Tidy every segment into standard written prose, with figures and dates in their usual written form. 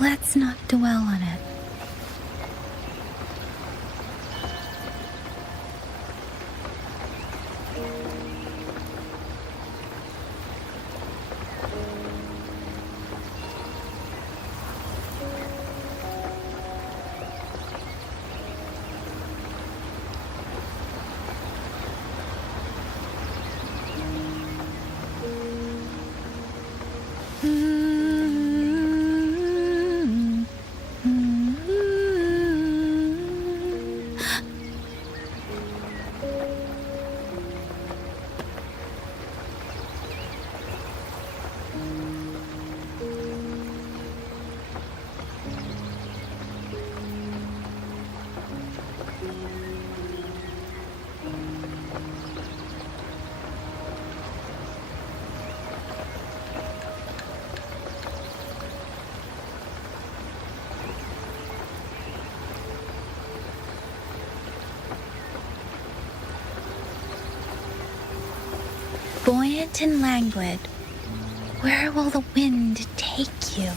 Let's not dwell on it. Buoyant and languid, where will the wind take you?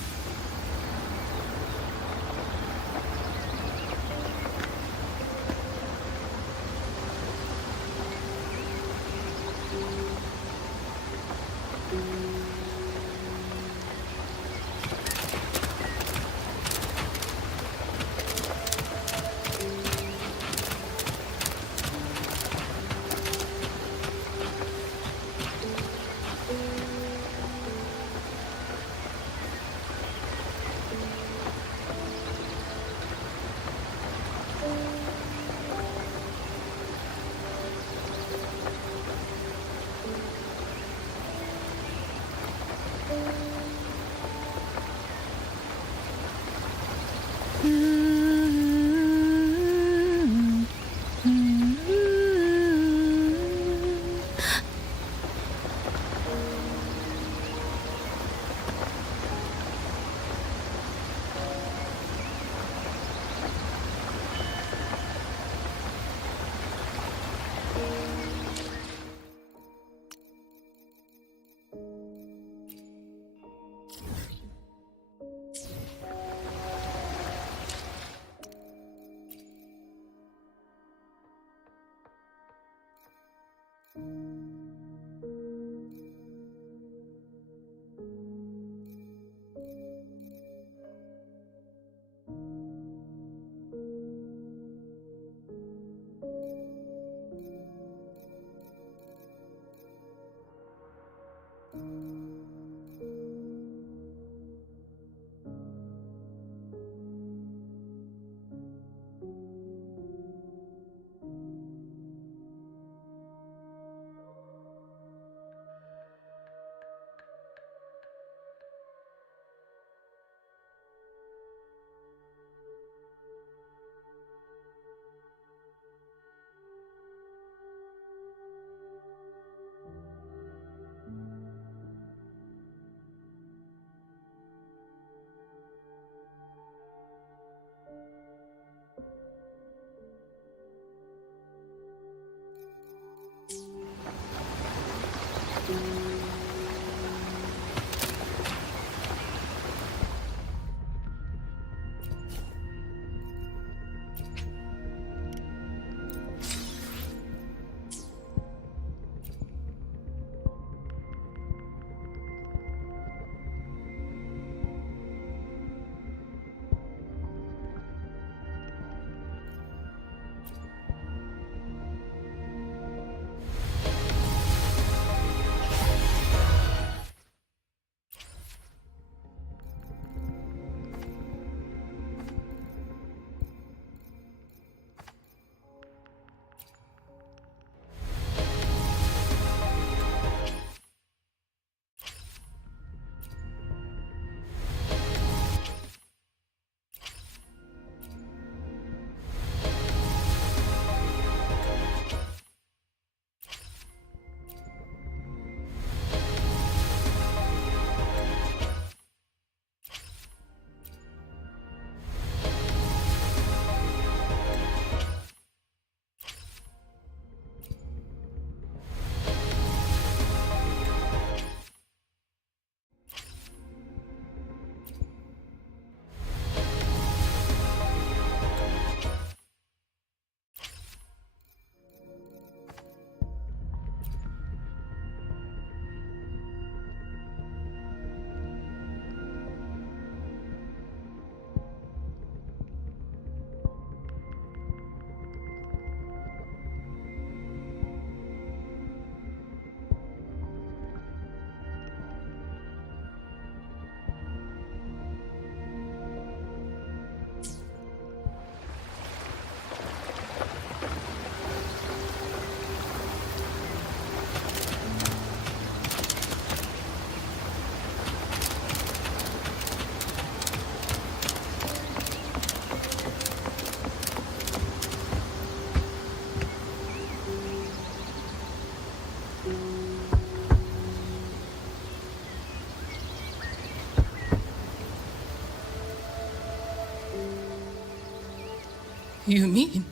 You mean...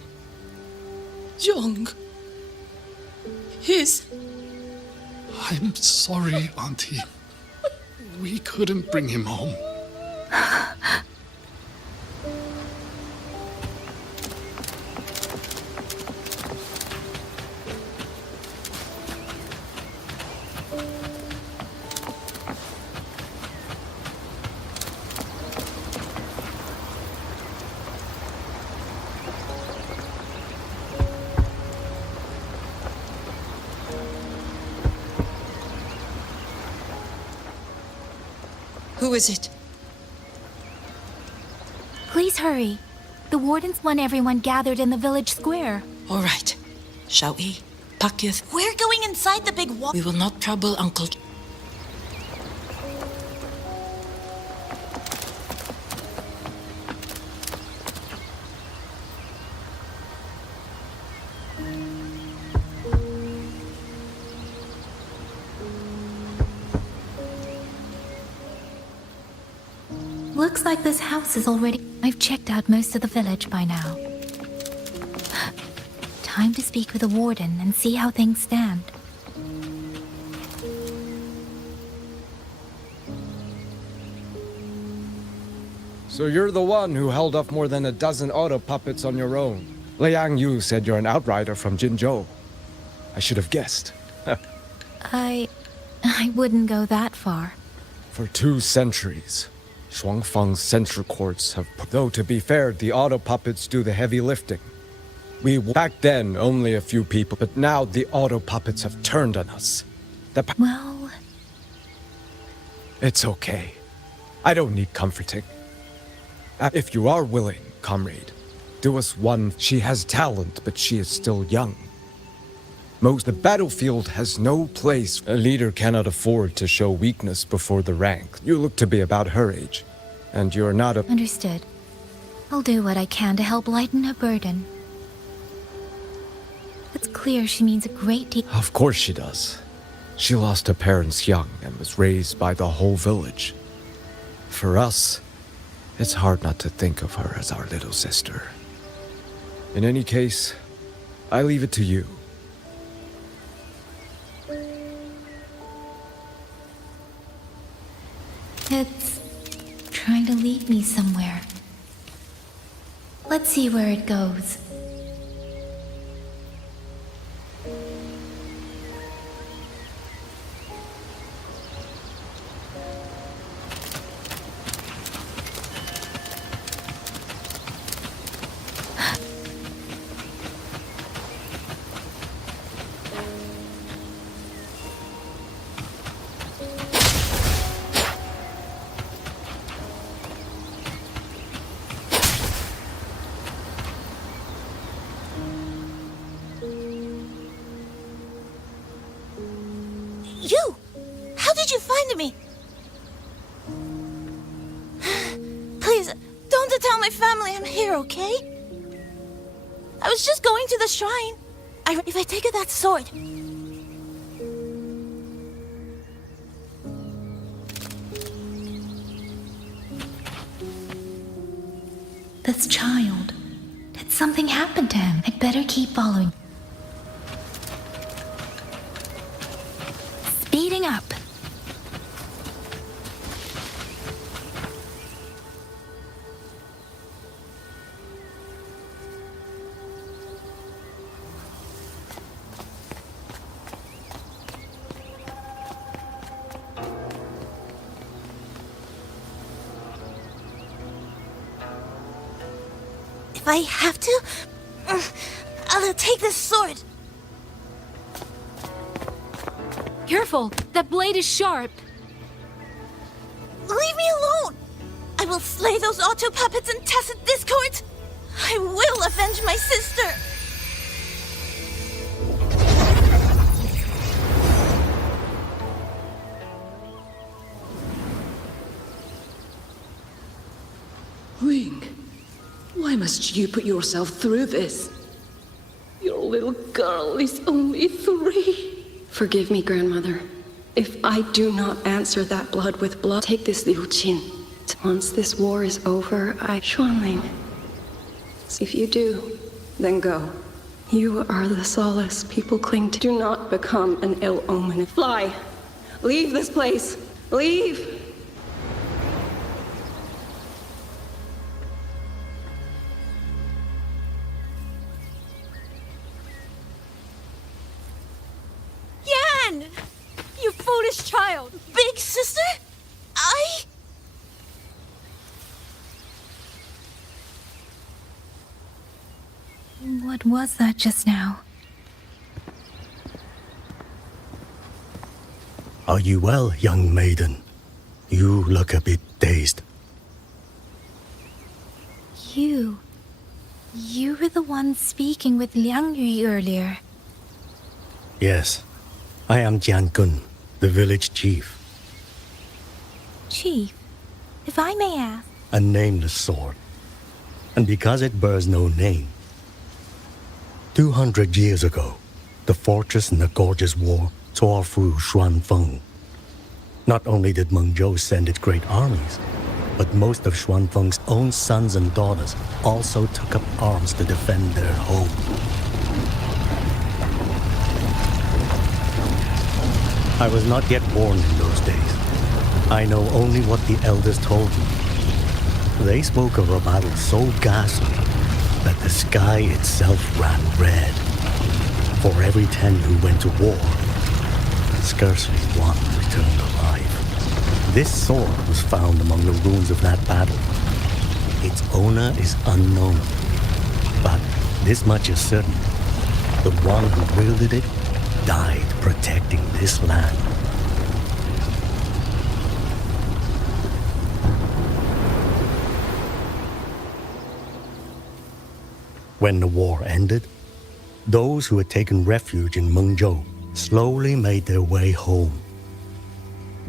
Young... His... I'm sorry, Auntie. We couldn't bring him home. Who is it? Please hurry. The wardens want everyone gathered in the village square. All right. Shall we? Pakith. We're going inside the big wall. We will not trouble Uncle... Looks like this house is already... I've checked out most of the village by now. Time to speak with the warden and see how things stand. So you're the one who held off more than a dozen auto puppets on your own. Liang Yu said you're an outrider from Jinzhou. I should have guessed. I wouldn't go that far. For 2 centuries, Shuangfang's central courts have... Though to be fair, the auto puppets do the heavy lifting. Back then, only a few people, but now the auto puppets have turned on us. Well... It's okay. I don't need comforting. If you are willing, comrade, do us one. She has talent, but she is still young. The battlefield has no place. A leader cannot afford to show weakness before the rank. You look to be about her age, and you're not a... Understood. I'll do what I can to help lighten her burden. It's clear she means a great deal. Of course she does. She lost her parents young and was raised by the whole village. For us, it's hard not to think of her as our little sister. In any case, I leave it to you. It's trying to lead me somewhere. Let's see where it goes. You! How did you find me? Please, don't tell my family I'm here, okay? I was just going to the shrine. If I take that sword... This child. Did something happen to him? I'd better keep following. Speeding up. If I have to, I'll take this sword. Careful! That blade is sharp! Leave me alone! I will slay those auto puppets and tacit discords! I will avenge my sister! Wing, why must you put yourself through this? Your little girl is only 3. Forgive me, grandmother. If I do not answer that blood with blood, take this Liu Qin. Once this war is over, Xuanling. If you do, then go. You are the solace people cling to. Do not become an ill omen. Fly! Leave this place! Leave! Yan! You foolish child! Big sister? What was that just now? Are you well, young maiden? You look a bit dazed. You were the one speaking with Liang Yu earlier. Yes, I am Jian Kun, the village chief. Chief, if I may ask. A nameless sword. And because it bears no name. 200 years ago, the fortress in the gorgeous war tore through Xuanfeng. Not only did Meng Zhou send its great armies, but most of Xuanfeng's own sons and daughters also took up arms to defend their home. I was not yet born in those days. I know only what the elders told me. They spoke of a battle so ghastly that the sky itself ran red. For every 10 who went to war, scarcely one returned alive. This sword was found among the ruins of that battle. Its owner is unknown, but this much is certain. The one who wielded it died protecting this land. When the war ended, those who had taken refuge in Mengzhou slowly made their way home.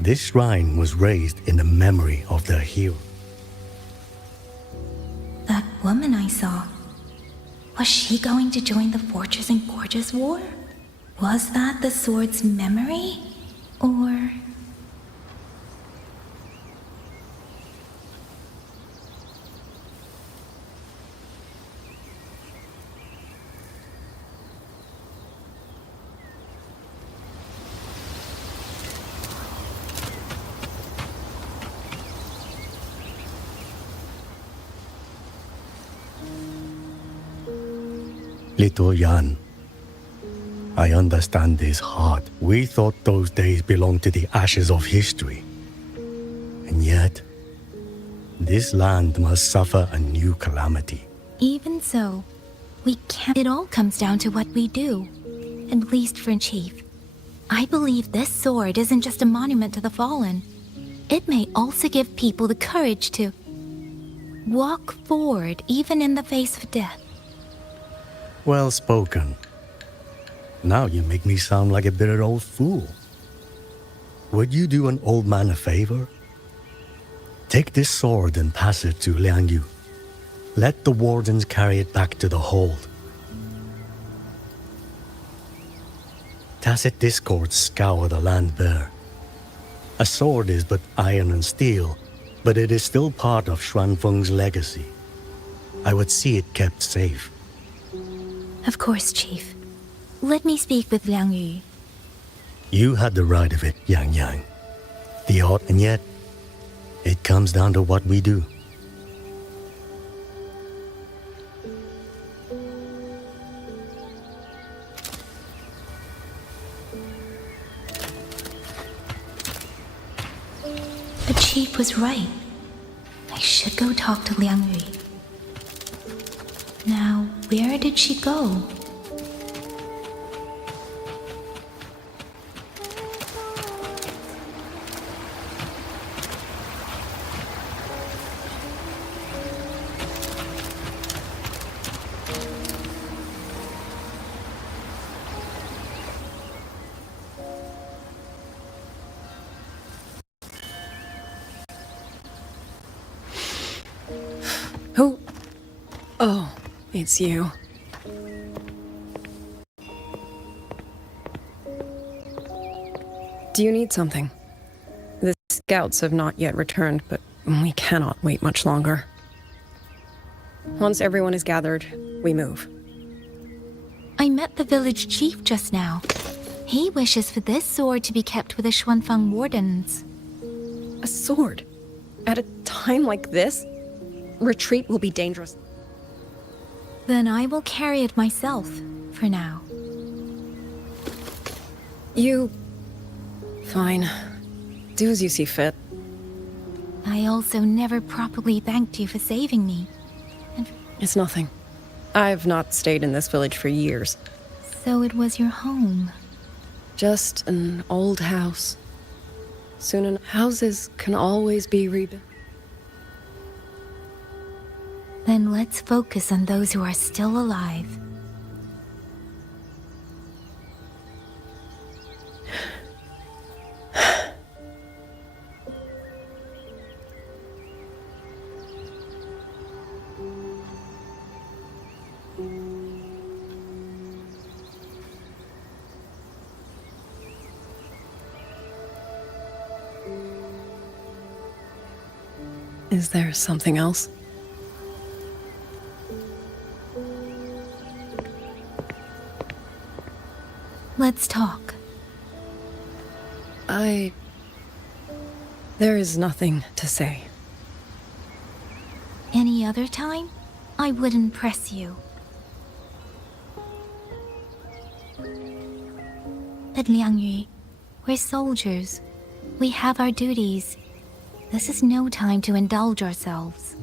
This shrine was raised in the memory of their hero. That woman I saw, was she going to join the Fortress and Gorgeous War? Was that the sword's memory? Or... Little Yan, I understand this heart. We thought those days belonged to the ashes of history. And yet, this land must suffer a new calamity. Even so, we can't... It all comes down to what we do. At least for Chief. I believe this sword isn't just a monument to the fallen. It may also give people the courage to walk forward even in the face of death. Well spoken. Now you make me sound like a bitter old fool. Would you do an old man a favor? Take this sword and pass it to Liang Yu. Let the wardens carry it back to the hold. Tacit discords scour the land bare. A sword is but iron and steel, but it is still part of Xuanfeng's legacy. I would see it kept safe. Of course, Chief. Let me speak with Liang Yu. You had the right of it, Yang Yang. The odd, and yet, it comes down to what we do. The Chief was right. I should go talk to Liang Yu. Now, where did she go? Who? Oh, it's you. Do you need something? The scouts have not yet returned, but we cannot wait much longer. Once everyone is gathered, we move. I met the village chief just now. He wishes for this sword to be kept with the Xuanfang wardens. A sword? At a time like this? Retreat will be dangerous. Then I will carry it myself, for now. You... Fine. Do as you see fit. I also never properly thanked you for saving me. It's nothing. I've not stayed in this village for years. So it was your home. Just an old house. Soon houses can always be rebuilt. Then let's focus on those who are still alive. Is there something else? Let's talk. There is nothing to say. Any other time, I wouldn't press you. But Liangyu, we're soldiers. We have our duties. This is no time to indulge ourselves.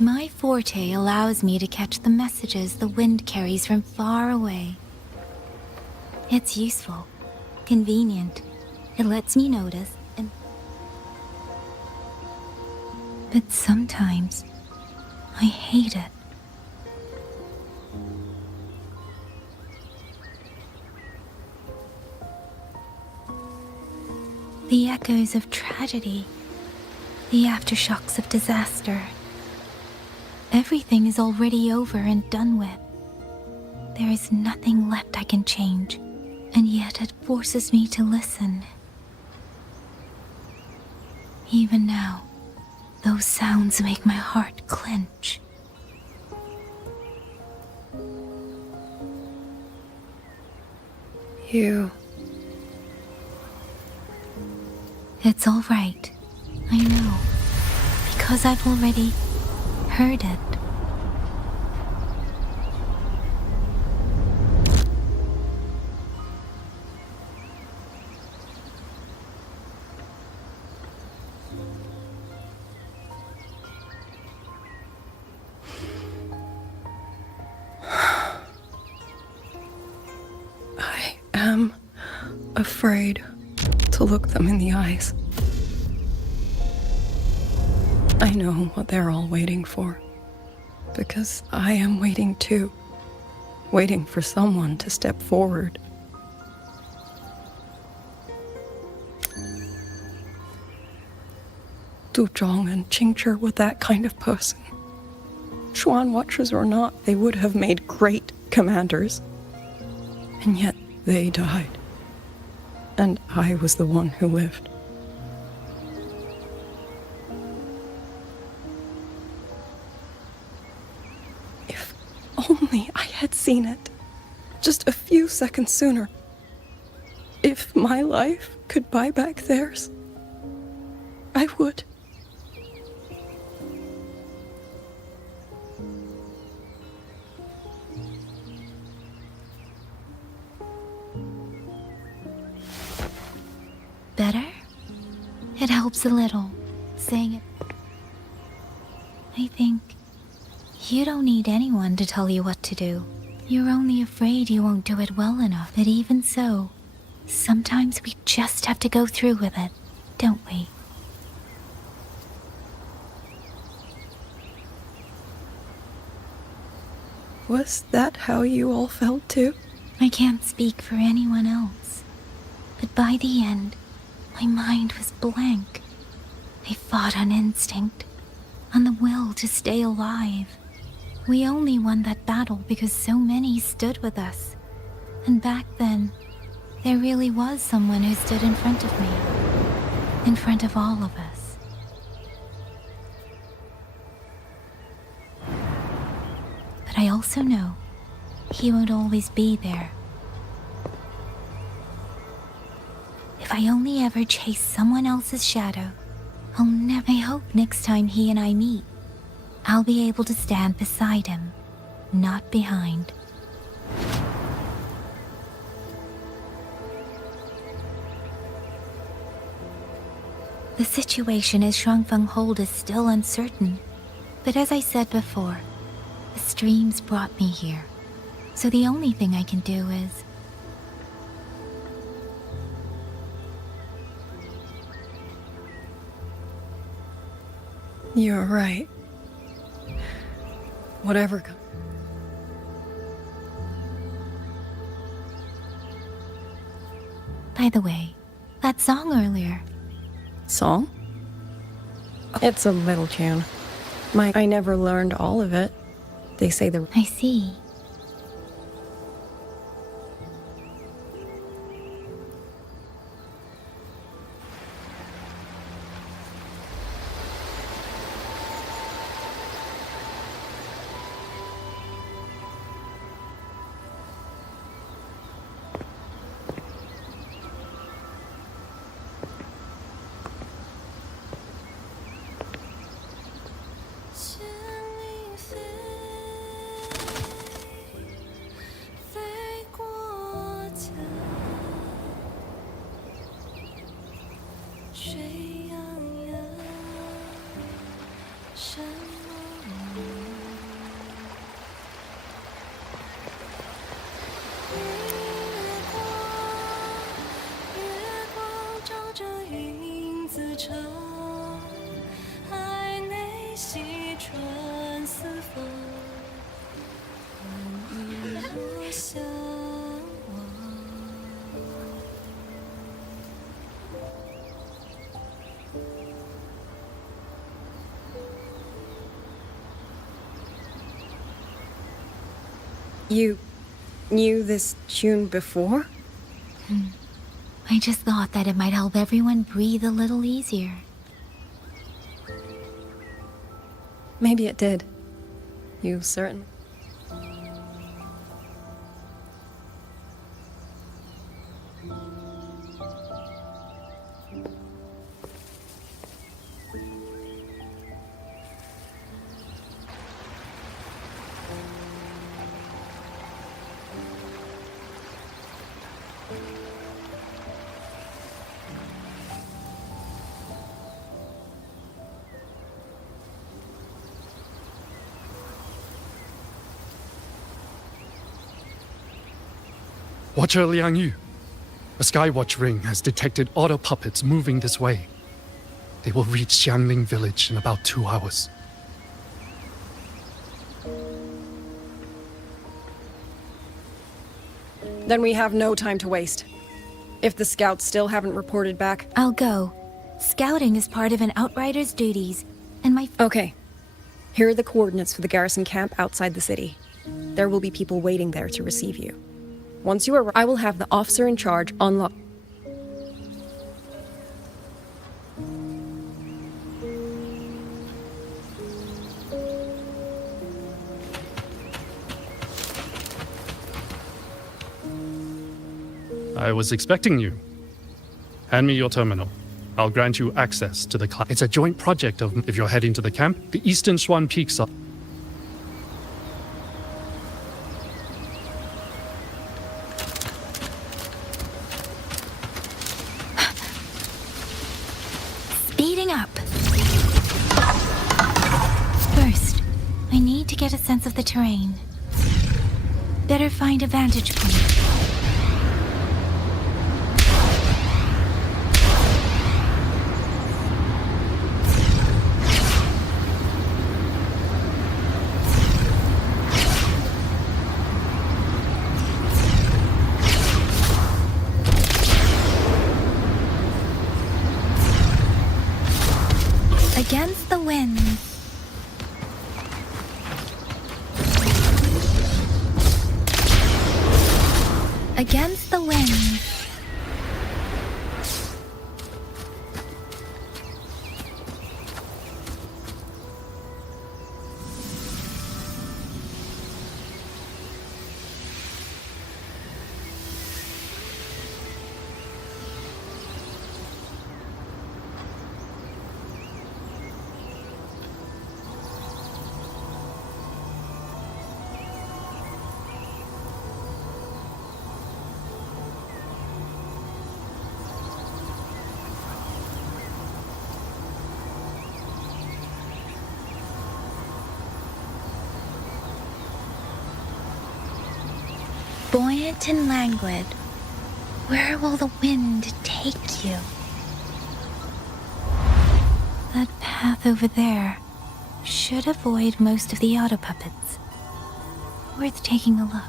My forte allows me to catch the messages the wind carries from far away. It's useful, convenient. It lets me notice But sometimes, I hate it. The echoes of tragedy, the aftershocks of disaster. Everything is already over and done with. There is nothing left I can change, and yet it forces me to listen. Even now, those sounds make my heart clench. It's all right. I know. Because I've already heard it. I am afraid to look them in the eyes. I know what they're all waiting for, because I am waiting too, waiting for someone to step forward. Du Zhong and Qingzhi were that kind of person. Xuan Watchers or not, they would have made great commanders. And yet they died. And I was the one who lived. If only I had seen it, just a few seconds sooner. If my life could buy back theirs, I would. Better? It helps a little, saying it. I think you don't need anyone to tell you what to do. You're only afraid you won't do it well enough. But even so, sometimes we just have to go through with it, don't we? Was that how you all felt too? I can't speak for anyone else, but by the end, my mind was blank. I fought on instinct, on the will to stay alive. We only won that battle because so many stood with us. And back then, there really was someone who stood in front of me. In front of all of us. But I also know he won't always be there. If I only ever chase someone else's shadow, I hope next time he and I meet, I'll be able to stand beside him, not behind. The situation as Shuangfeng hold is still uncertain, but as I said before, the streams brought me here, so the only thing I can do is... You're right. Whatever comes. By the way, that song earlier, Song? It's a little tune. I never learned all of it. They say the... I see. You knew this tune before? I just thought that it might help everyone breathe a little easier. Maybe it did. You certain? Watcher Liang Yu, a Skywatch ring has detected auto puppets moving this way. They will reach Xiangling village in about 2 hours. Then we have no time to waste. If the scouts still haven't reported back... I'll go. Scouting is part of an outrider's duties, and my... Okay. Here are the coordinates for the garrison camp outside the city. There will be people waiting there to receive you. Once you arrive, I will have the officer in charge unlock... I was expecting you. Hand me your terminal. I'll grant you access to the cloud. It's a joint project of... If you're heading to the camp, the Eastern Swan Peaks are... Speeding up. First, I need to get a sense of the terrain. Better find a vantage point. Against the wind. Buoyant and languid, where will the wind take you? That path over there should avoid most of the auto puppets. Worth taking a look.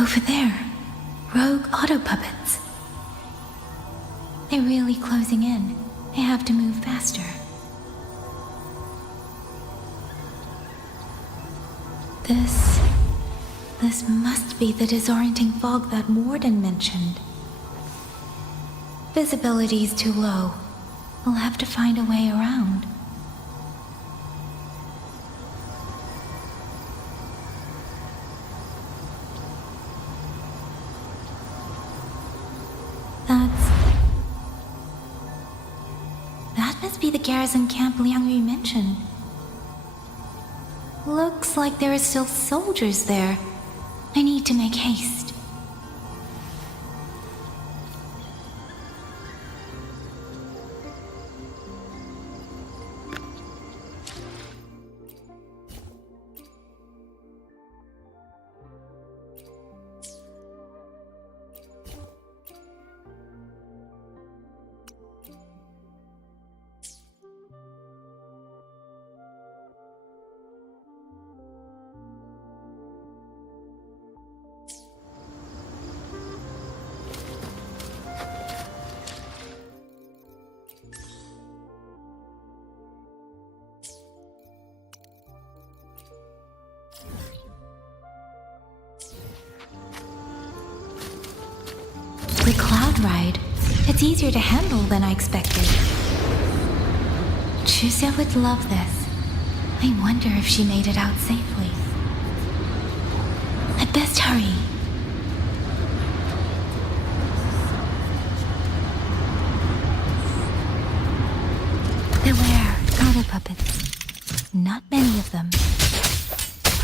Over there, rogue auto puppets. They're really closing in. They have to move faster. This must be the disorienting fog that Warden mentioned. Visibility's too low. We'll have to find a way around. That must be the garrison camp Liangyu mentioned. Looks like there are still soldiers there. I need to make haste. The cloud ride. It's easier to handle than I expected. Chusha would love this. I wonder if she made it out safely. I'd best hurry. Beware, auto puppets. Not many of them.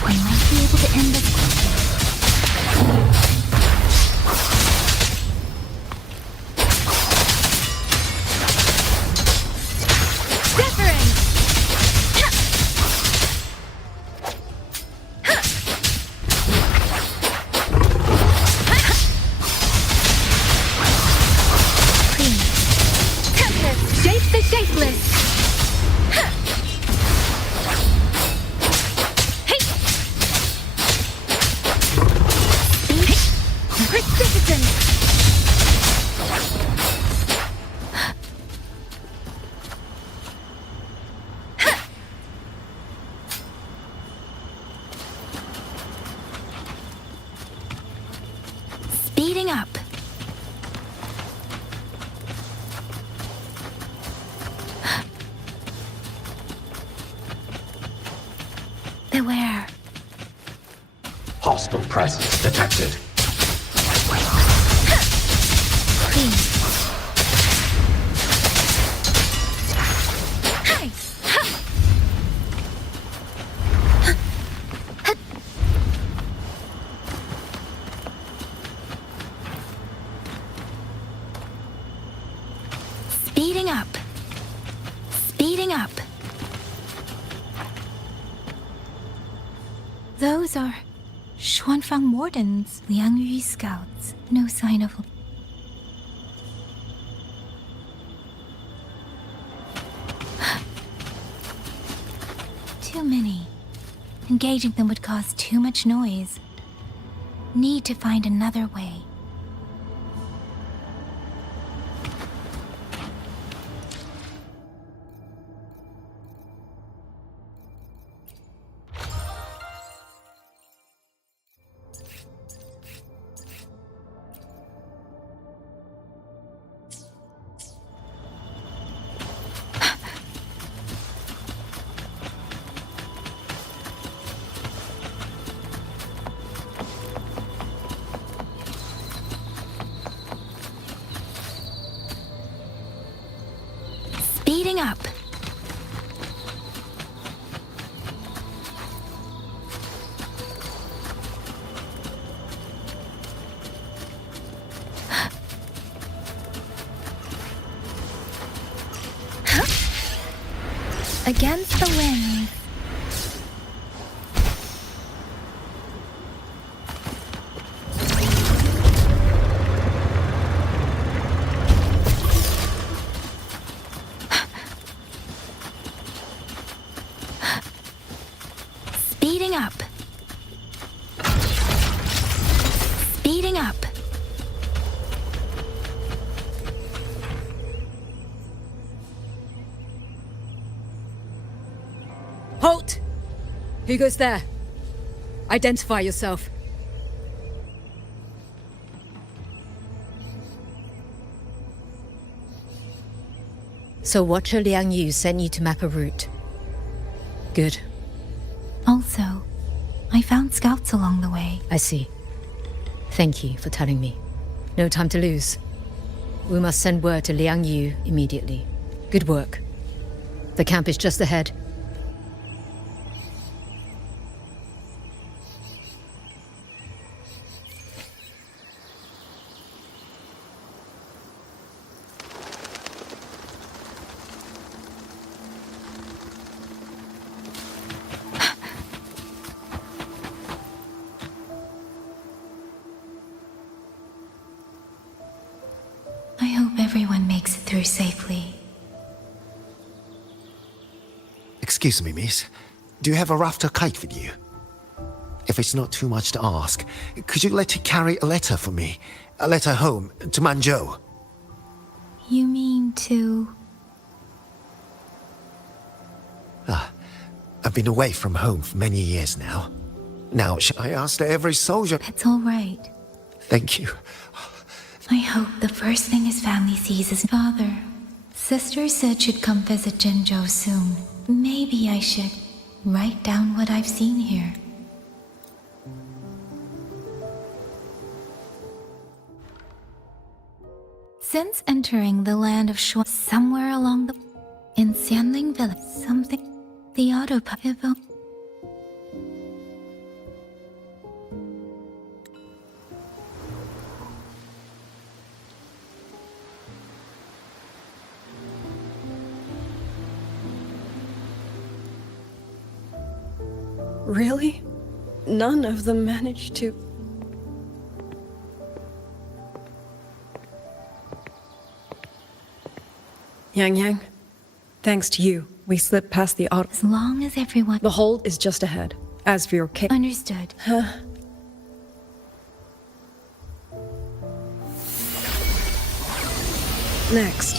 We might be able to end this quickly. Speeding up. Beware. Hostile presence detected. Please. Speeding up. Speeding up. Those are Xuanfang Wardens, Liangyu scouts. No sign of... Too many. Engaging them would cause too much noise. Need to find another way. Against the wind. Speeding up. Speeding up. Halt! Who goes there? Identify yourself. So Watcher Liang Yu sent you to map a route. Good. Also, I found scouts along the way. I see. Thank you for telling me. No time to lose. We must send word to Liang Yu immediately. Good work. The camp is just ahead. I hope everyone makes it through safely. Excuse me, miss. Do you have a rafter kite with you? If it's not too much to ask, could you let it carry a letter for me? A letter home, to Manzhou. You mean to... I've been away from home for many years now. Now, shall I ask that every soldier... It's all right. Thank you. I hope the first thing his family sees is father. Sister said she'd come visit Jinzhou soon. Maybe I should write down what I've seen here. Since entering the land of Shuan, somewhere along the... in Xianling village, something... the autopilot... Really? None of them managed to... Yang, thanks to you, we slipped past the auto... As long as everyone... The hold is just ahead. As for your case... Understood. Next.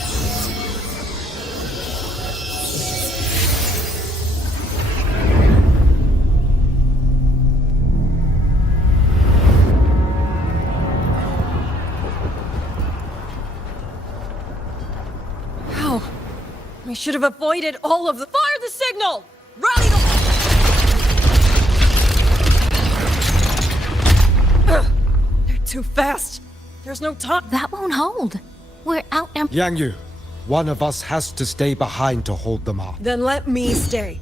How? We should have avoided all of the... Fire the signal! Rally the... Ugh, they're too fast. There's no time. That won't hold. We're out and... Yang Yu, one of us has to stay behind to hold them off. Then let me stay.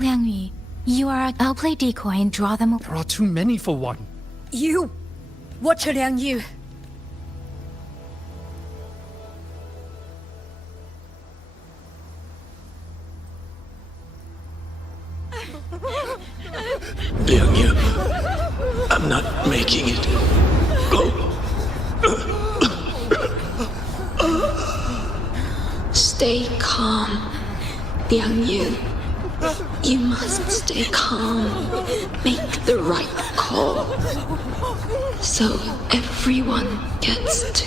Liang Yi, you are... I'll play decoy and draw them... There are too many for one. You! Watcher Liang Yu. Liang Yu, I'm not making it. Go. Stay calm, Liang Yu. You must stay calm. Make the right call. So everyone gets to...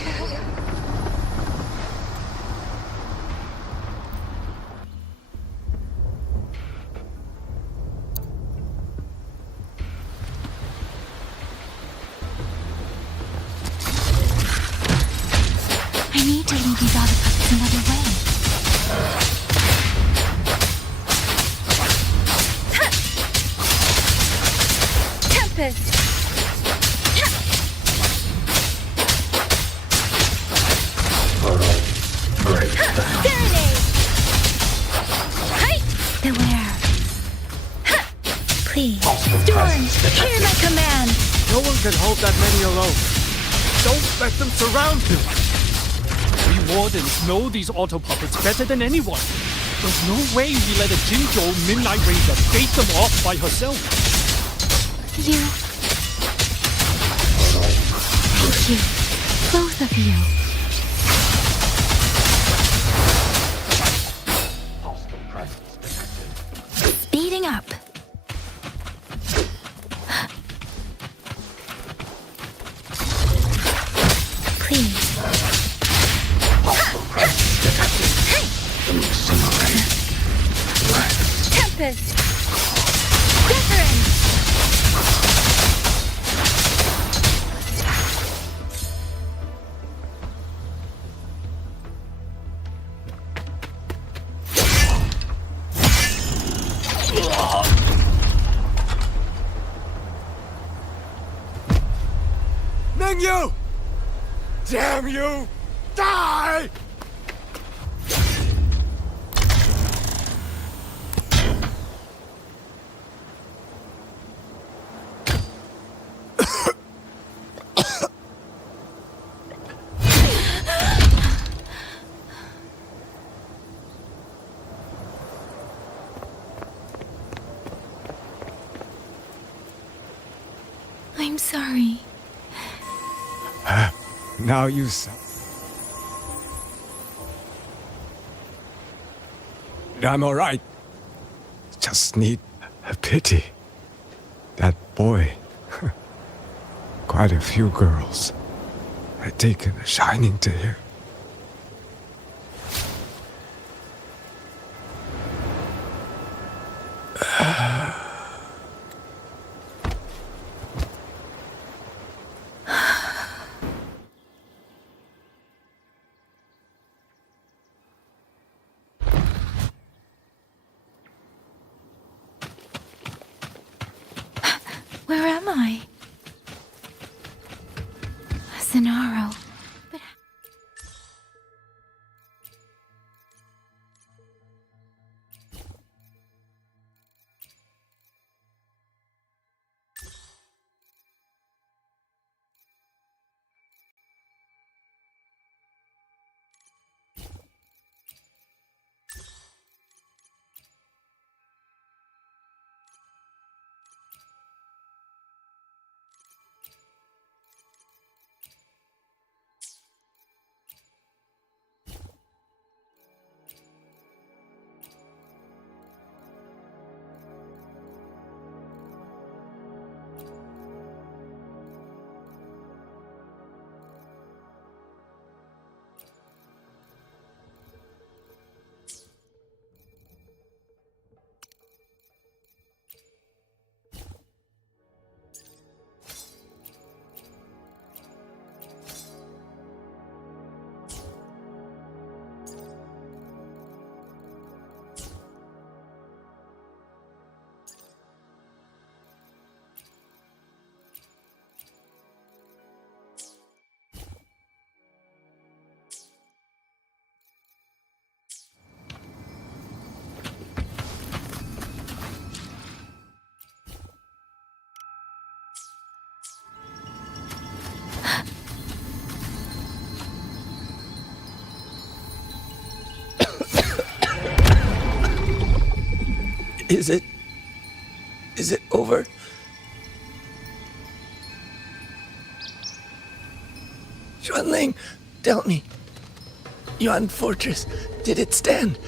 I need to lead these autopuppets another way. Tempest! Serenade! Hey! Beware. Please. Storm! Hear my command! No one can hold that many alone. Don't let them surround you. We wardens know these auto puppets better than anyone. There's no way we let a Jinzhou Midnight Ranger bait them off by herself. You... Thank you. Both of you. Speeding up. Please. Tempest! Wuthering! Mingyu! Damn you! Die! I'm sorry. Now you saw. I'm alright. Just need a pity. That boy. Quite a few girls had taken a shining to him. Where am I? Sonaro. But... Is it over? Xuanling, tell me. Yuan Fortress, did it stand?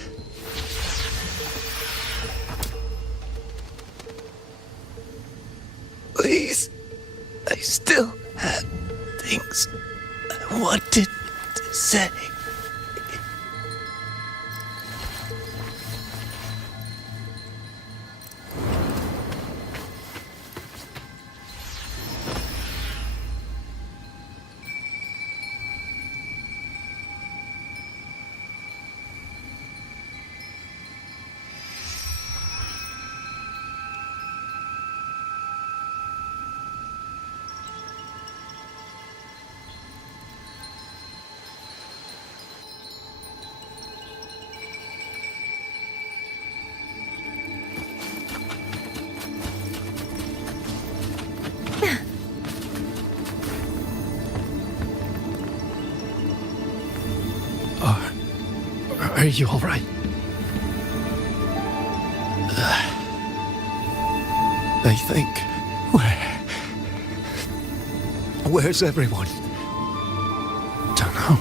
Please, I still had things I wanted to say. Are you all right? They think. Where's everyone? Don't know.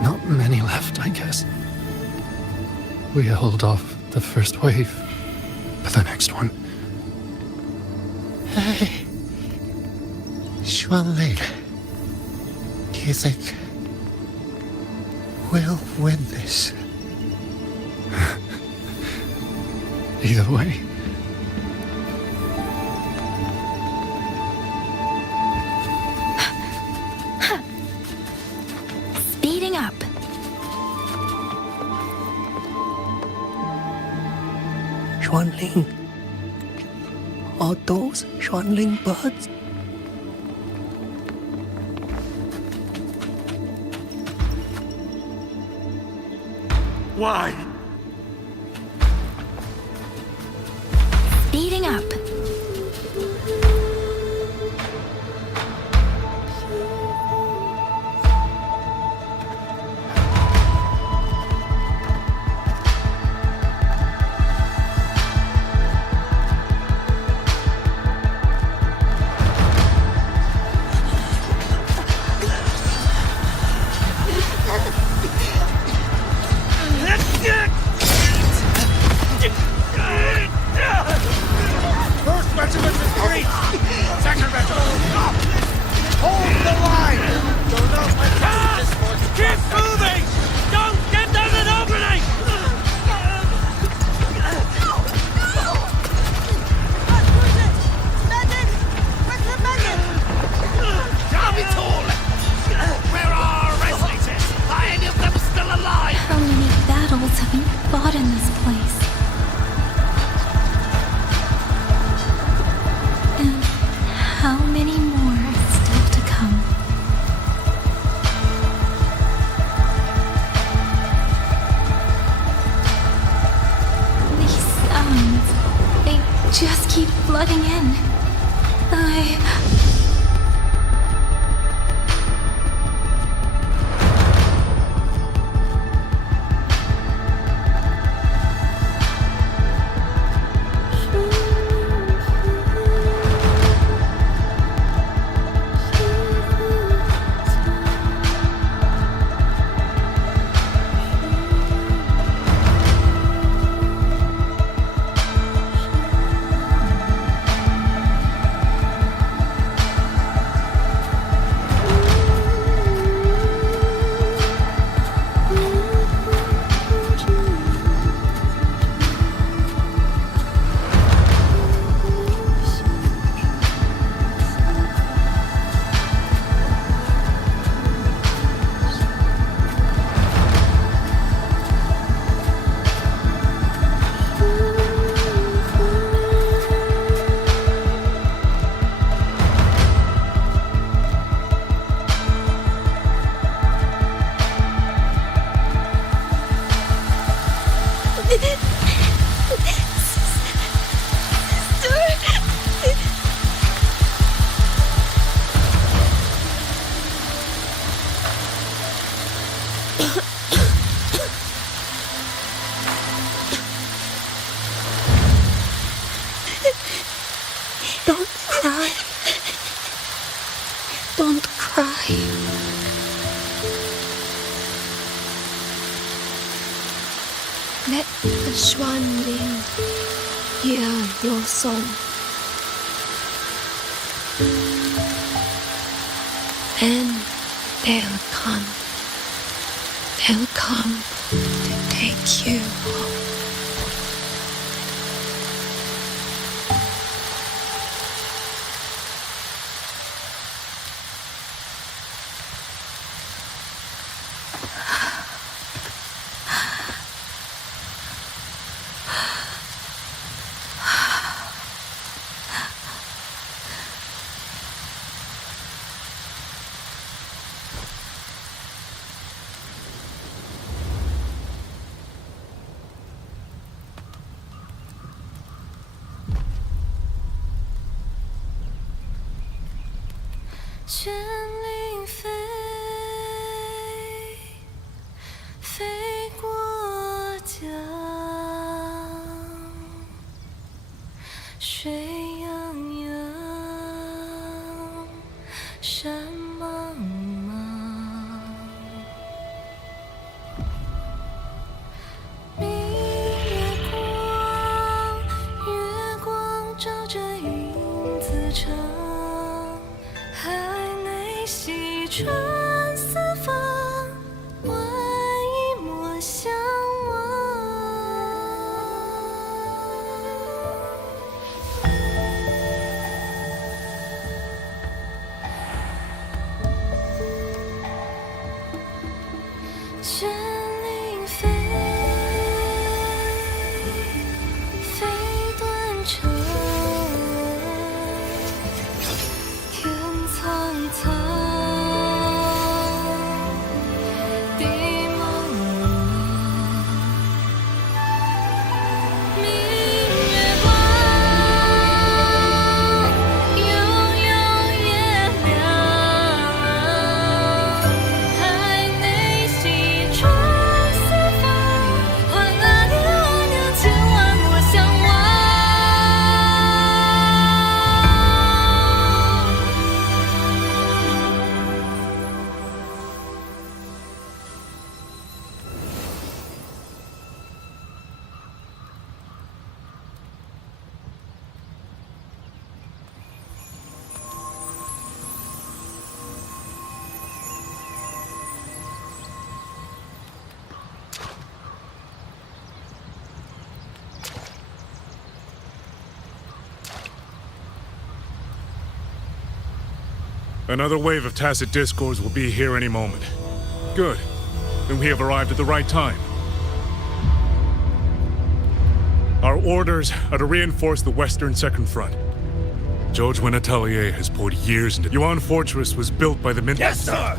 Not many left, I guess. We held off the first wave, but the next one. Hey, Xuanling, do you think we'll win this? Either way. Speeding up. Xuanling. Are those Xuanling birds? Why? Speeding up. First regiment is breached! Second regiment, stop! Hold the line! Don't know my this force. Keep moving! Don't get them an opening! Where are our resonators? Are any of them still alive? How many battles have you fought in this place? And how many more are still to come? These sounds, they just keep flooding in. Don't cry. Don't cry. Let the Xuanling hear your song. And they'll come. They'll come to take you home. 水泱泱，山茫茫。明月光，月光照着云自长，海内西川四方，万一莫相倦岭飞，飞断肠。天苍苍，地茫茫。明月光，悠悠夜凉。海内西川四方，换阿娘千万莫相忘。Another wave of tacit discords will be here any moment. Good. Then we have arrived at the right time. Our orders are to reinforce the western second front. George Atelier has poured years into... Yuan Fortress was built by the Min... Yes, sir!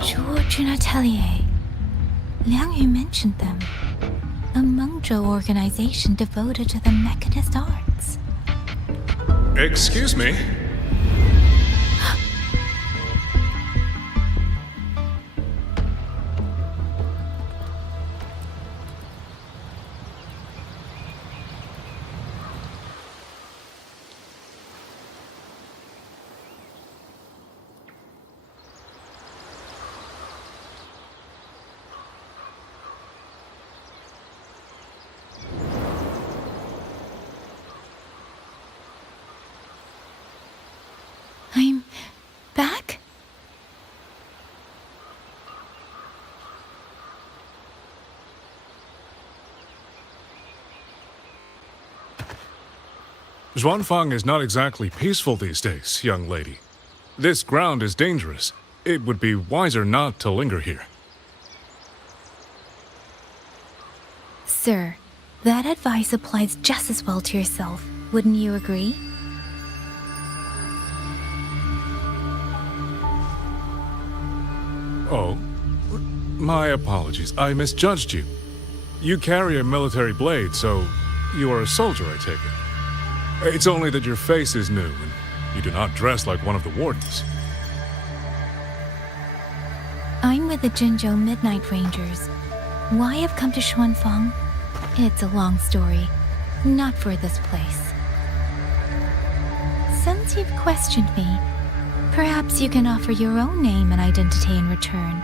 George Atelier. Liang Yu mentioned them. A Mengzhou organization devoted to the mechanist arts. Excuse me? I'm back? Zhuanfang is not exactly peaceful these days, young lady. This ground is dangerous. It would be wiser not to linger here. Sir, that advice applies just as well to yourself. Wouldn't you agree? Oh, my apologies. I misjudged you. You carry a military blade, so you are a soldier, I take it. It's only that your face is new, and you do not dress like one of the wardens. I'm with the Jinzhou Midnight Rangers. Why I've come to Xuanfang? It's a long story. Not for this place. Since you've questioned me, perhaps you can offer your own name and identity in return.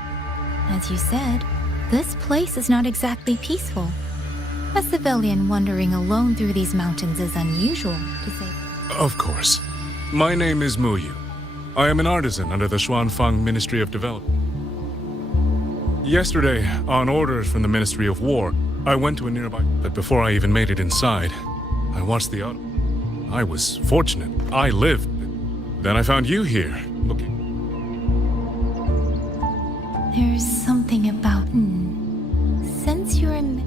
As you said, this place is not exactly peaceful. A civilian wandering alone through these mountains is unusual, to say. Of course. My name is Mu Yu. I am an artisan under the Xuanfang Ministry of Development. Yesterday, on orders from the Ministry of War, I went to a nearby... But before I even made it inside, I watched the auto. I was fortunate. I lived. Then I found you here, looking... There's something about... Since you're in...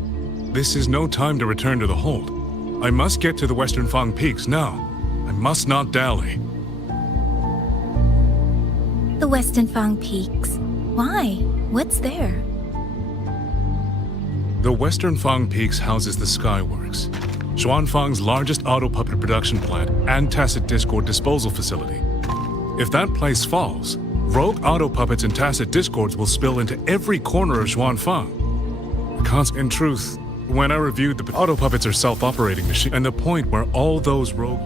This is no time to return to the hold. I must get to the Western Fang Peaks now. I must not dally. The Western Fang Peaks. Why? What's there? The Western Fang Peaks houses the Skyworks, Xuanfang's largest auto puppet production plant and tacit discord disposal facility. If that place falls, rogue auto puppets and tacit discords will spill into every corner of Xuanfang. In truth, when I reviewed the auto puppets are self-operating machines, and the point where all those rogue...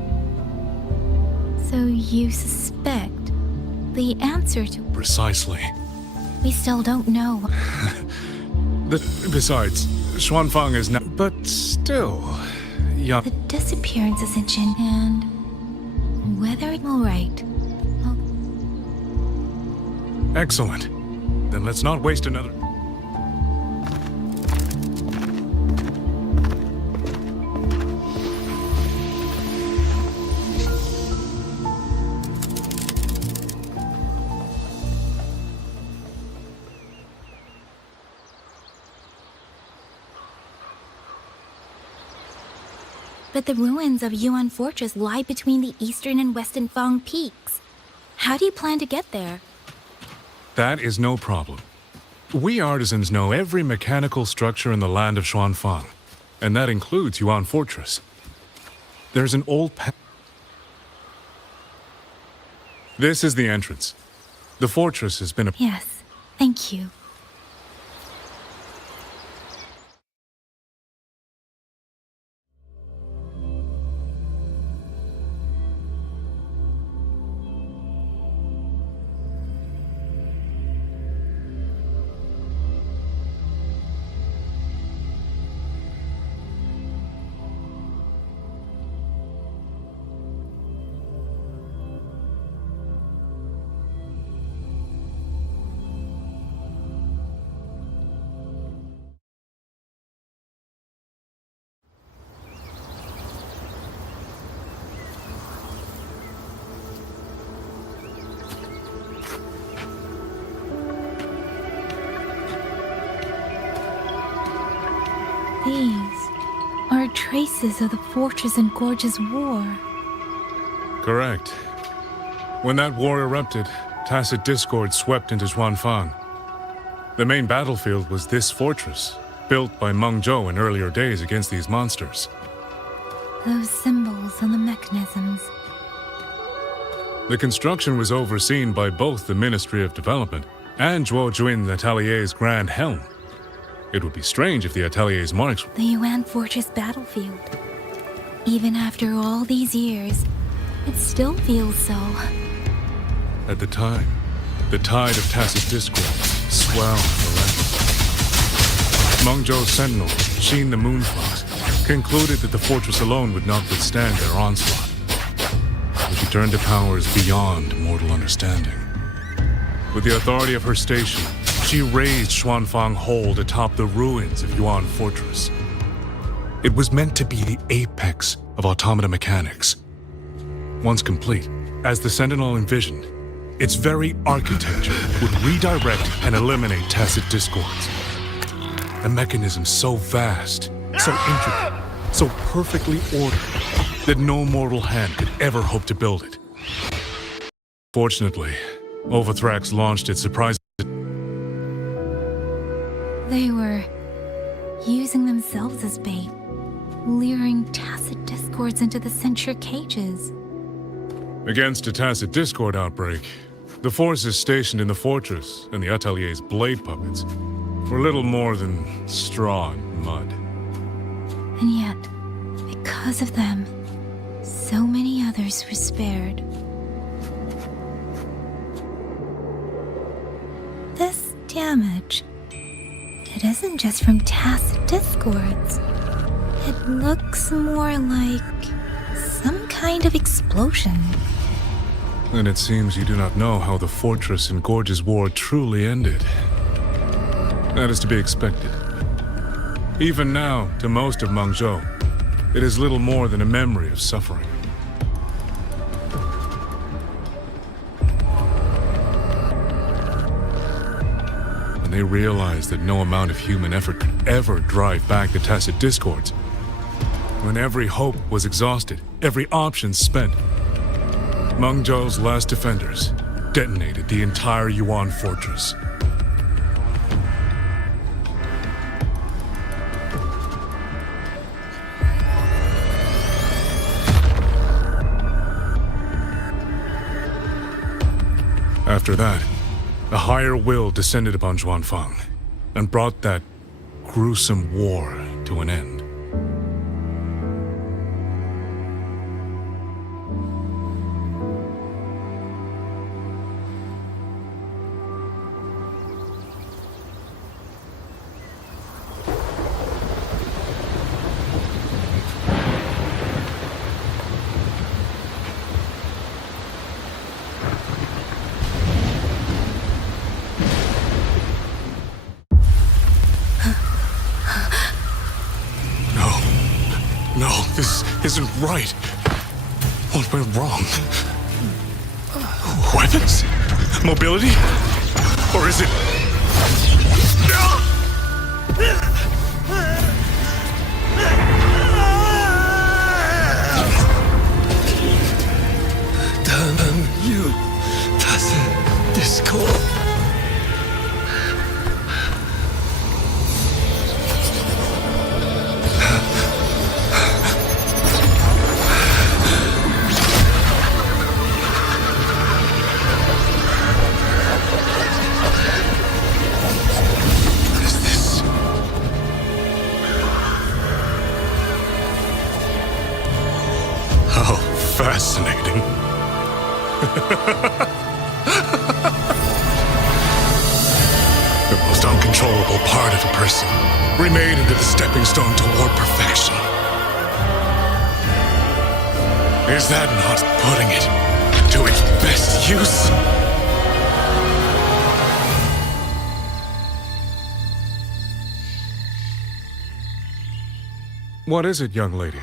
So you suspect the answer to... Precisely. We still don't know. Besides, Xuanfang is not... But still... young. The disappearance is ancient, and... whether it will right. Excellent. Then let's not waste another... But the ruins of Yuan Fortress lie between the eastern and western Fang peaks. How do you plan to get there? That is no problem. We artisans know every mechanical structure in the land of Xuanfang, and that includes Yuan Fortress. There's an old This is the entrance. The fortress has been a... Yes, thank you. These are traces of the Fortress and Gorge's war. Correct. When that war erupted, tacit discord swept into Xuanfang. The main battlefield was this fortress, built by Meng Zhou in earlier days against these monsters. Those symbols and the mechanisms. The construction was overseen by both the Ministry of Development and Zhuo Juin Atelier's Grand Helm. It would be strange if the Atelier's marks... The Yuan Fortress battlefield. Even after all these years, it still feels so. At the time, the tide of tacit discord swelled relentlessly. Meng Zhou's sentinel, Xin the Moonfox, concluded that the fortress alone would not withstand their onslaught. So she turned to powers beyond mortal understanding. With the authority of her station, she raised Xuanfang Hold atop the ruins of Yuan Fortress. It was meant to be the apex of automata mechanics. Once complete, as the Sentinel envisioned, its very architecture would redirect and eliminate tacit discords. A mechanism so vast, so intricate, so perfectly ordered, that no mortal hand could ever hope to build it. Fortunately, Overthrax launched its surprise... They were using themselves as bait, luring tacit discords into the censure cages. Against a tacit discord outbreak, the forces stationed in the fortress and the Atelier's blade puppets were little more than straw and mud. And yet, because of them, so many others were spared. This damage, it isn't just from tacit discords. It looks more like some kind of explosion. Then it seems you do not know how the Fortress and Gorge's war truly ended. That is to be expected. Even now, to most of Meng Zhou, it is little more than a memory of suffering. When they realized that no amount of human effort could ever drive back the tacit discords, when every hope was exhausted, every option spent, Meng Zhou's last defenders detonated the entire Yuan Fortress. After that, a higher will descended upon Xuanfang and brought that gruesome war to an end. No, this isn't right. What went wrong? Weapons? Mobility? Or is it... Damn you, das Discord. Fascinating. The most uncontrollable part of a person, remade into the stepping stone toward perfection. Is that not putting it to its best use? What is it, young lady?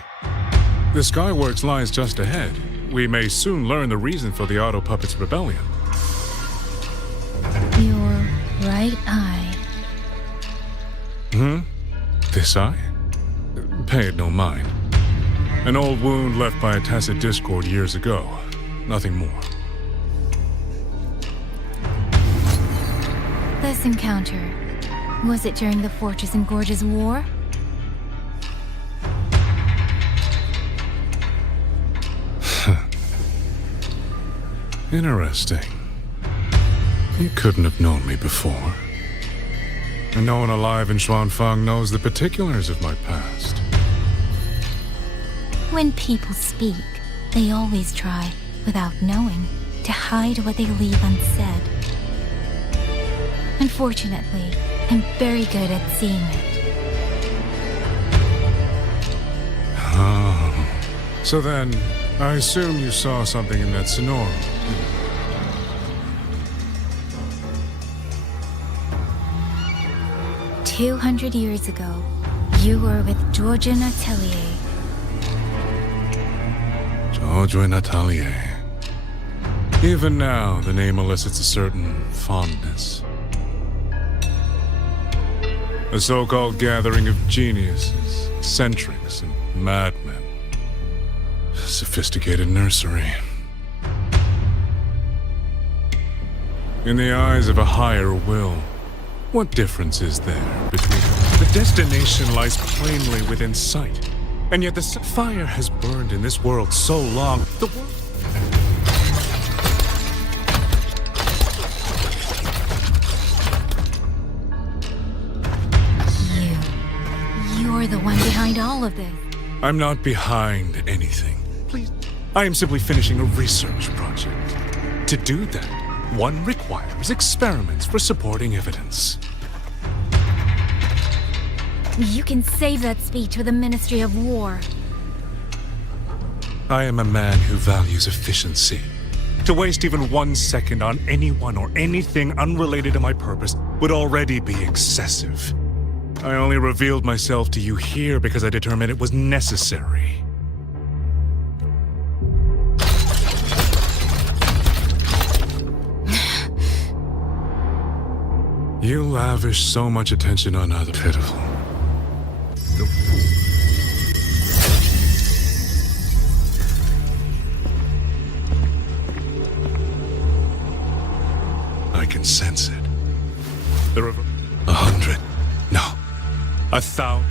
The Skyworks lies just ahead. We may soon learn the reason for the Auto Puppet's rebellion. Your right eye. This eye? Pay it no mind. An old wound left by a tacit discord years ago. Nothing more. This encounter, was it during the Fortress and Gorges War? Interesting. You couldn't have known me before. And no one alive in Xuanfang knows the particulars of my past. When people speak, they always try, without knowing, to hide what they leave unsaid. Unfortunately, I'm very good at seeing it. Oh. So then, I assume you saw something in that Sonorum. 200 years ago, you were with Georgia Natelier. Georgia Natelier. Even now, the name elicits a certain fondness. A so-called gathering of geniuses, eccentrics, and madmen. Sophisticated nursery. In the eyes of a higher will, what difference is there between... The destination lies plainly within sight, and yet the fire has burned in this world so long, the world... You're the one behind all of this. I'm not behind anything. Please. I am simply finishing a research project. To do that, one requires experiments for supporting evidence. You can save that speech for the Ministry of War. I am a man who values efficiency. To waste even 1 second on anyone or anything unrelated to my purpose would already be excessive. I only revealed myself to you here because I determined it was necessary. You lavish so much attention on other pitiful. I can sense it. There are 100. No. 1,000.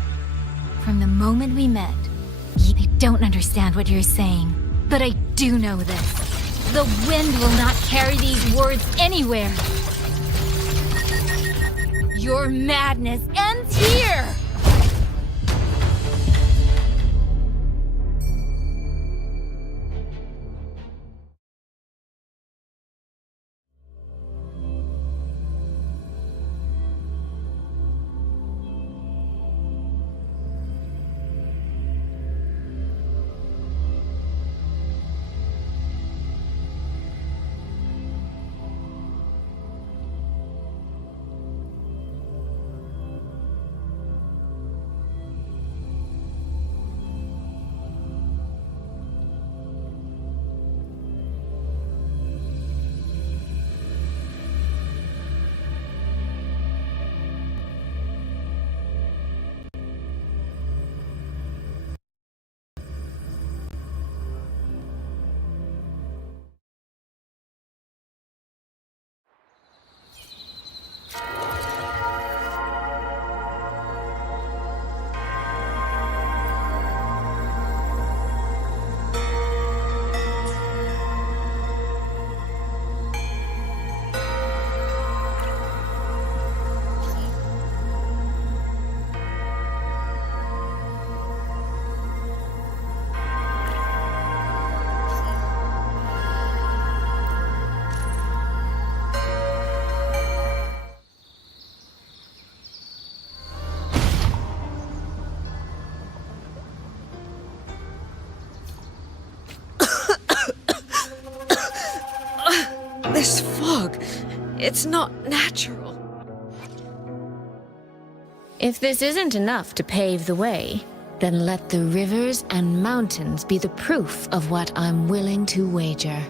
From the moment we met, I don't understand what you're saying, but I do know this. The wind will not carry these words anywhere. Your madness ends here! This fog, it's not natural. If this isn't enough to pave the way, then let the rivers and mountains be the proof of what I'm willing to wager.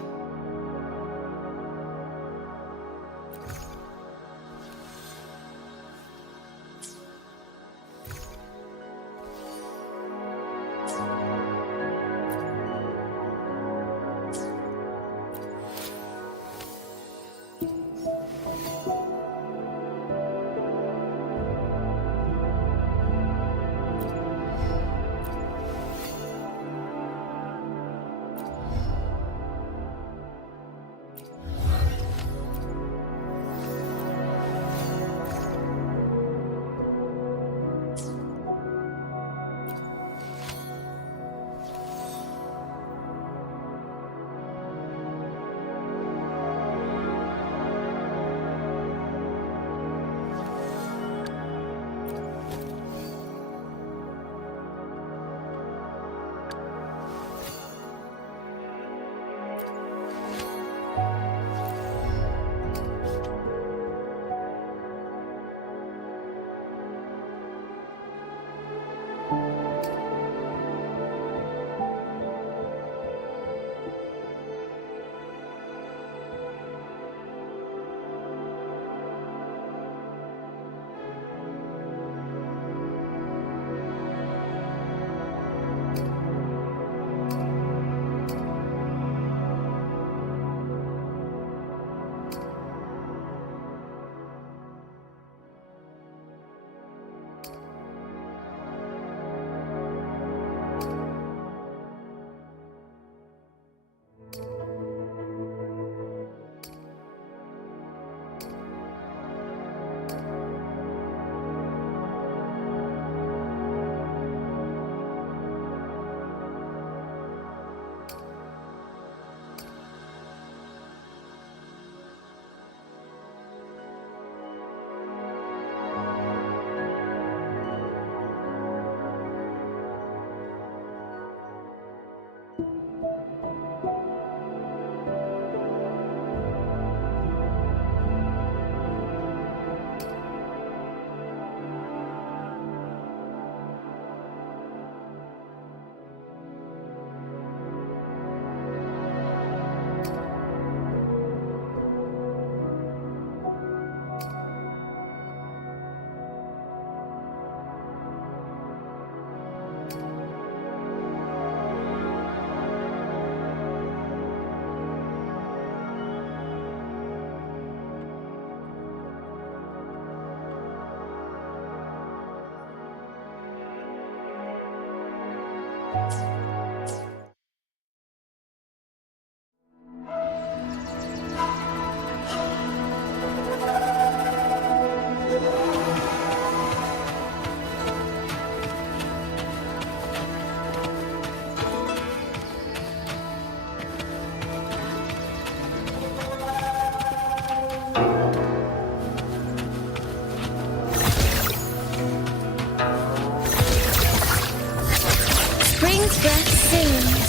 river's breath sings.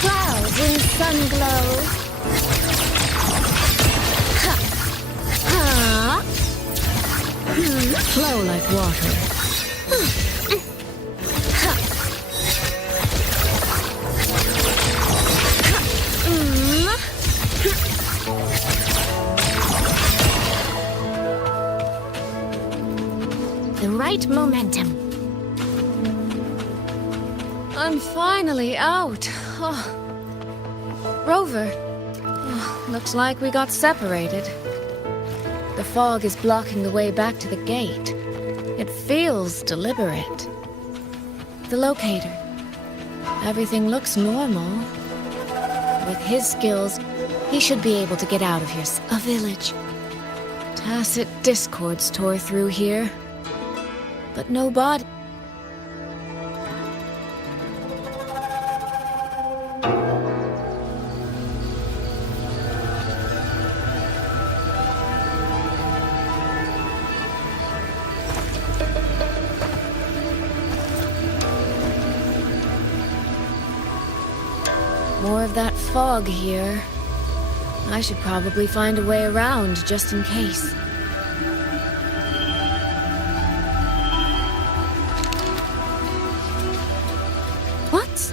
Clouds in sun glow. Ha. Ha. Flow like water. Ha. The right momentum. I'm finally out. Oh. Rover. Oh, looks like we got separated. The fog is blocking the way back to the gate. It feels deliberate. The locator. Everything looks normal. With his skills, he should be able to get out of here. A village. Tacit discords tore through here. But no body. More of that fog here. I should probably find a way around just in case. What?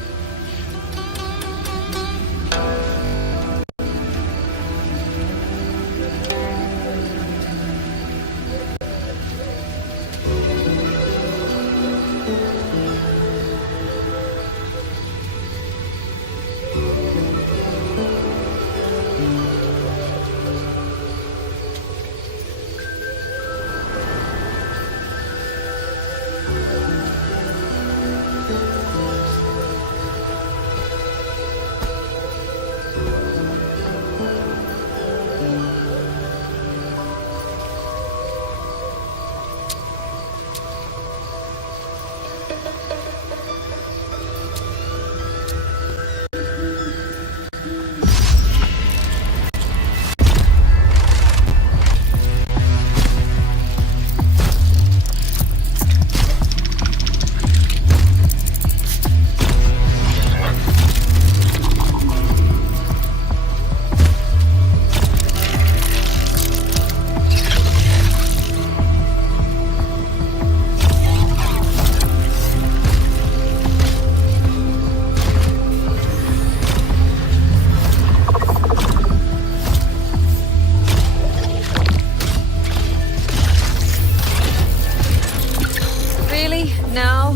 Now?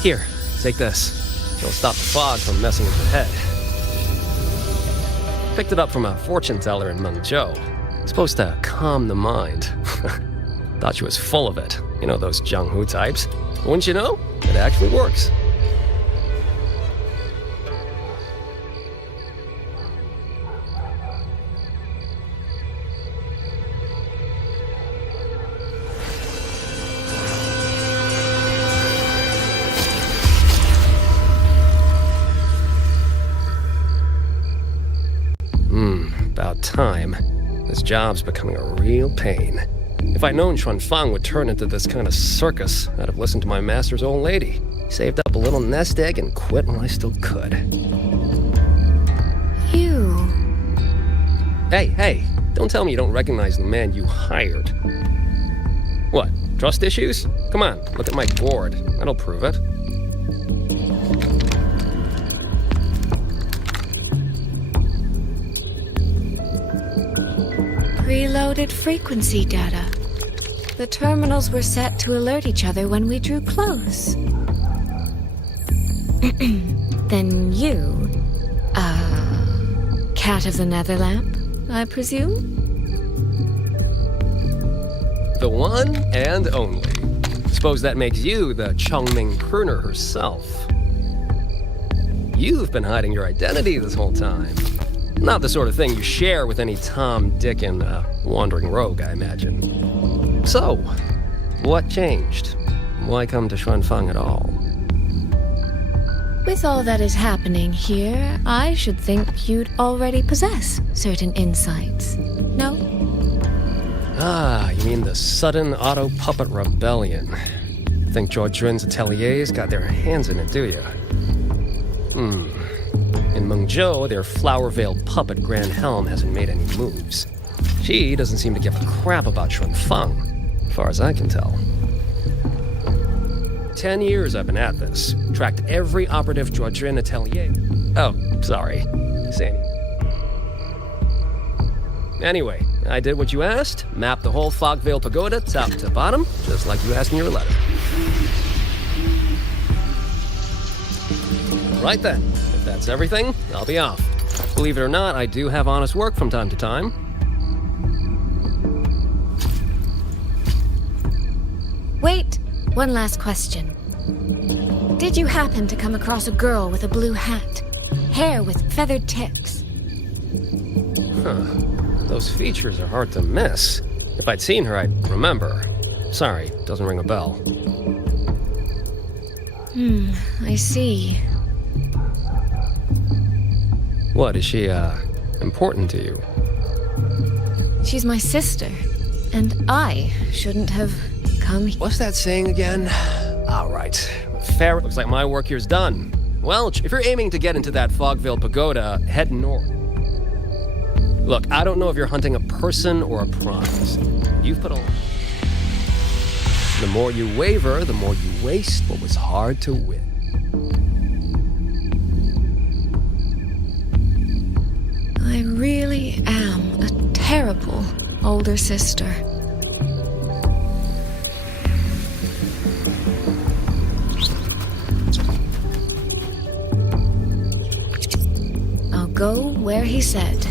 Here, take this. It'll stop the fog from messing with your head. Picked it up from a fortune teller in Mengzhou. Supposed to calm the mind. Thought she was full of it. You know those Jianghu types. Wouldn't you know? It actually works. About time. This job's becoming a real pain. If I'd known Xuanfang would turn into this kind of circus, I'd have listened to my master's old lady. Saved up a little nest egg and quit while I still could. You... Hey, don't tell me you don't recognize the man you hired. What, trust issues? Come on, look at my gourd. That'll prove it. Preloaded frequency data. The terminals were set to alert each other when we drew close. Then you, cat of the Netherlamp, I presume? The one and only. Suppose that makes you the Chongming pruner herself. You've been hiding your identity this whole time. Not the sort of thing you share with any Tom, Dick, and wandering rogue, I imagine. So, what changed? Why come to Xuanfang at all? With all that is happening here, I should think you'd already possess certain insights. No? Ah, you mean the sudden auto-puppet rebellion. Think Zhuojun's ateliers got their hands in it, do you? In Mengzhou, their flower-veiled puppet Grand Helm hasn't made any moves. She doesn't seem to give a crap about Xuanfang, as far as I can tell. 10 years I've been at this. Tracked every operative Zhuojun atelier. Oh, sorry. Sandy. Anyway, I did what you asked. Mapped the whole Fogvale Pagoda top to bottom, just like you asked in your letter. Right then. If that's everything, I'll be off. Believe it or not, I do have honest work from time to time. Wait, one last question. Did you happen to come across a girl with a blue hat? Hair with feathered tips? Huh. Those features are hard to miss. If I'd seen her, I'd remember. Sorry, doesn't ring a bell. I see. What, is she, important to you? She's my sister, and I shouldn't have come here. What's that saying again? All right. Fair. Looks like my work here's done. Well, if you're aiming to get into that Fogvale Pagoda, head north. Look, I don't know if you're hunting a person or a prize. You've put a... The more you waver, the more you waste what was hard to win. I really am a terrible older sister. I'll go where he said.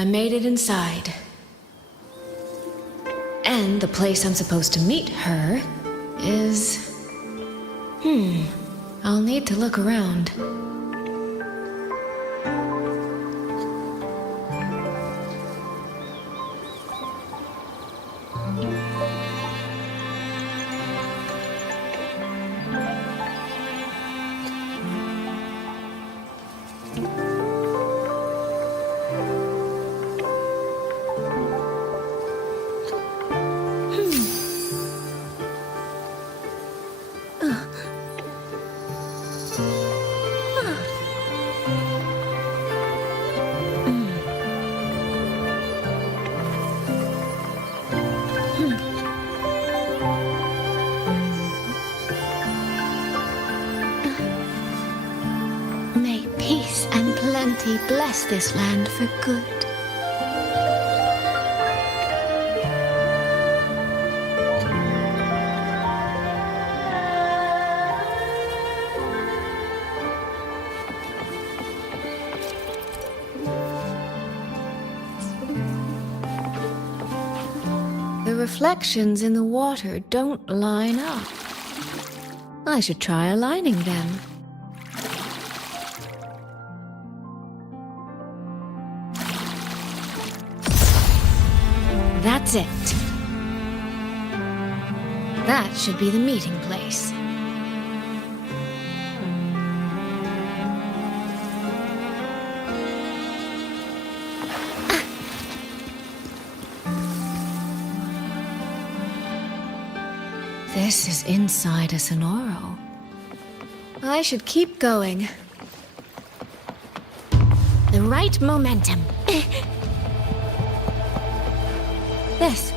I made it inside. And the place I'm supposed to meet her is... I'll need to look around. May peace and plenty bless this land for good. The reflections in the water don't line up. I should try aligning them. That's it. That should be the meeting place. This is inside a Sonoro. I should keep going. The right momentum. This.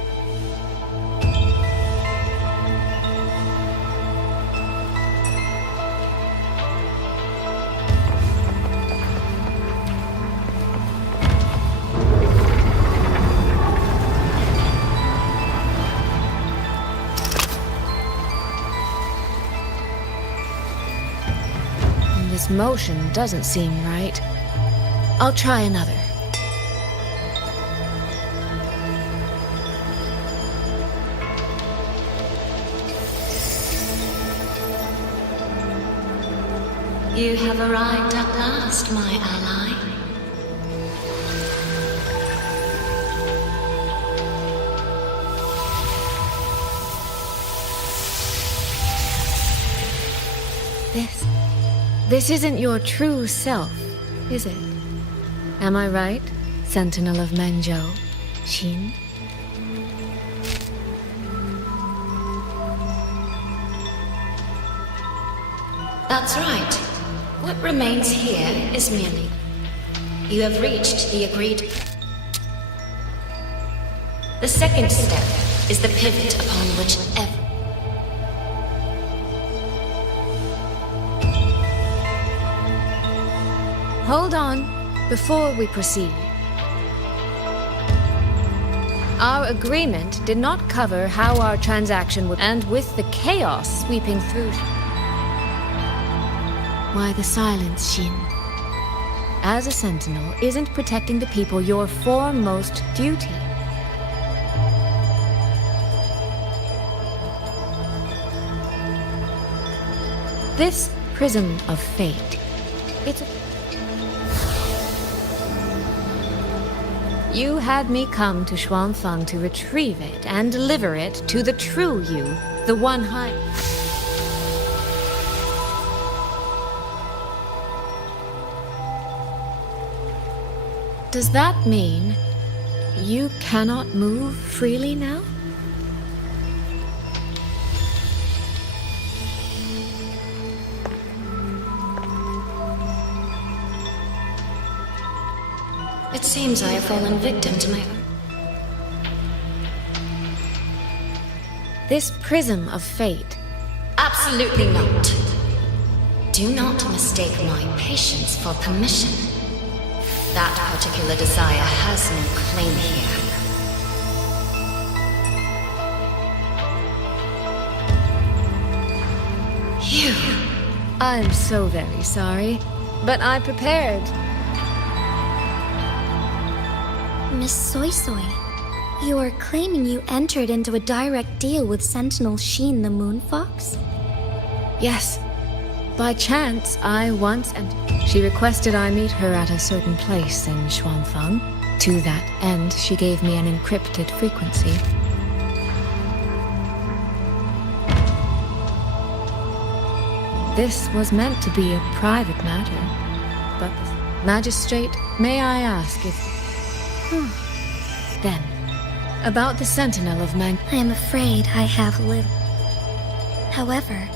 This motion doesn't seem right. I'll try another. You have arrived at last, my ally. This isn't your true self, is it? Am I right, Sentinel of Menjo, Shin? That's right. What remains here is merely... You have reached the agreed... The second step is the pivot upon which Hold on, before we proceed. Our agreement did not cover how our transaction would end with the chaos sweeping through. Why the silence, Shin? As a sentinel, isn't protecting the people your foremost duty? This prism of fate, You had me come to Xuanfeng to retrieve it and deliver it to the true you, the one high. Does that mean you cannot move freely now? It seems I have fallen victim to my... This prism of fate. Absolutely not. Do not mistake my patience for permission. That particular desire has no claim here. You... I'm so very sorry, but I prepared. Miss Soy Soy, you are claiming you entered into a direct deal with Sentinel Sheen the Moon Fox? Yes. By chance, I once entered. She requested I meet her at a certain place in Xuanfang. To that end, she gave me an encrypted frequency. This was meant to be a private matter, but Magistrate, may I ask if... Then, about the Sentinel of Man... I am afraid I have little. However,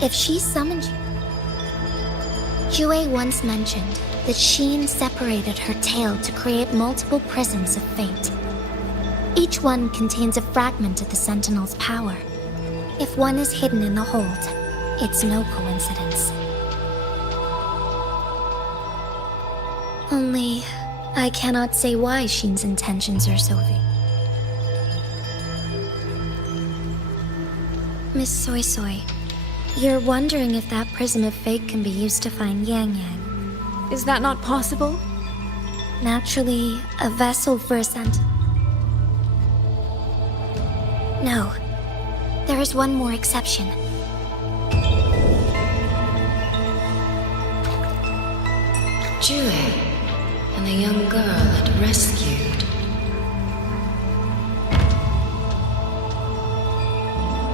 if she summoned you... Jue once mentioned that Sheen separated her tail to create multiple prisms of fate. Each one contains a fragment of the Sentinel's power. If one is hidden in the hold, it's no coincidence. Only, I cannot say why Sheen's intentions are so vague. Miss Soy Soy, you're wondering if that prism of fate can be used to find Yang Yang. Is that not possible? Naturally, a vessel for a Sentinel. No. There is one more exception. Jue, and the young girl it rescued.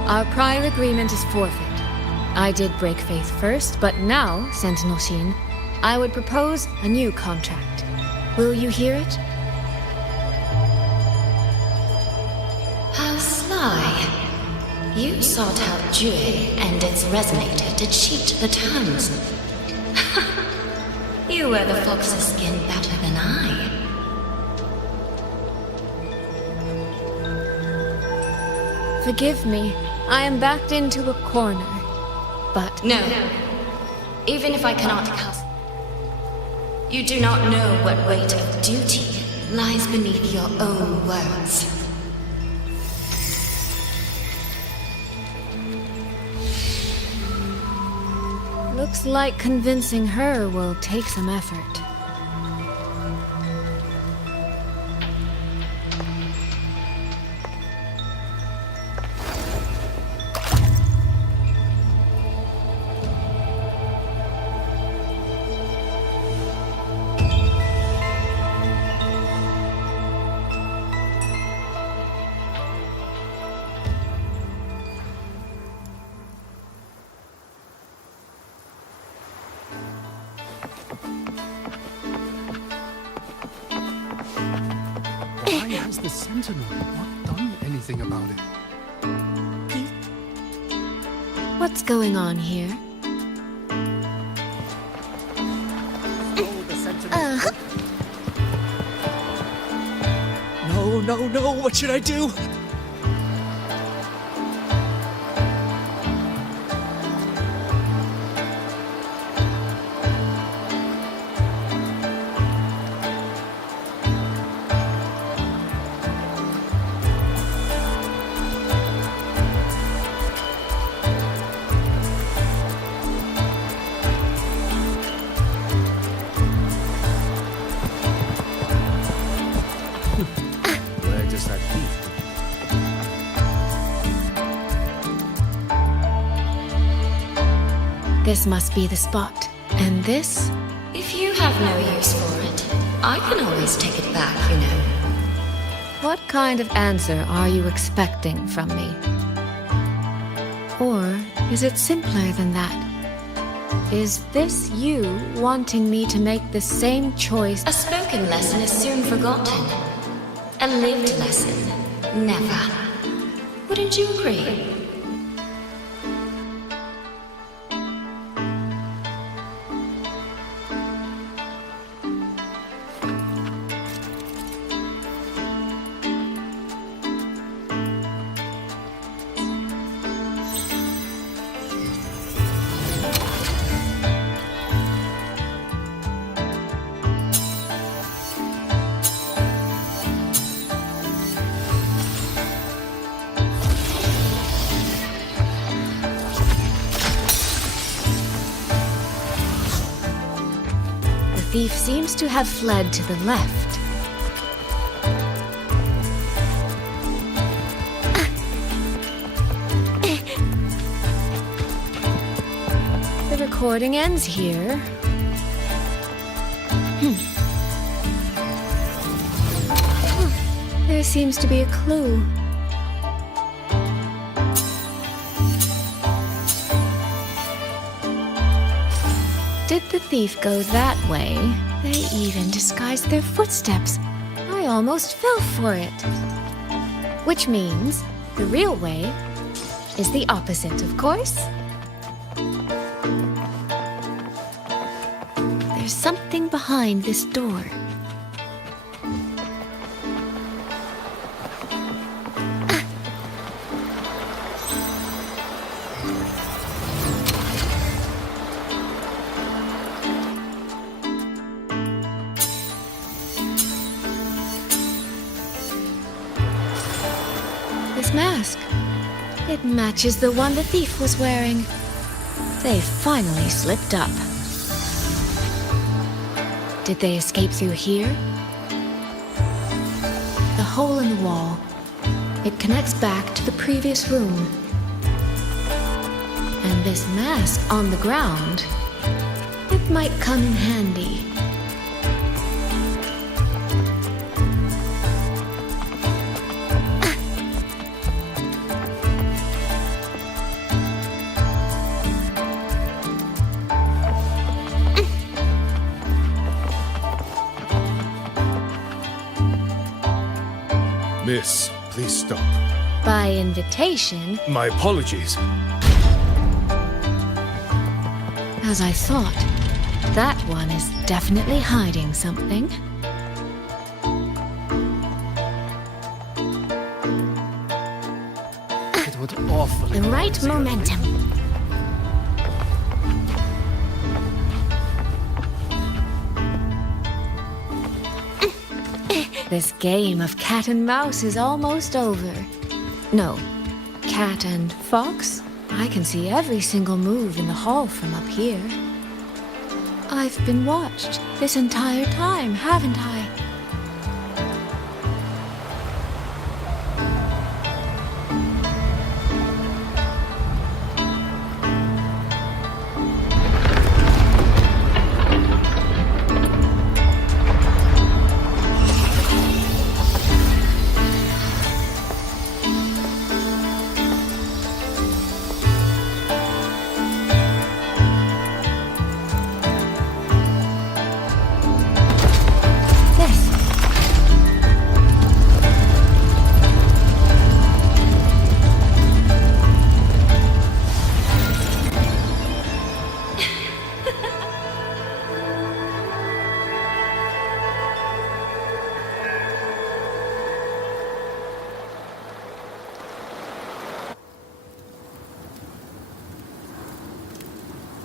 Our prior agreement is forfeit. I did break faith first, but now, Sentinel Sheen, I would propose a new contract. Will you hear it? How sly. You sought out Jue and its resonator to cheat the towns. You wear the fox's skin better than I. Forgive me, I am backed into a corner. But... No. Even if I cannot cast... You do not know what weight of duty lies beneath your own words. Looks like convincing her will take some effort. Why has the Sentinel not done anything about it? What's going on here? No, what should I do? This must be the spot. And this? If you have no use for it, I can always take it back, you know. What kind of answer are you expecting from me? Or is it simpler than that? Is this you wanting me to make the same choice? A spoken lesson is soon forgotten. A lived lesson, never. Wouldn't you agree? The thief seems to have fled to the left. recording ends here. There seems to be a clue. Did the thief go that way? They even disguised their footsteps. I almost fell for it. Which means the real way is the opposite, of course. There's something behind this door. This mask. It matches the one the thief was wearing. They finally slipped up. Did they escape through here? The hole in the wall. It connects back to the previous room. And this mask on the ground, it might come in handy. Miss, please stop. By invitation, My apologies. as I thought, that one is definitely hiding something. It would awfully. The right momentum. This game of cat and mouse is almost over. No, cat and fox? I can see every single move in the hall from up here. I've been watched this entire time, haven't I?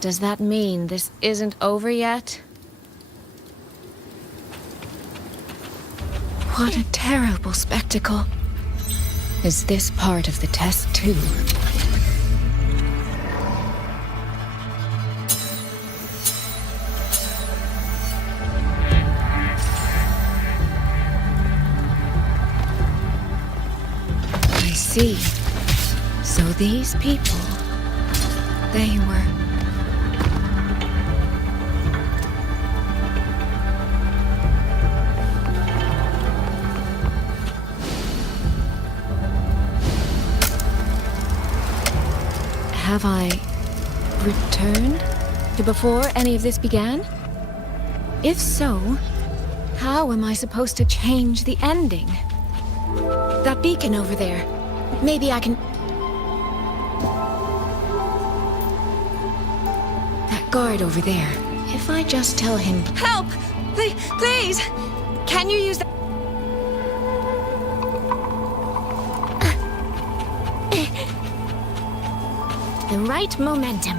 Does that mean this isn't over yet? What a terrible spectacle. Is this part of the test too? I see. So these people, they were... Have I returned to before any of this began? If so, how am I supposed to change the ending? That beacon over there. Maybe I can... That guard over there. If I just tell him... Help! Please! Can you use that? The right momentum.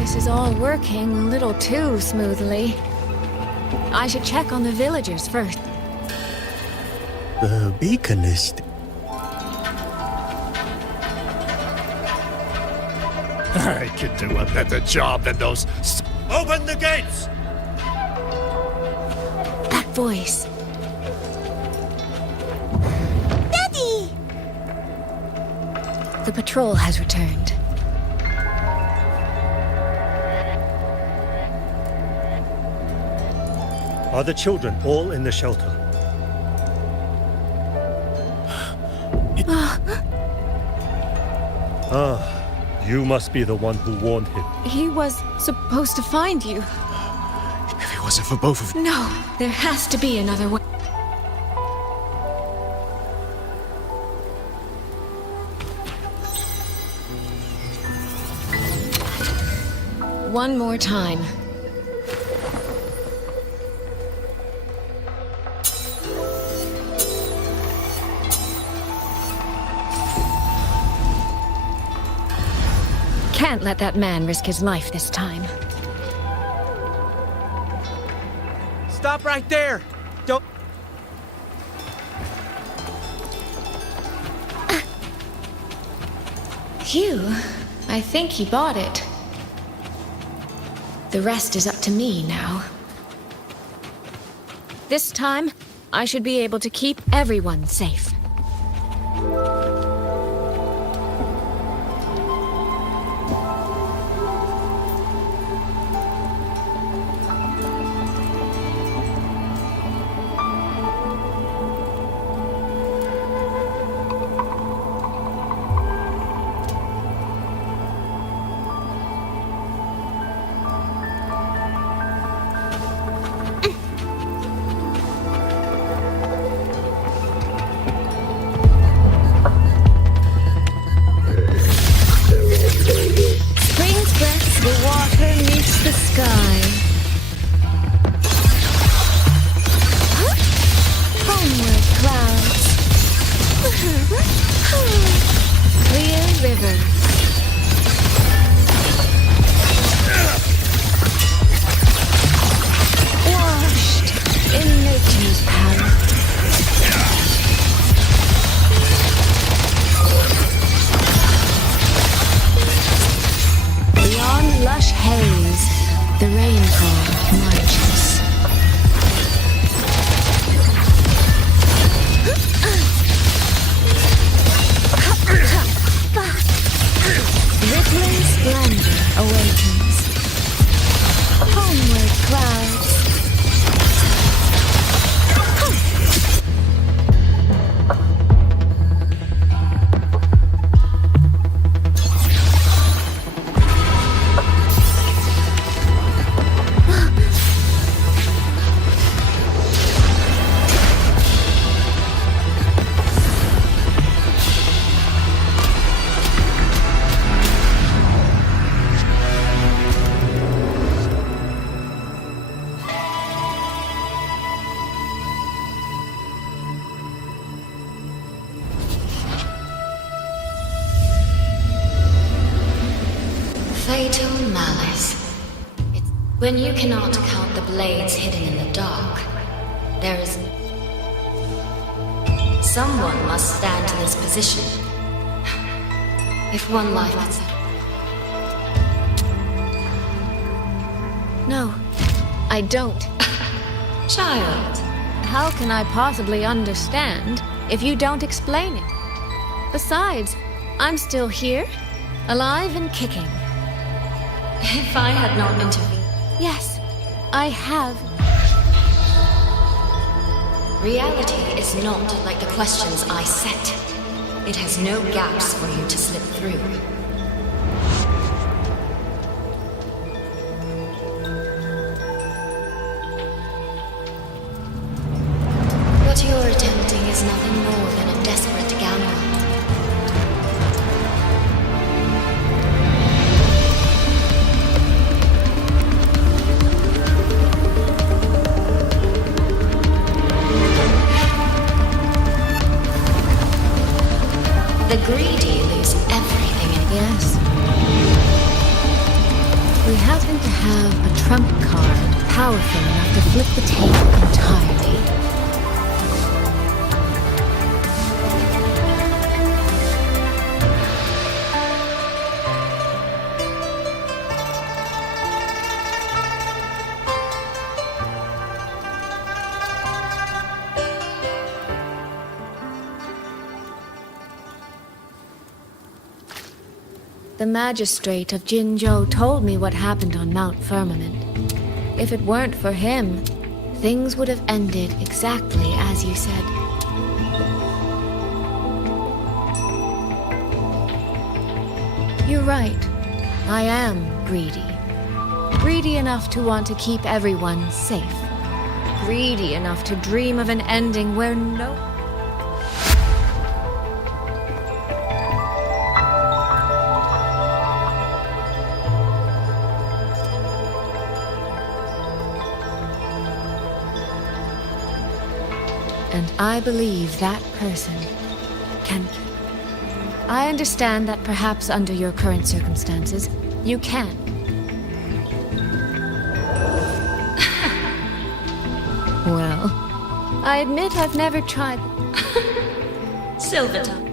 This is all working a little too smoothly. I should check on the villagers first. The beacon is... I can do a better job than those. Open the gates! That voice. Daddy! The patrol has returned. Are the children all in the shelter? You must be the one who warned him. He was supposed to find you. If it wasn't for both of you. No, there has to be another way. One more time. Can't let that man risk his life this time. Stop right there! Don't... Phew, I think he bought it. The rest is up to me now. This time, I should be able to keep everyone safe. Fatal malice. It's when you cannot count the blades hidden in the dark. There is... Someone must stand in this position. If one life could... No, I don't. Child. How can I possibly understand if you don't explain it? Besides, I'm still here, alive and kicking. If I had not intervened... Yes, I have. Reality is not like the questions I set. It has no gaps for you to slip through. What you're attempting is nothing more than a desperate gamble. The greedy lose everything in... Yes. We happen to have a trump card powerful enough to flip the table entirely. The magistrate of Jinzhou told me what happened on Mount Firmament. If it weren't for him, things would have ended exactly as you said. You're right. I am greedy. Greedy enough to want to keep everyone safe. Greedy enough to dream of an ending where no... And I believe that person can... I understand that perhaps under your current circumstances, you can. Well, I admit I've never tried... Silvertongue.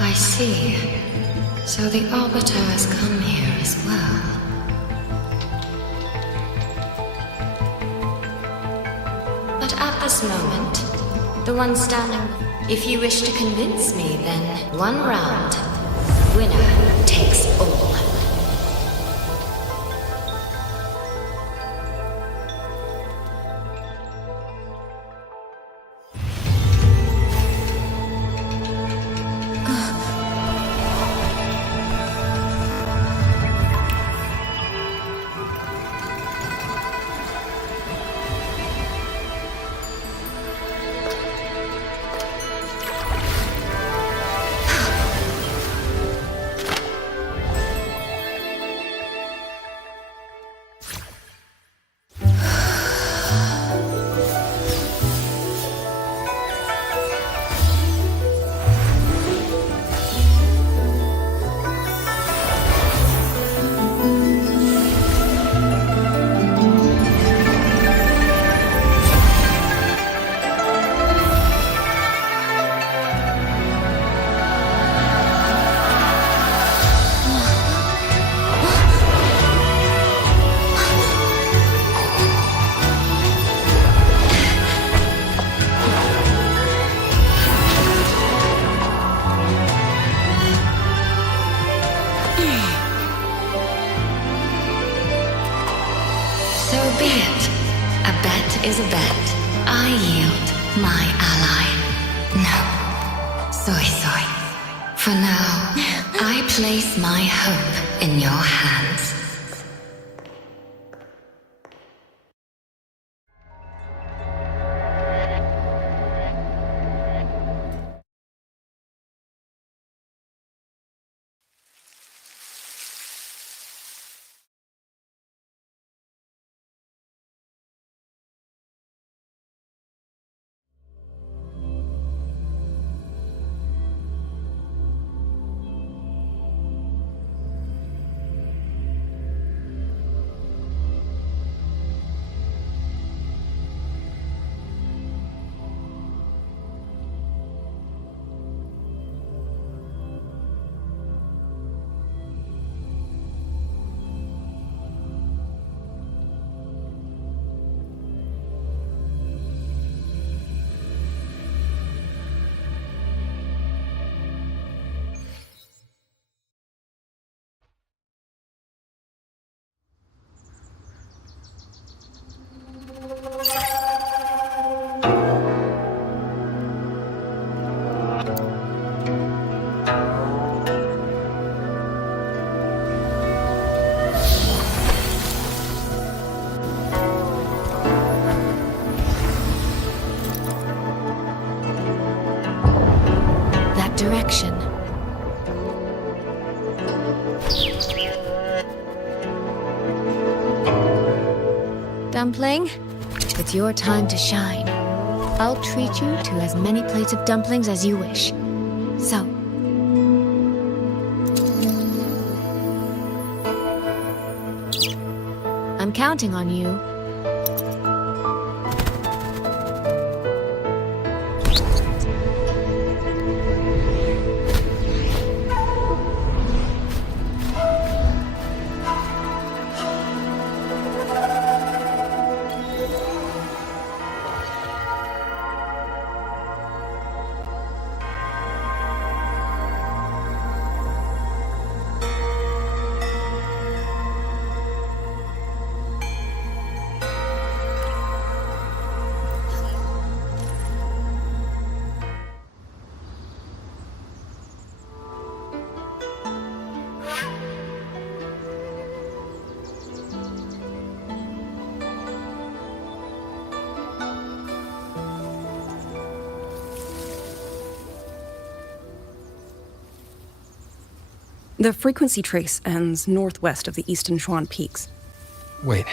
I see. So the Arbiter has come here as well. But at this moment, the one standing... If you wish to convince me, then 1 round. Winner takes all. Is a bet. I yield my ally. No. Soy. For now, I place my hope in your hands. Direction. Dumpling, it's your time to shine. I'll treat you to as many plates of dumplings as you wish. So, I'm counting on you. The frequency trace ends northwest of the eastern Shuan Peaks. Wait,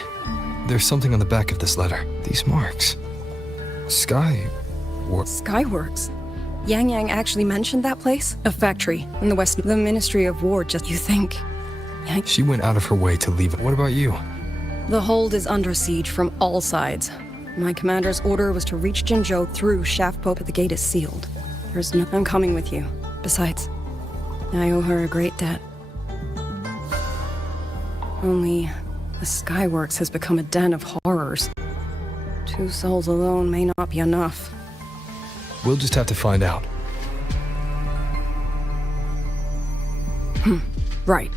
there's something on the back of this letter. These marks. Skyworks? Yang Yang actually mentioned that place? A factory in the west. The Ministry of War just... You think... She went out of her way to leave it. What about you? The hold is under siege from all sides. My commander's order was to reach Jinzhou through Shaftpo, but the gate is sealed. There's no... I'm coming with you. Besides, I owe her a great debt. Only, the Skyworks has become a den of horrors. 2 souls alone may not be enough. We'll just have to find out. Right.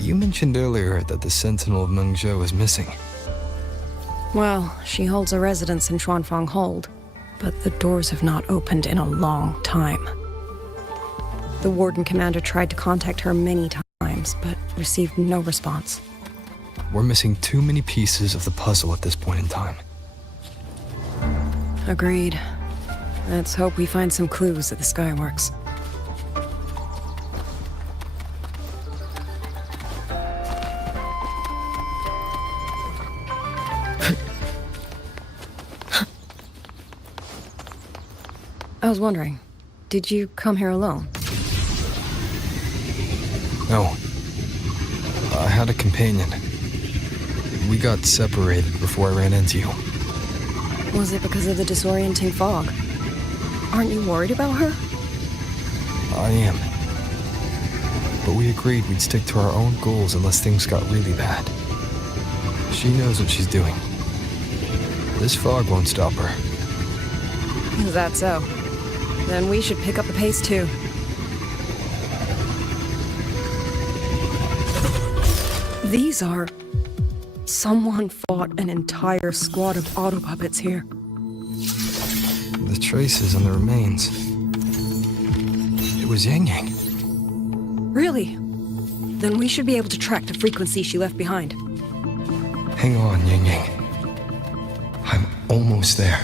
You mentioned earlier that the Sentinel of Mengzhou is missing. Well, she holds a residence in Xuanfang Hold, but the doors have not opened in a long time. The Warden Commander tried to contact her many times, but received no response. We're missing too many pieces of the puzzle at this point in time. Agreed. Let's hope we find some clues at the Skyworks. I was wondering, did you come here alone? No. I had a companion. We got separated before I ran into you. Was it because of the disorienting fog? Aren't you worried about her? I am. But we agreed we'd stick to our own goals unless things got really bad. She knows what she's doing. This fog won't stop her. Is that so? Then we should pick up the pace too. These are... Someone fought an entire squad of auto puppets here. The traces on the remains. It was Yang Yang. Really? Then we should be able to track the frequency she left behind. Hang on, Yang Yang. I'm almost there.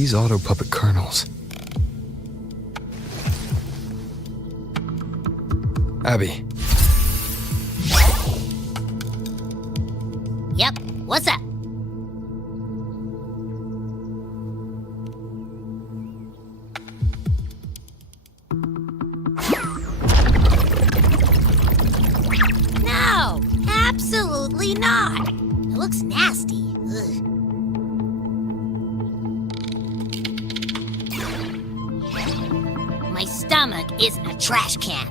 these auto puppet kernels. Abby, Yep, what's up? No, absolutely not. It looks nasty. Ugh. My stomach isn't a trash can.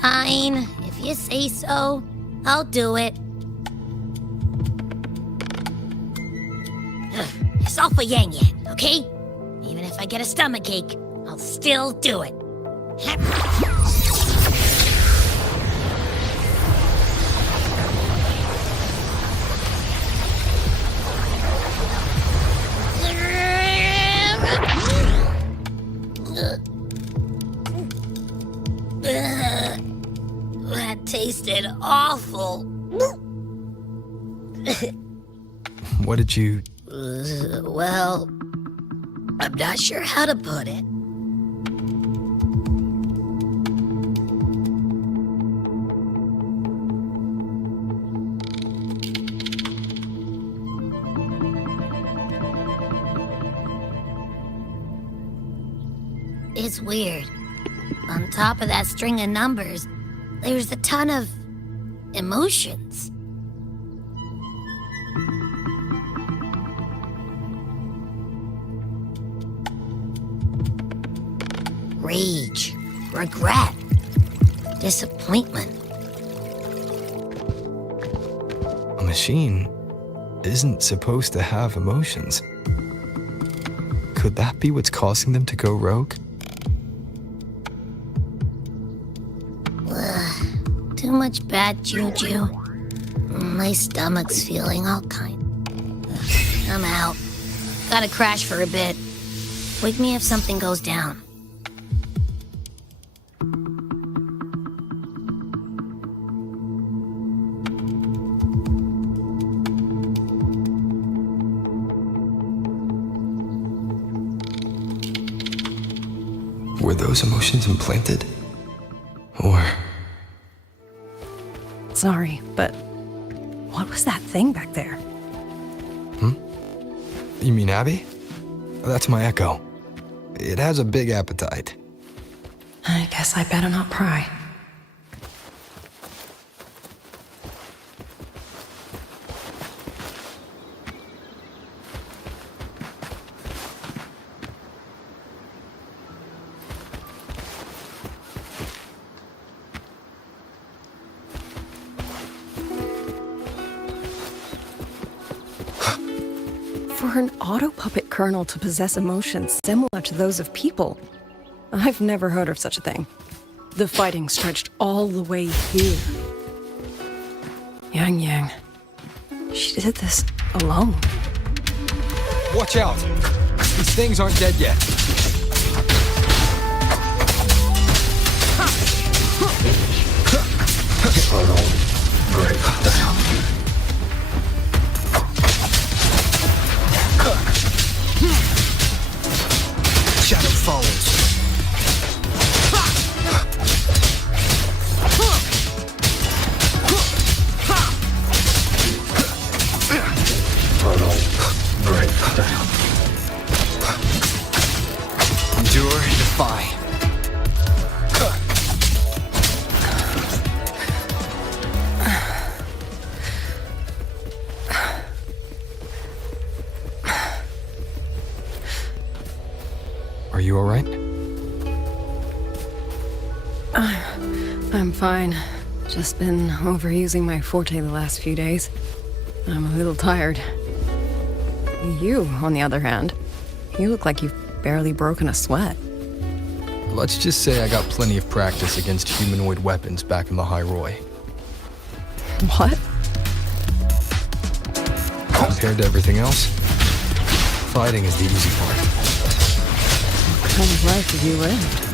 Fine. If you say so, I'll do it. Ugh, it's all for Yang Yang, okay? Even if I get a stomachache, I'll still do it. That tasted awful. what did you... Well, I'm not sure how to put it. It's weird. On top of that string of numbers, there's a ton of emotions. Rage, regret, disappointment. A machine isn't supposed to have emotions. Could that be what's causing them to go rogue? Too much bad juju. My stomach's feeling all kind. I'm out. Gotta crash for a bit. Wake me if something goes down. Were those emotions implanted? Or... Sorry, but what was that thing back there? You mean Abby? That's my echo. It has a big appetite. I guess I better not pry. For an auto-puppet kernel to possess emotions similar to those of people, I've never heard of such a thing. The fighting stretched all the way here. Yang Yang. She did this alone. Watch out! These things aren't dead yet. Shadow follows. Endure, defy. Are you alright? I'm fine. Just been overusing my forte the last few days. I'm a little tired. You, on the other hand, you look like you've barely broken a sweat. Let's just say I got plenty of practice against humanoid weapons back in the High Roy. What? Compared to everything else, fighting is the easy part. What kind of life have you lived?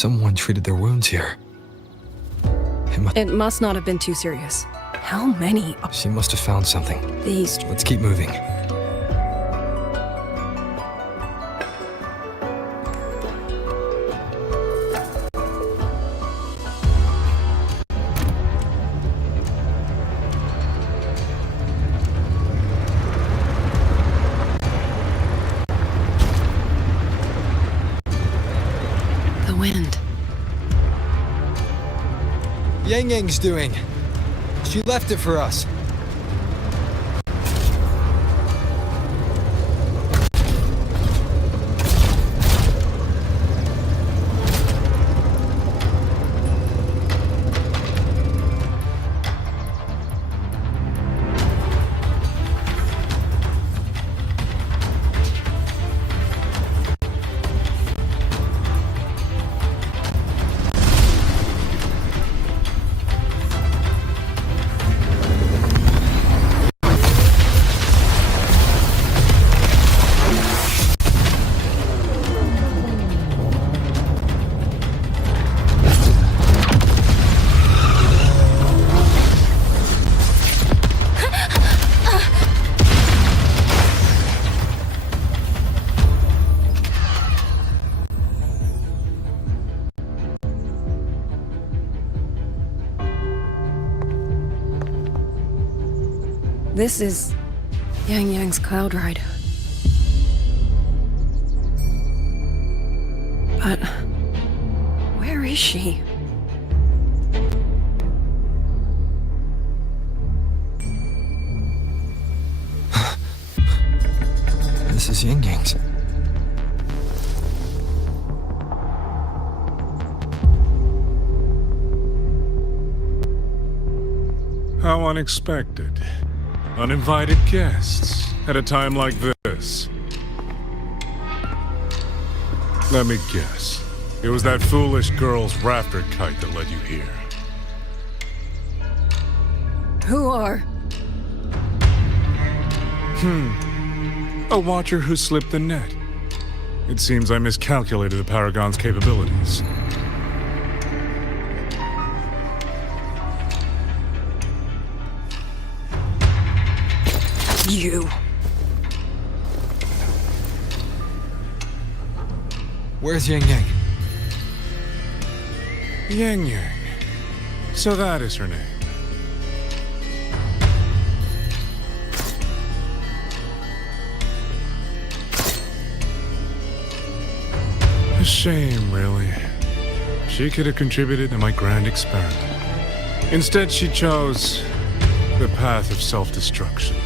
Someone treated their wounds here. It must not have been too serious. How many? She must have found something. These. Let's keep moving. The wind. Yang Yang's doing. She left it for us. This is Yang Yang's cloud ride. But where is she? This is Yang Yang's. How unexpected. Uninvited guests at a time like this. Let me guess. It was that foolish girl's rafter kite that led you here. Who are? A watcher who slipped the net. It seems I miscalculated the Paragon's capabilities. You. Where's Yang Yang? Yang Yang. So that is her name. A shame, really. She could have contributed to my grand experiment. Instead, she chose the path of self-destruction.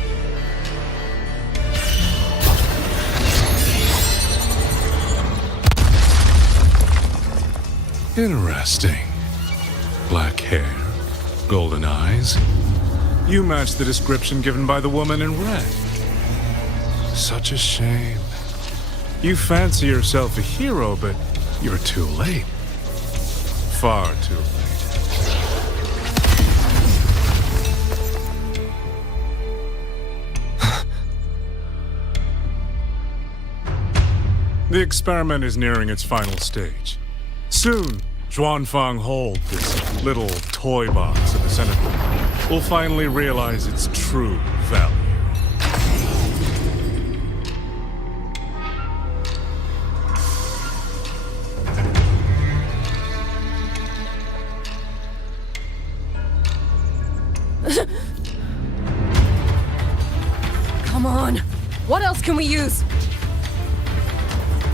Interesting. Black hair, golden eyes. You match the description given by the woman in red. Such a shame. You fancy yourself a hero, but you're too late. Far too late. The experiment is nearing its final stage. Soon, Zhuanfang Hold, this little toy box at the center, will finally realize its true value. Come on. What else can we use?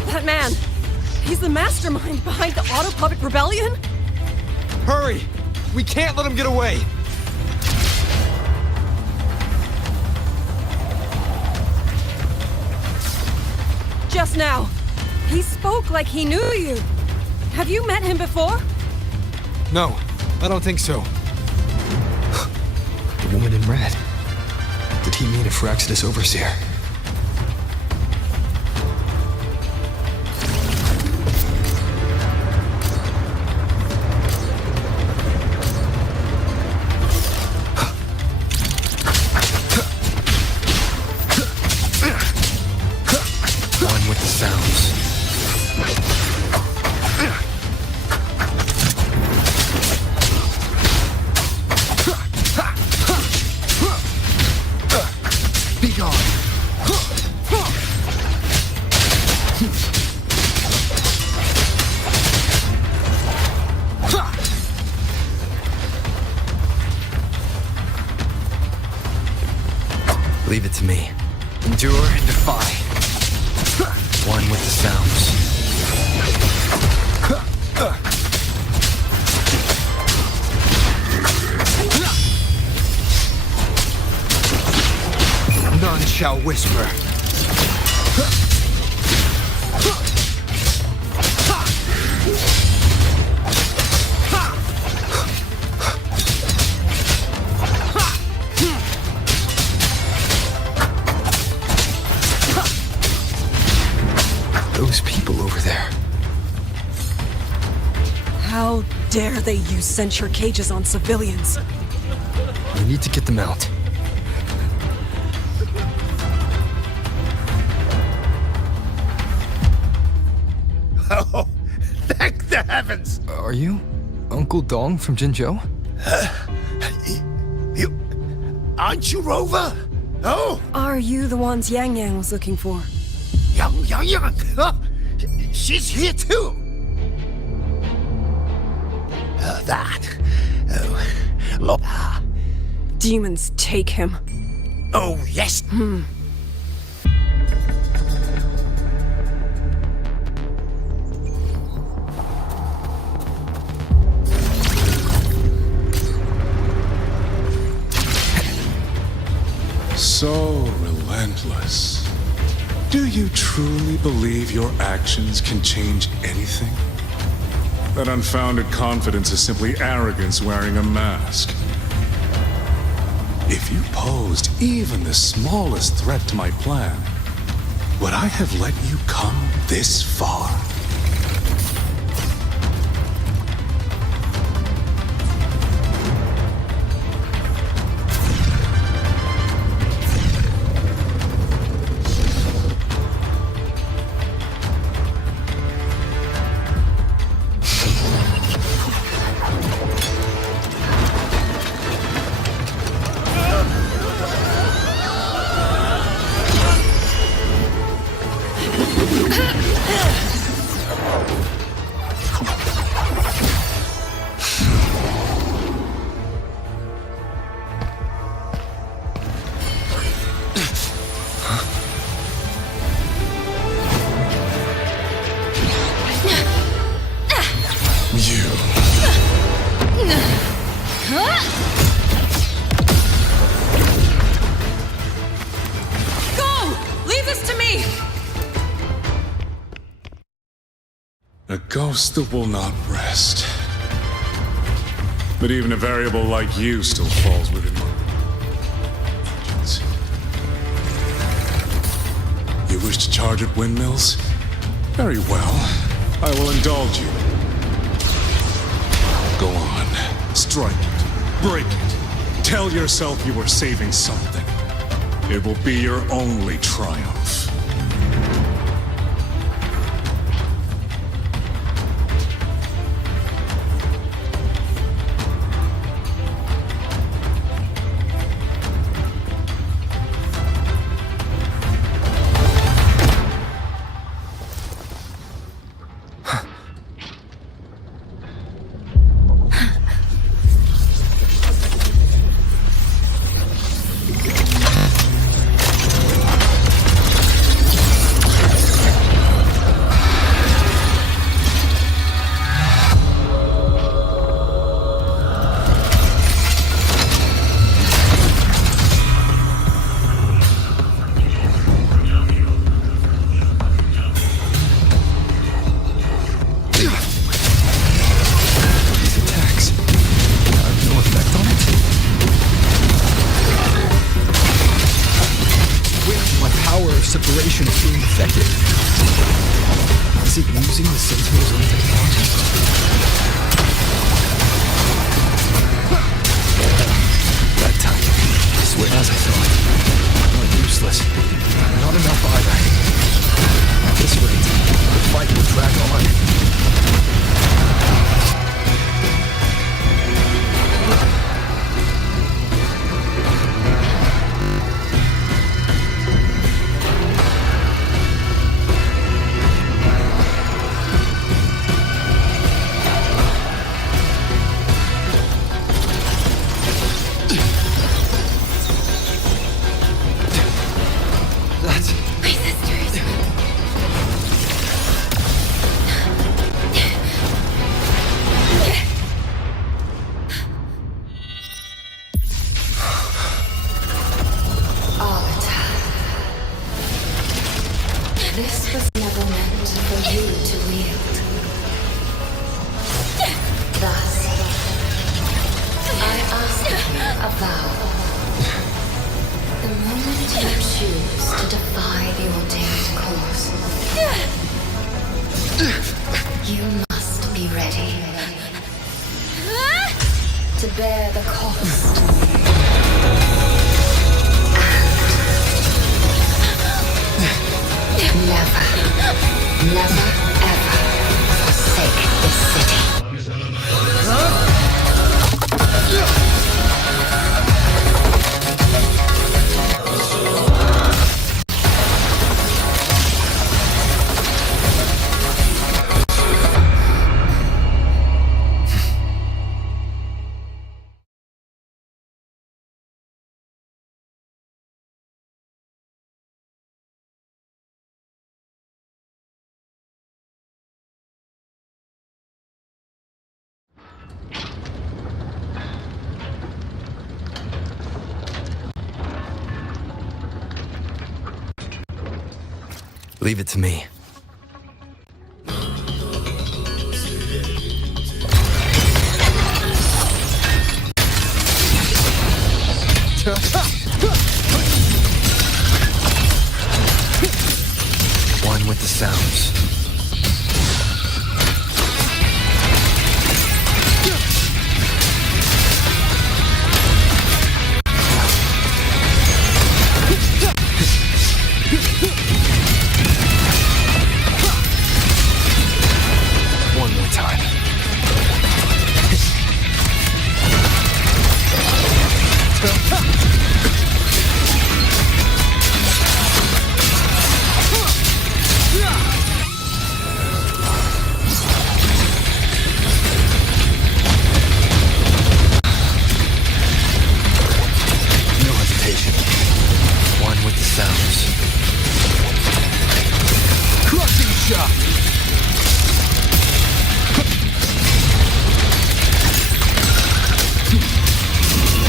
That man. He's the mastermind behind the Autopuppet Rebellion? Hurry! We can't let him get away! Just now, he spoke like he knew you. Have you met him before? No, I don't think so. The woman in red. Did he mean a Firaxidus Overseer? Be gone. Leave it to me. Endure and defy. One with the sounds. None shall whisper. Those people over there. How dare they use censure cages on civilians? We need to get them out. Oh, thank the heavens! Are you Uncle Dong from Jinzhou? Aren't you Rover? Oh! Are you the ones Yang Yang was looking for? Yang! Huh? She's here too! Demons take him. Oh, yes! So relentless. Do you truly believe your actions can change anything? That unfounded confidence is simply arrogance wearing a mask. If you posed even the smallest threat to my plan, would I have let you come this far? A ghost that will not rest. But even a variable like you still falls within my regions. You wish to charge at windmills? Very well. I will indulge you. Go on. Strike it. Break it. Tell yourself you are saving something. It will be your only triumph. Separation is being effective. Is it using the Sentinel's own technology? That time, I swear, as I thought. Not useless. Not enough either. At this rate, the fight will drag on. This was never meant for you to wield. Thus, I ask of you a vow. The moment you choose to defy the ordained course, you must be ready to bear the cost. And never, ever forsake this city. Leave it to me. One with the sounds. One more time. No hesitation. One with the sounds. Crushing shot!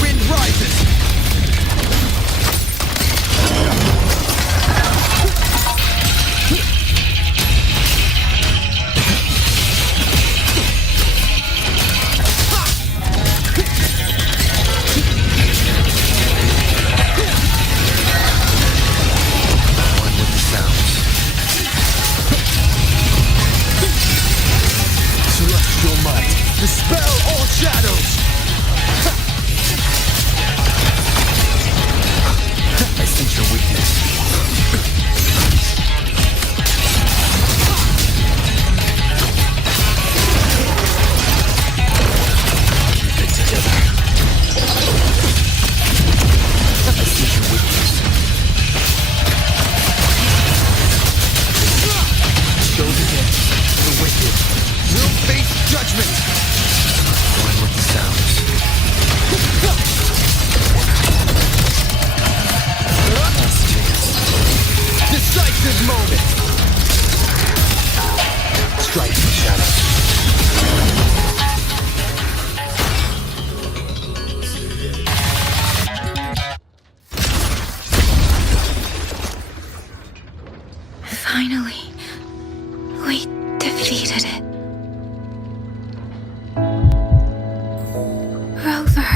Wind rises! One with the sounds. Celestial might, dispel all shadows! I sense your weakness. Keep it together. I sense your weakness. Show the dead, the wicked, will face judgment. One with the sounds. Last chance. Decisive moment. Strike the shadows. Finally, we defeated it. Rover.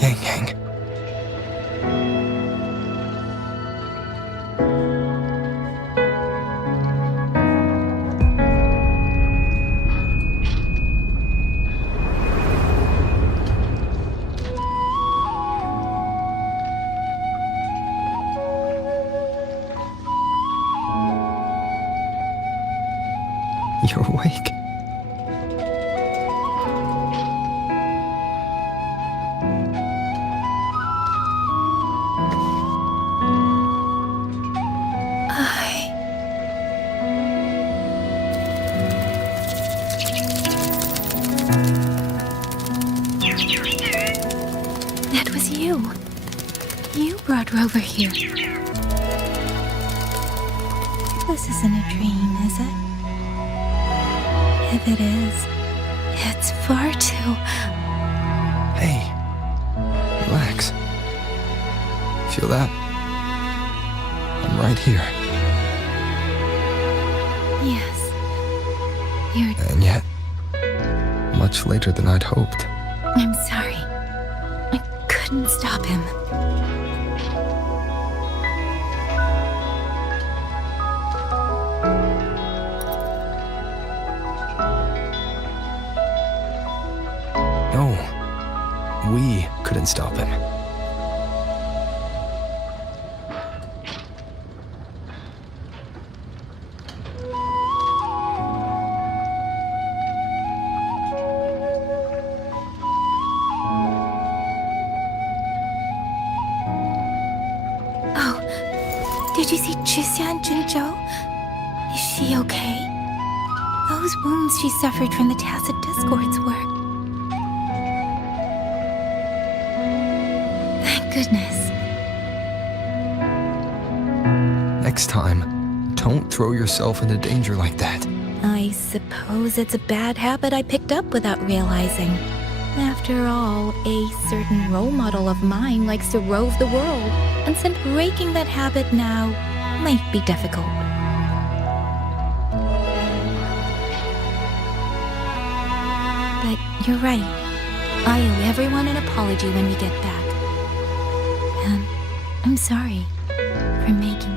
Yang Yang. You're awake. That was you. You brought Rover here. This isn't a dream, is it? If it is, it's far too... Hey, relax. feel that? I'm right here. Yes. You're... And yet, much later than I'd hoped. I'm sorry. I couldn't stop him. No, we couldn't stop him. Did you see Chuxian Junzhou? Is she okay? Those wounds she suffered from the tacit discords were... Thank goodness. Next time, don't throw yourself into danger like that. I suppose it's a bad habit I picked up without realizing. After all, a certain role model of mine likes to rove the world, and since breaking that habit now might be difficult. But you're right. I owe everyone an apology when we get back. And I'm sorry for making...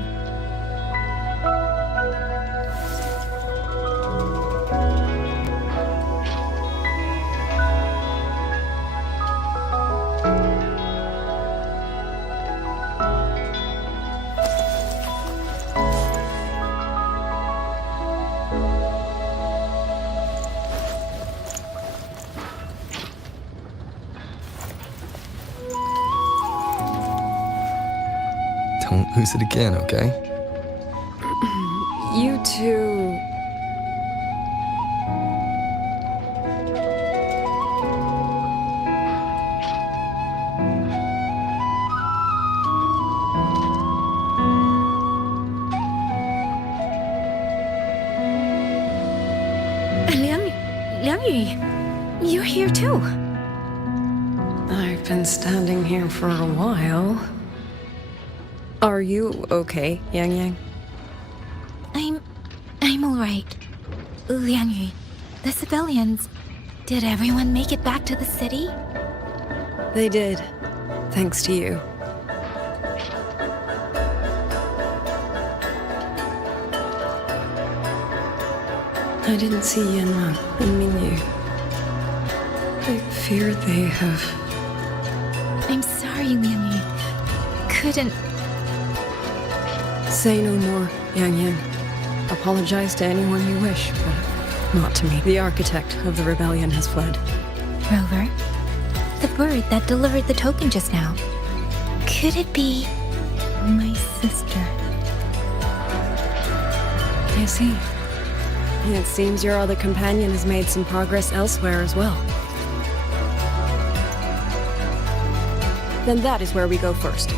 Don't lose it again, okay? You two... Liang Yu, you're here too. I've been standing here for a while. Are you okay, Yang Yang? I'm alright. Liang Yu, the civilians, did everyone make it back to the city? They did, thanks to you. I didn't see Yanma and Mingyu. I fear they have... I'm sorry, Liang Yu. Couldn't... Say no more, Yang Yang. Apologize to anyone you wish, but not to me. The architect of the rebellion has fled. Rover, the bird that delivered the token just now. Could it be my sister? I see. It seems your other companion has made some progress elsewhere as well. Then that is where we go first.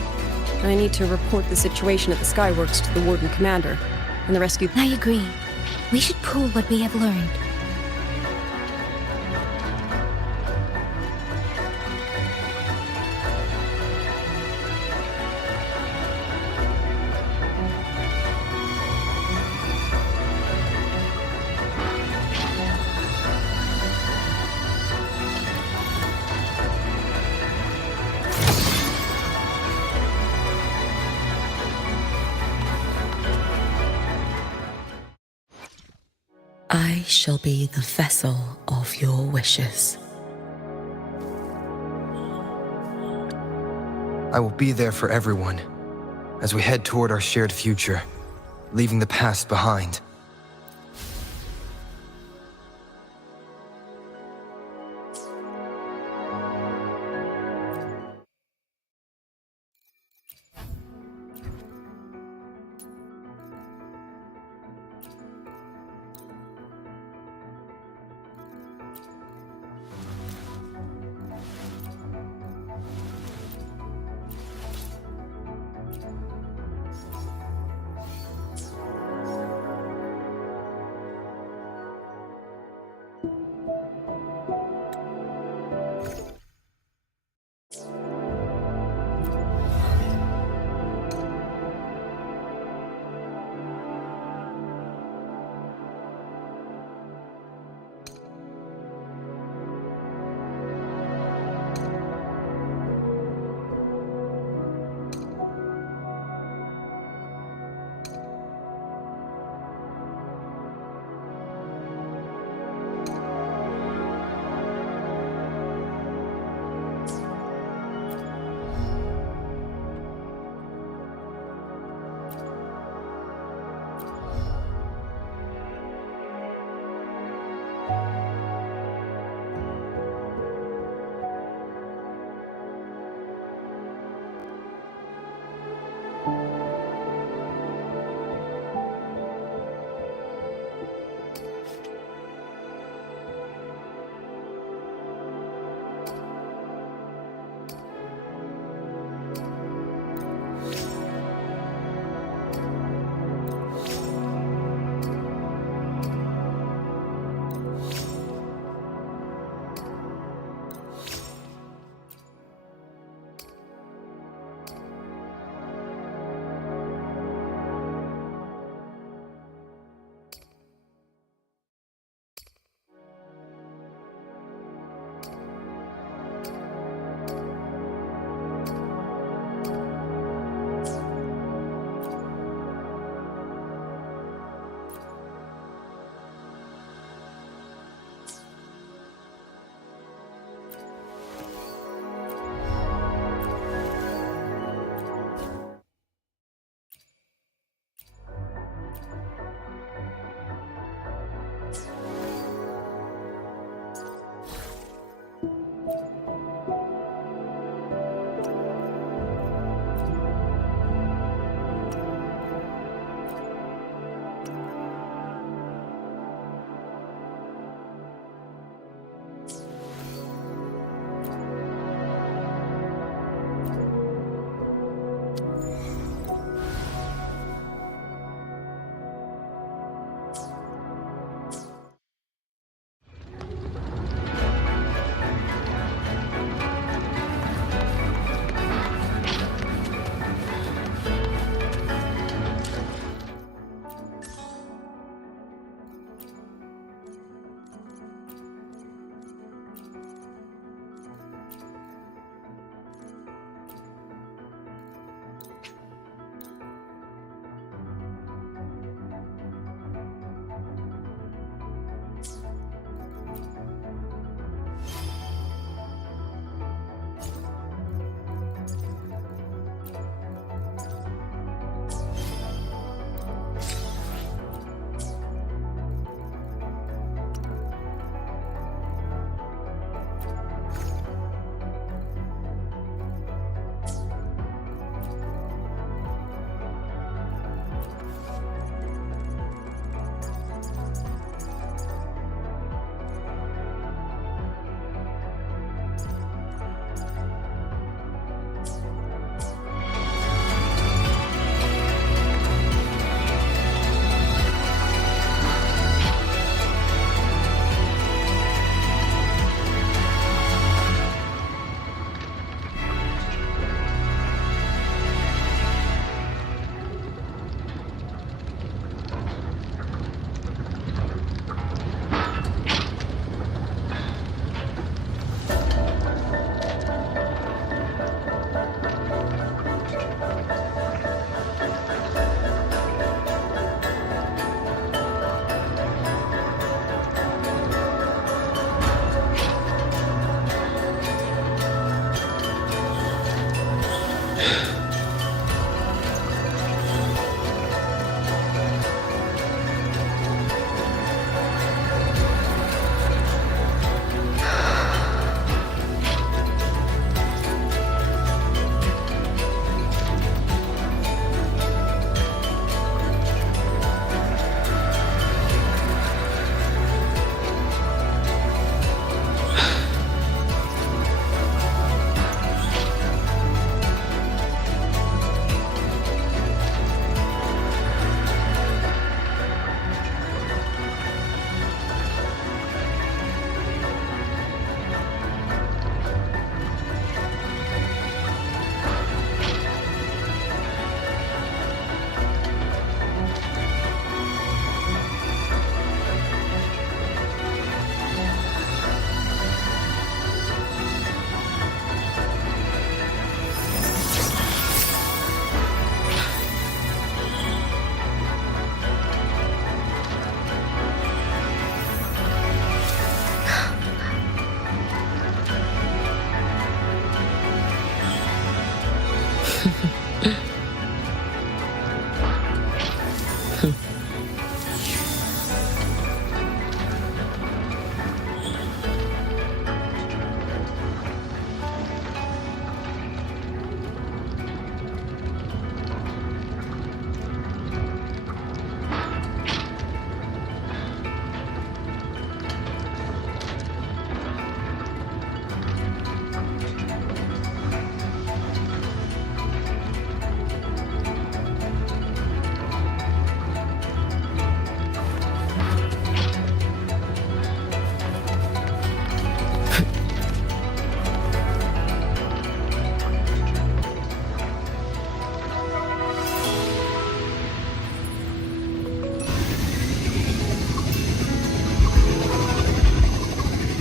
I need to report the situation at the Skyworks to the Warden Commander and the rescue... I agree. We should pool what we have learned. I shall be the vessel of your wishes. I will be there for everyone as we head toward our shared future, leaving the past behind.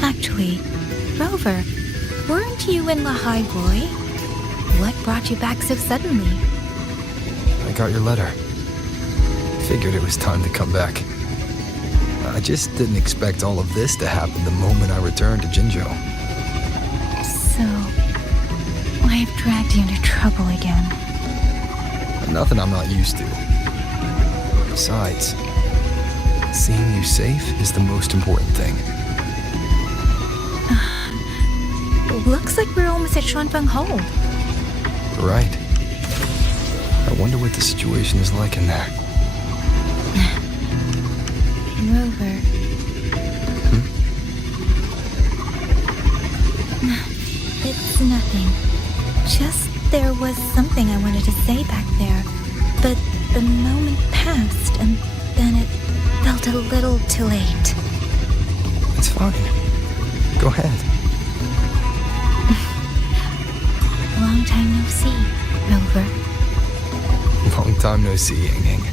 Actually, Rover, weren't you in Lahai Roy? What brought you back so suddenly? I got your letter. Figured it was time to come back. I just didn't expect all of this to happen the moment I returned to Jinzhou. So, I've dragged you into trouble again. Nothing I'm not used to. Besides, seeing you safe is the most important thing. Looks like we're almost at Shuanfeng Hold. Right. I wonder what the situation is like in there. Rover. It's nothing. Just there was something I wanted to say back there, but the moment passed and then it felt a little too late. It's fine. Go ahead. Long time no see, Rover. Long time no see, Yang Yang.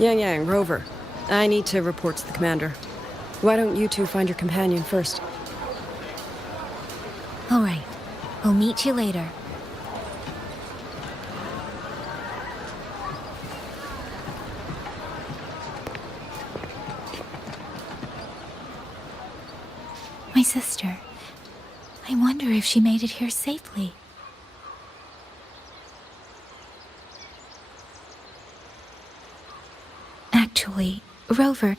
Yang Yang, Rover. I need to report to the commander. Why don't you two find your companion first? All right. We'll meet you later. My sister. I wonder if she made it here safely. Actually, Rover,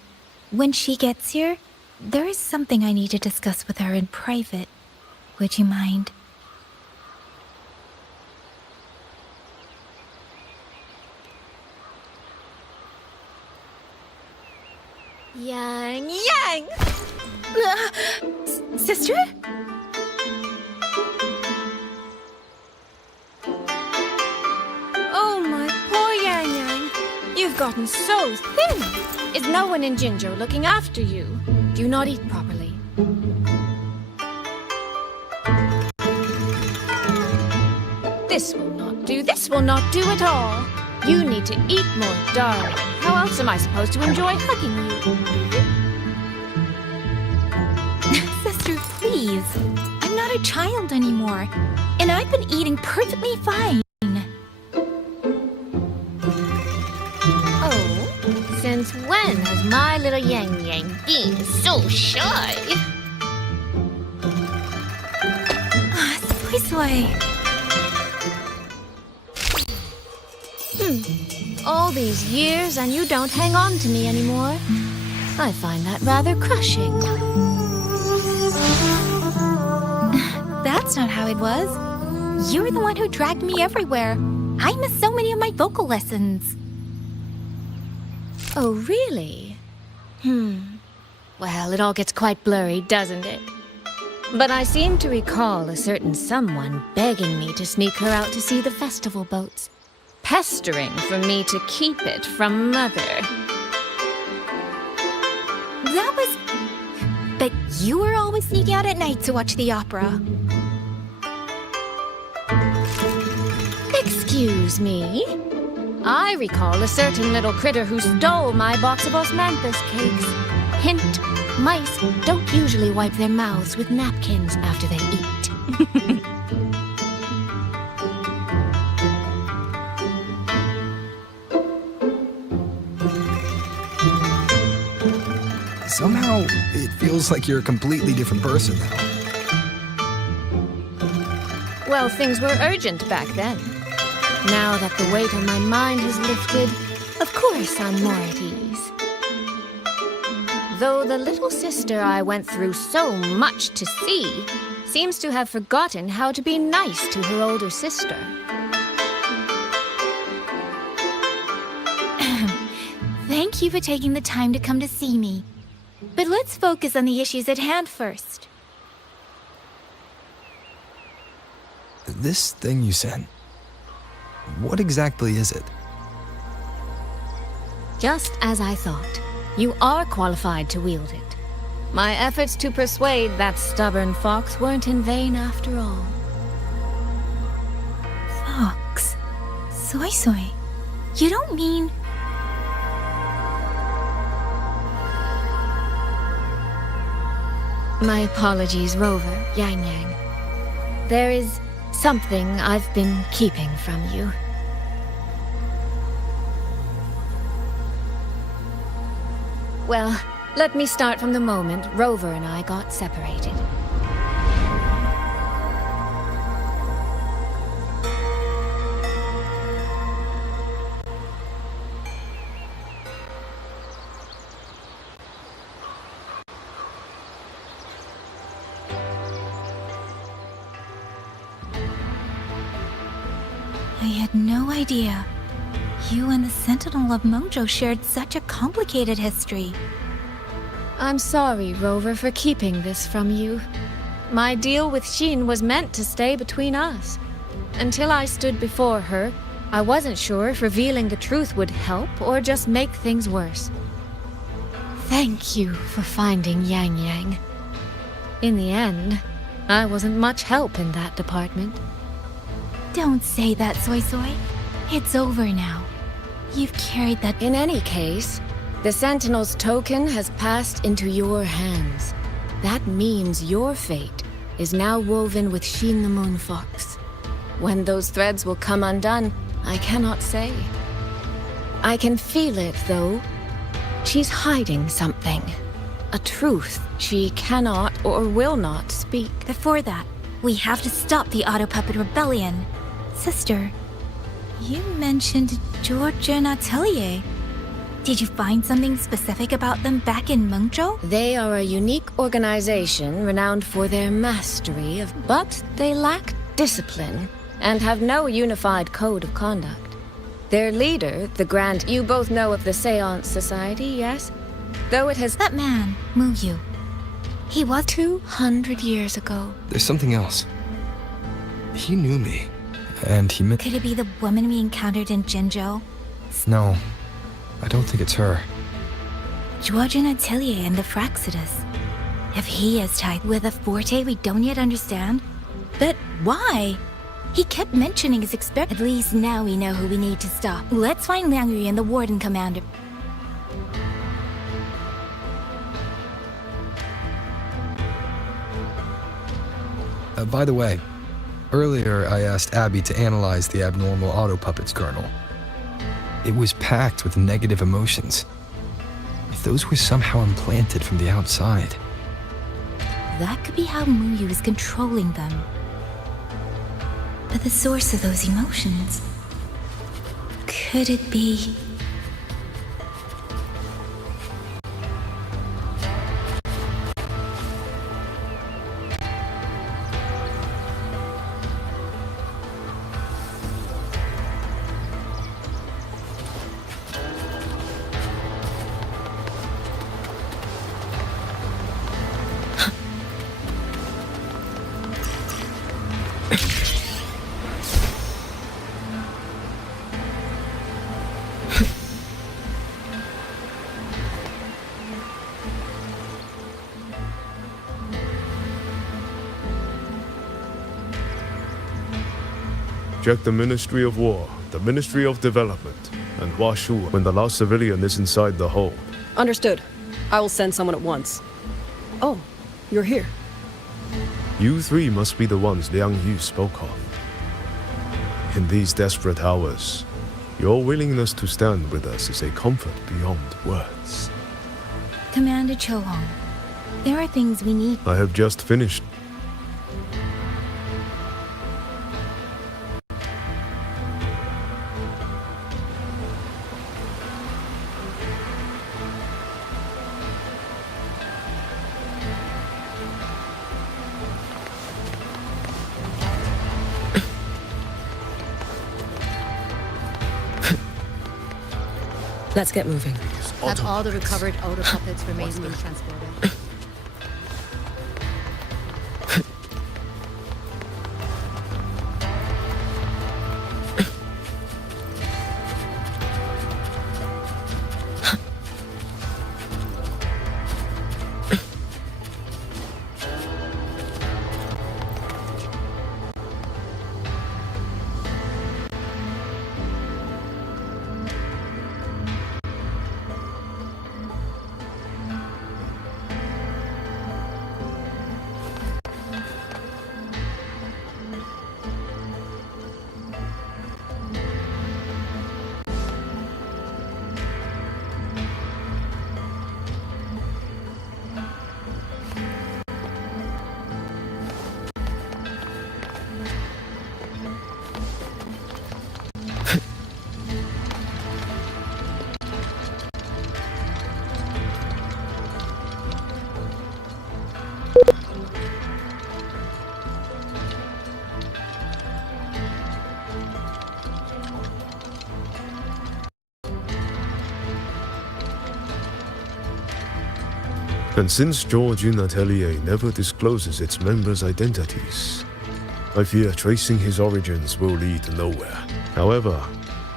when she gets here, there is something I need to discuss with her in private. Would you mind? Yang Yang! Sister? Oh, my poor Yang Yang. You've gotten so thin. Is no one in Jinzhou looking after you? Do you not eat properly? This will not do. This will not do at all. You need to eat more, darling. How else am I supposed to enjoy hugging you? Sister, please. I'm not a child anymore. And I've been eating perfectly fine. Oh, since when has my little Yang Yang been so shy? Soy Soy. All these years and you don't hang on to me anymore. I find that rather crushing. That's not how it was. You were the one who dragged me everywhere. I missed so many of my vocal lessons. Oh, really? Well, it all gets quite blurry, doesn't it? But I seem to recall a certain someone begging me to sneak her out to see the festival boats, pestering for me to keep it from Mother. That was... But you were always sneaking out at night to watch the opera. Excuse me? I recall a certain little critter who stole my box of osmanthus cakes. Hint, mice don't usually wipe their mouths with napkins after they eat. Somehow, it feels like you're a completely different person now. Well, things were urgent back then. Now that the weight on my mind has lifted, of course I'm more at ease. Though the little sister I went through so much to see seems to have forgotten how to be nice to her older sister. Thank you for taking the time to come to see me. But let's focus on the issues at hand first. This thing you sent, what exactly is it? Just as I thought. You are qualified to wield it. My efforts to persuade that stubborn fox weren't in vain after all. Fox? Soy Soy? You don't mean... My apologies, Rover, Yang Yang. There is something I've been keeping from you. Well, let me start from the moment Rover and I got separated. I had no idea. You and the Sentinel of Mojo shared such a complicated history. I'm sorry, Rover, for keeping this from you. My deal with Xin was meant to stay between us. Until I stood before her, I wasn't sure if revealing the truth would help or just make things worse. Thank you for finding Yang Yang. In the end, I wasn't much help in that department. Don't say that, Soy Soy. It's over now. You've carried that... In any case, the Sentinel's token has passed into your hands. That means your fate is now woven with Xin the Moon Fox. When those threads will come undone, I cannot say. I can feel it, though. She's hiding something. A truth she cannot or will not speak. Before that, we have to stop the Auto Puppet Rebellion. Sister, you mentioned Georgia and Atelier. Did you find something specific about them back in Mojo? They are a unique organization renowned for their mastery of... But they lack discipline and have no unified code of conduct. Their leader, the Grand... You both know of the Seance Society, yes? Though it has... That man, Muyu. He was... 200 years ago. There's something else. He knew me, and he meant... Could it be the woman we encountered in Jinzhou? No, I don't think it's her. George and Atelier and the Fraxidus. If he is tied with a forte we don't yet understand, but why? He kept mentioning his experiment. At least now we know who we need to stop. Let's find Liang Yu and the Warden Commander. By the way, earlier I asked Abby to analyze the abnormal Auto Puppets kernel. It was packed with negative emotions. If those were somehow implanted from the outside... That could be how Muyu is controlling them. But the source of those emotions... Could it be? Check the Ministry of War, the Ministry of Development, and WUWA when the last civilian is inside the hold. Understood. I will send someone at once. Oh, you're here. You three must be the ones Liang Yu spoke of. In these desperate hours, your willingness to stand with us is a comfort beyond words. Commander Chohong, there are things we need. I have just finished. Let's get moving. Have all the recovered older puppets remain being transported. And since Georgian Atelier never discloses its members' identities, I fear tracing his origins will lead nowhere. However,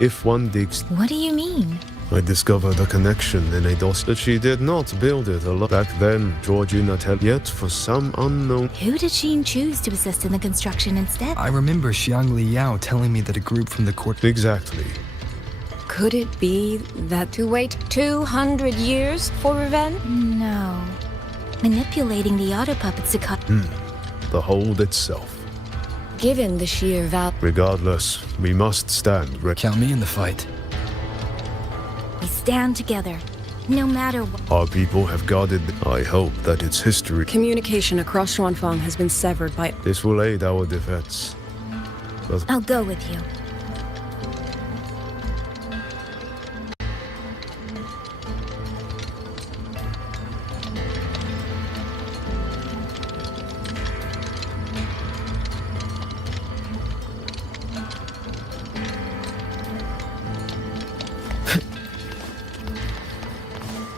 if one digs... What do you mean? I discovered a connection in a DOS that she did not build it alone. Back then, Georgian Atelier, yet for some unknown... Who did Sheen choose to assist in the construction instead? I remember Xiang Li Yao telling me that a group from the court... Exactly. Could it be that to wait 200 years for revenge? No. Manipulating the auto puppets to cut... The hold itself. Given the sheer value... Regardless, we must stand ready. Count me in the fight. We stand together, no matter what. Our people have guarded... I hope that its history... Communication across Xuanfang has been severed by... This will aid our defense. But I'll go with you.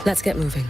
Let's get moving.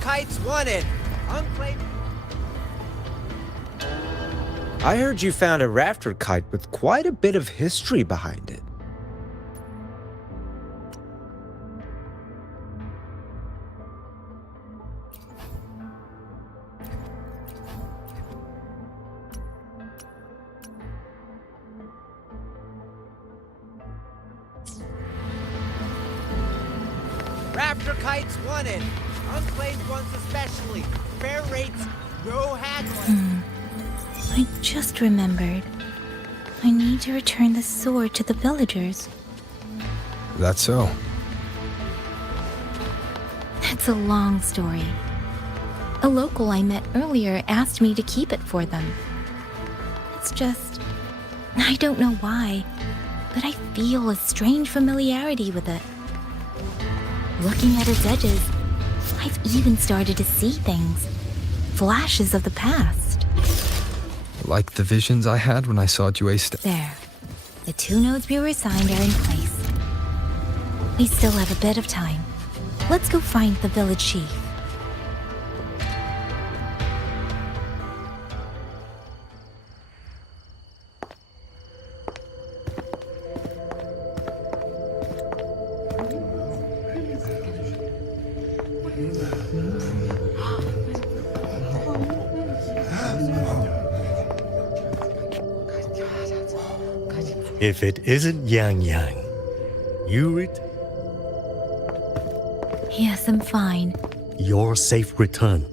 Kites wanted. Unclaimed. I heard you found a rafter kite with quite a bit of history behind it. Rafter kites wanted. Unclaimed ones especially. Fair rates, no haggling. I just remembered. I need to return the sword to the villagers. That's so. It's a long story. A local I met earlier asked me to keep it for them. It's just... I don't know why, but I feel a strange familiarity with it. Looking at its edges, I've even started to see things. Flashes of the past. Like the visions I had when I saw Jue There. The 2 nodes we were assigned are in place. We still have a bit of time. Let's go find the village chief. If it isn't Yang Yang, you Yes, I'm fine. Your safe return.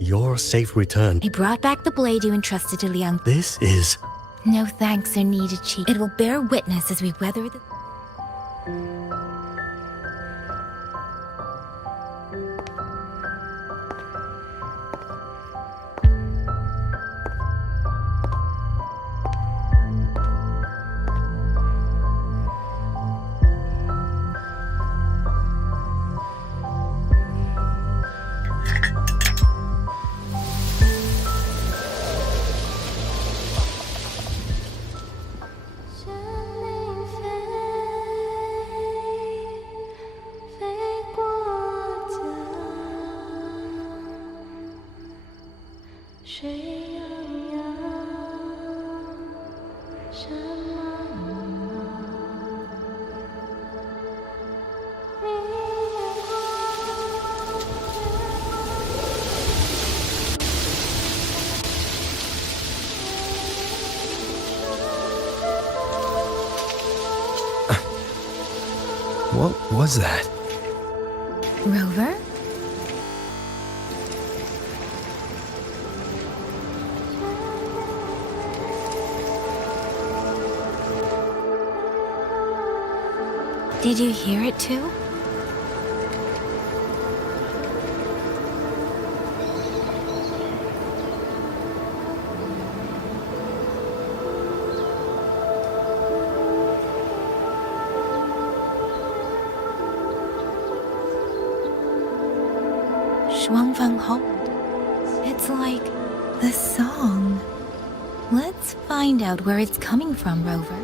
Your safe return. I brought back the blade you entrusted to Liang. This is... No thanks are needed, Chief. It will bear witness as we weather the... What was that? Rover? Did you hear it too? It's like the song. Let's find out where it's coming from, Rover.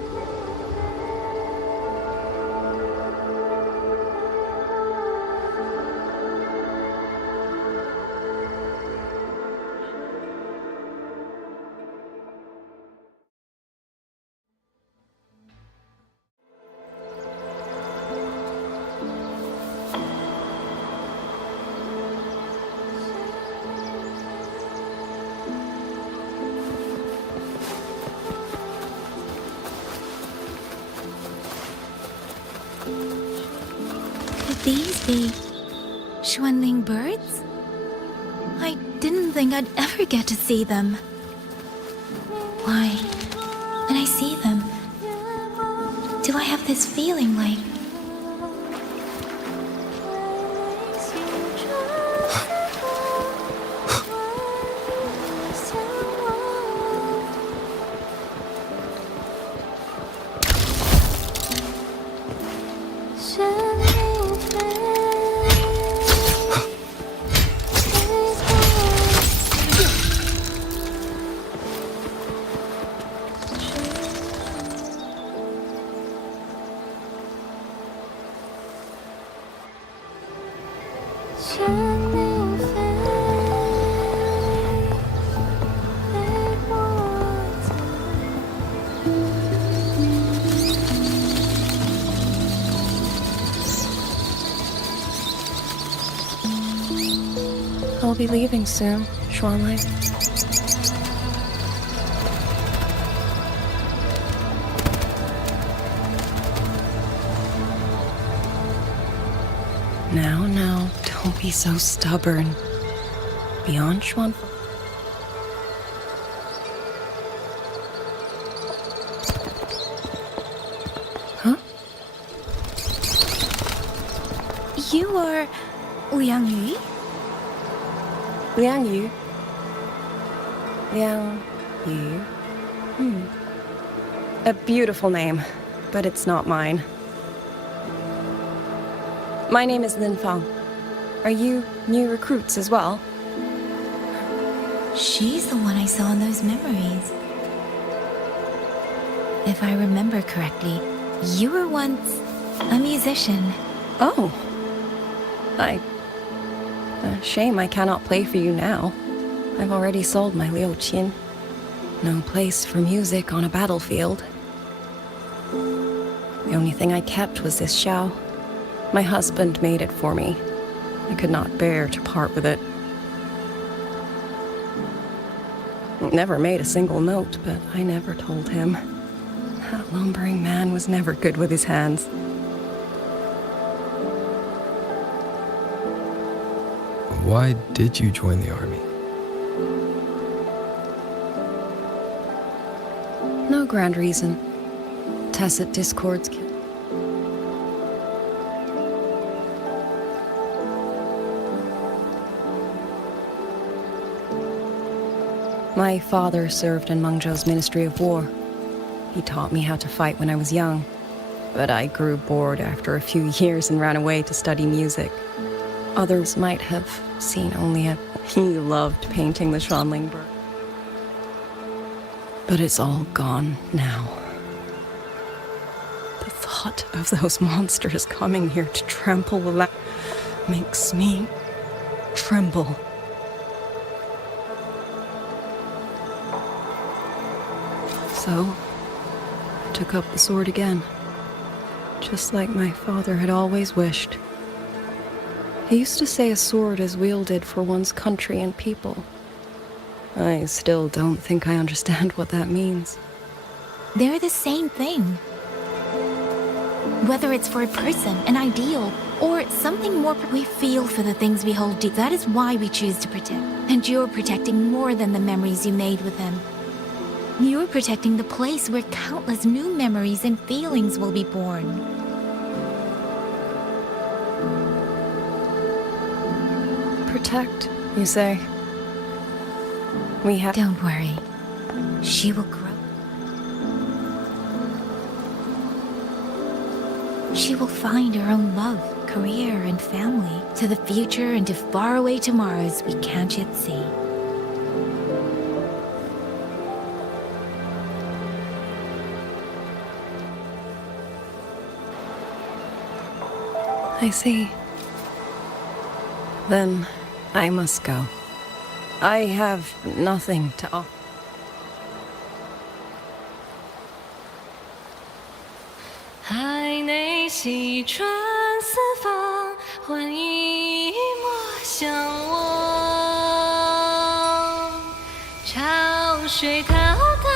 These be Xuanling birds? I didn't think I'd ever get to see them. Why, when I see them, do I have this feeling like... I'll be leaving soon, Xuanling. Now, don't be so stubborn. Beyond Xuan. Huh? You are Liang Yu? Liang Yu. Liang Yu. A beautiful name, but it's not mine. My name is Lin Fang. Are you new recruits as well? She's the one I saw in those memories. If I remember correctly, you were once a musician. Oh. Shame I cannot play for you now. I've already sold my liu qin. No place for music on a battlefield. The only thing I kept was this xiao. My husband made it for me. I could not bear to part with it. Never made a single note, but I never told him. That lumbering man was never good with his hands. Why did you join the army? No grand reason. Tacit discords. My father served in Mengzhou's Ministry of War. He taught me how to fight when I was young, but I grew bored after a few years and ran away to study music. Others might have seen only a... He loved painting the Xuanling bird. But it's all gone now. The thought of those monsters coming here to trample the land makes me tremble. So, I took up the sword again, just like my father had always wished. He used to say a sword is wielded for one's country and people. I still don't think I understand what that means. They're the same thing. Whether it's for a person, an ideal, or something more, we feel for the things we hold dear. That is why we choose to protect. And you're protecting more than the memories you made with him. You're protecting the place where countless new memories and feelings will be born. Protect, you say? We have... Don't worry. She will grow. She will find her own love, career, and family. To the future and to faraway tomorrows we can't yet see. I see. Then I must go. I have nothing to offer. 海内西传四方，换一抹相望。潮水滔滔，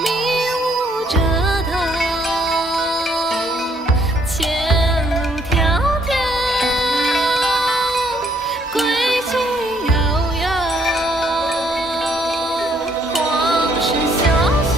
迷雾遮挡，前路迢迢，归期遥遥，往事潇潇。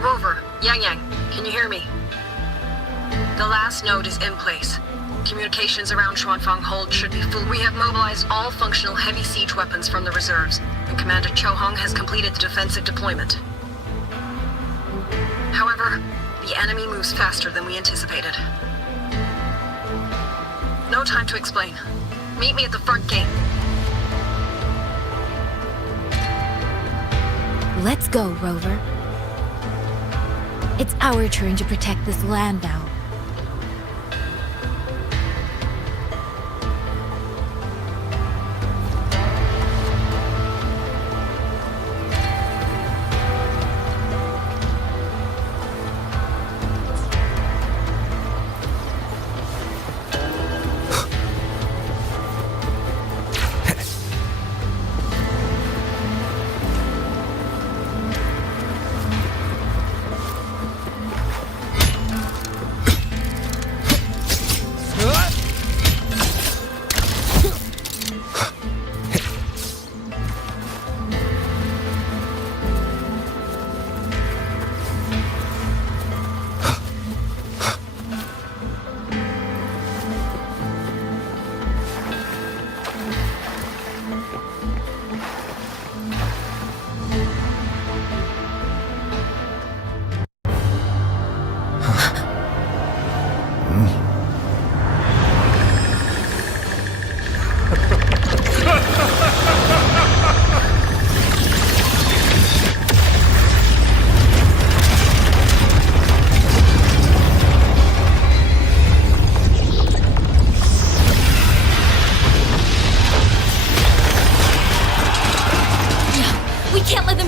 Rover, Yang, can you hear me? The last node is in place. Communications around Xuanfang Hold should be full. We have mobilized all functional heavy siege weapons from the reserves, and Commander Cho Hong has completed the defensive deployment. However, the enemy moves faster than we anticipated. No time to explain. Meet me at the front gate. Let's go, Rover. It's our turn to protect this land now.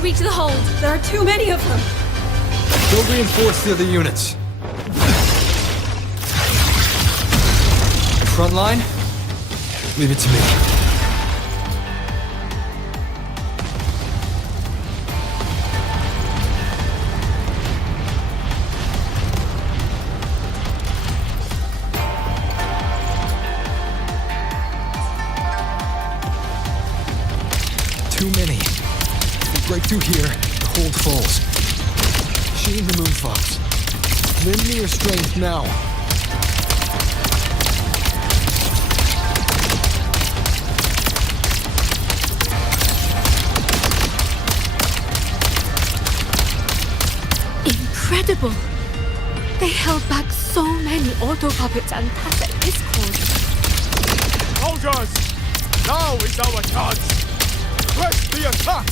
Reach the hold. There are too many of them. Go reinforce the other units. Front line? Leave it to me. too many. We break through here, the hold falls. She and the Moonfox. Lend me your strength now. Incredible! They held back so many auto puppets and Tacet Discord. Soldiers! Now is our chance! Press the attack!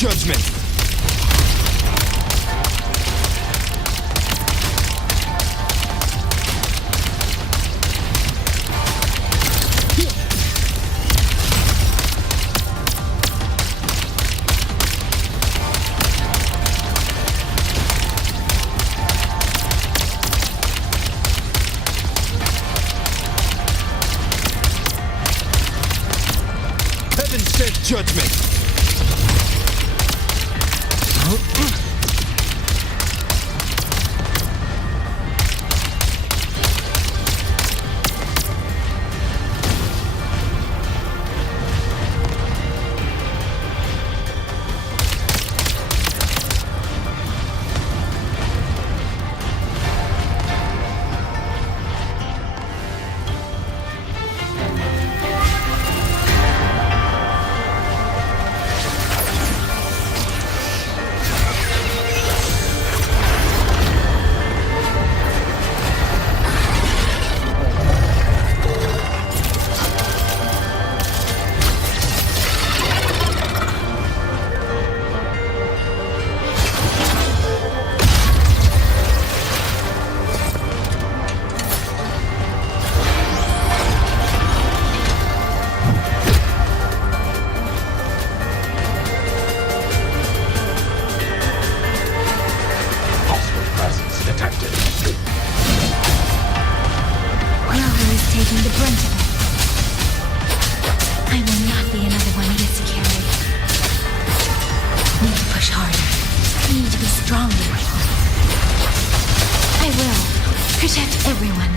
Judgment! Heaven sent judgment! Taking the brunt of it. I will not be another one he has to carry. Need to push harder. Need to be stronger. I will protect everyone.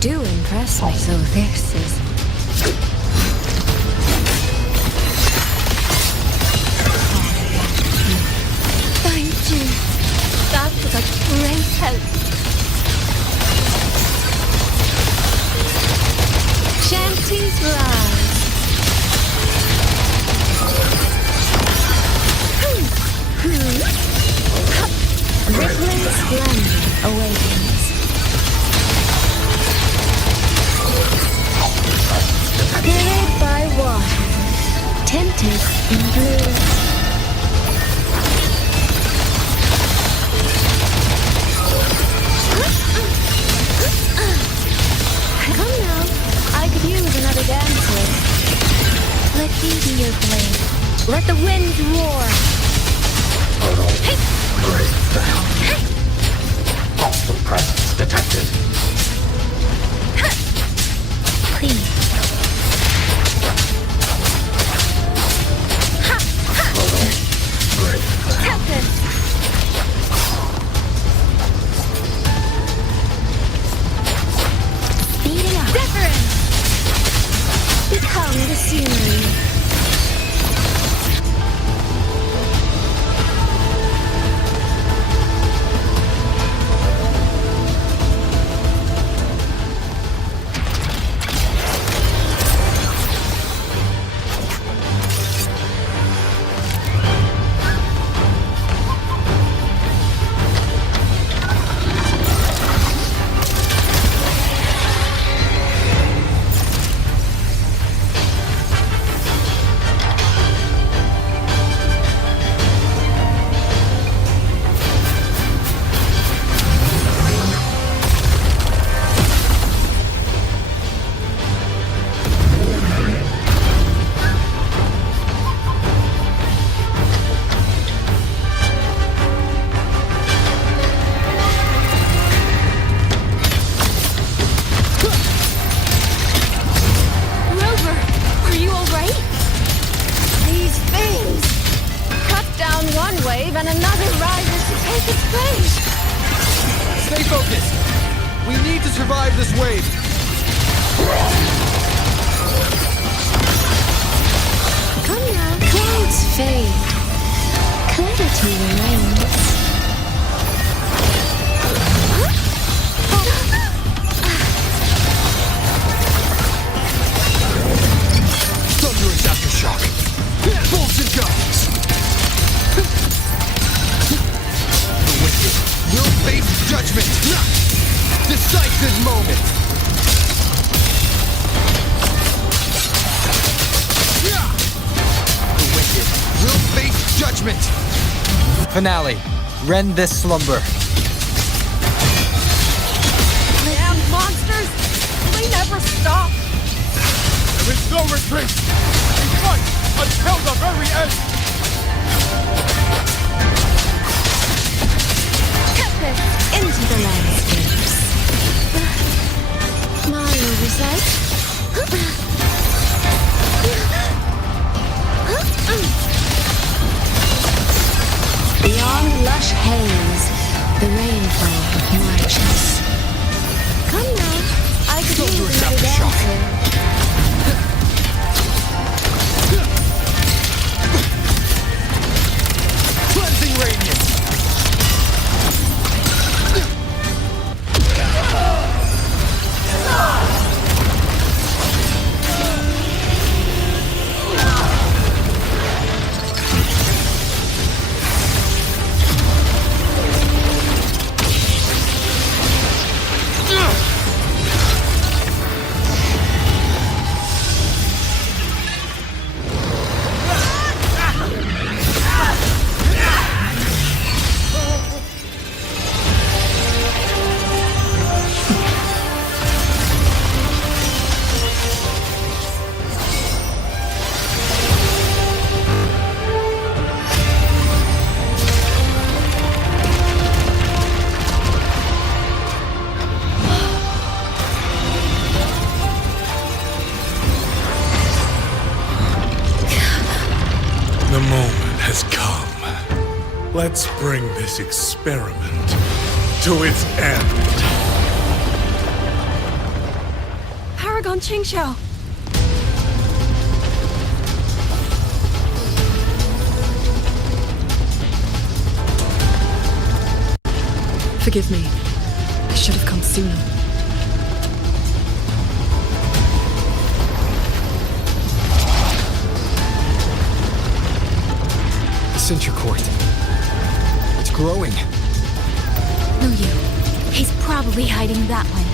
Do impress me. So this is... Thank you. That was a great help. Shen dancer. Let me be your blade. Let the winds roar. Hey! Hostile presence detected. Please. Tempest. Speeding up. Difference. Become the scenery. And another rises to take its place. Stay focused. We need to survive this wave. Come now. Clouds fade. Clarity remains. Thunderous aftershock. Bolts and guns. Will face judgment. Decisive moment. The wicked will face judgment. Finale. Rend this slumber. Damn monsters! They never stop! There is no retreat. We fight until the very end. Into the landscapes. My oversight. Beyond lush haze, the rainfall marches. Come now, I could use another dancer. Cleansing radiance. The moment has come. Let's bring this experiment to its end. Paragon Qingxiao. Forgive me. I should have come sooner. Cincher Court. It's growing. No, you. He's probably hiding that one.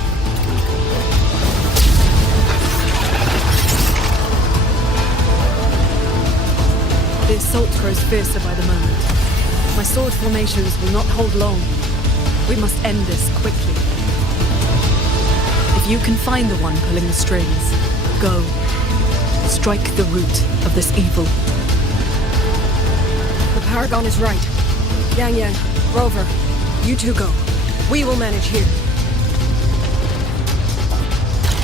The assault grows fiercer by the moment. My sword formations will not hold long. We must end this quickly. If you can find the one pulling the strings, Go. Strike the root of this evil. The Paragon is right. Yang Yang, Rover, you two go. We will manage here.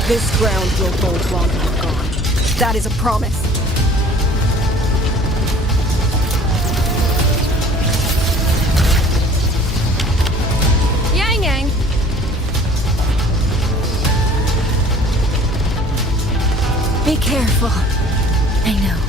This ground will hold while you're gone. That is a promise. Yang Yang! Be careful. I know.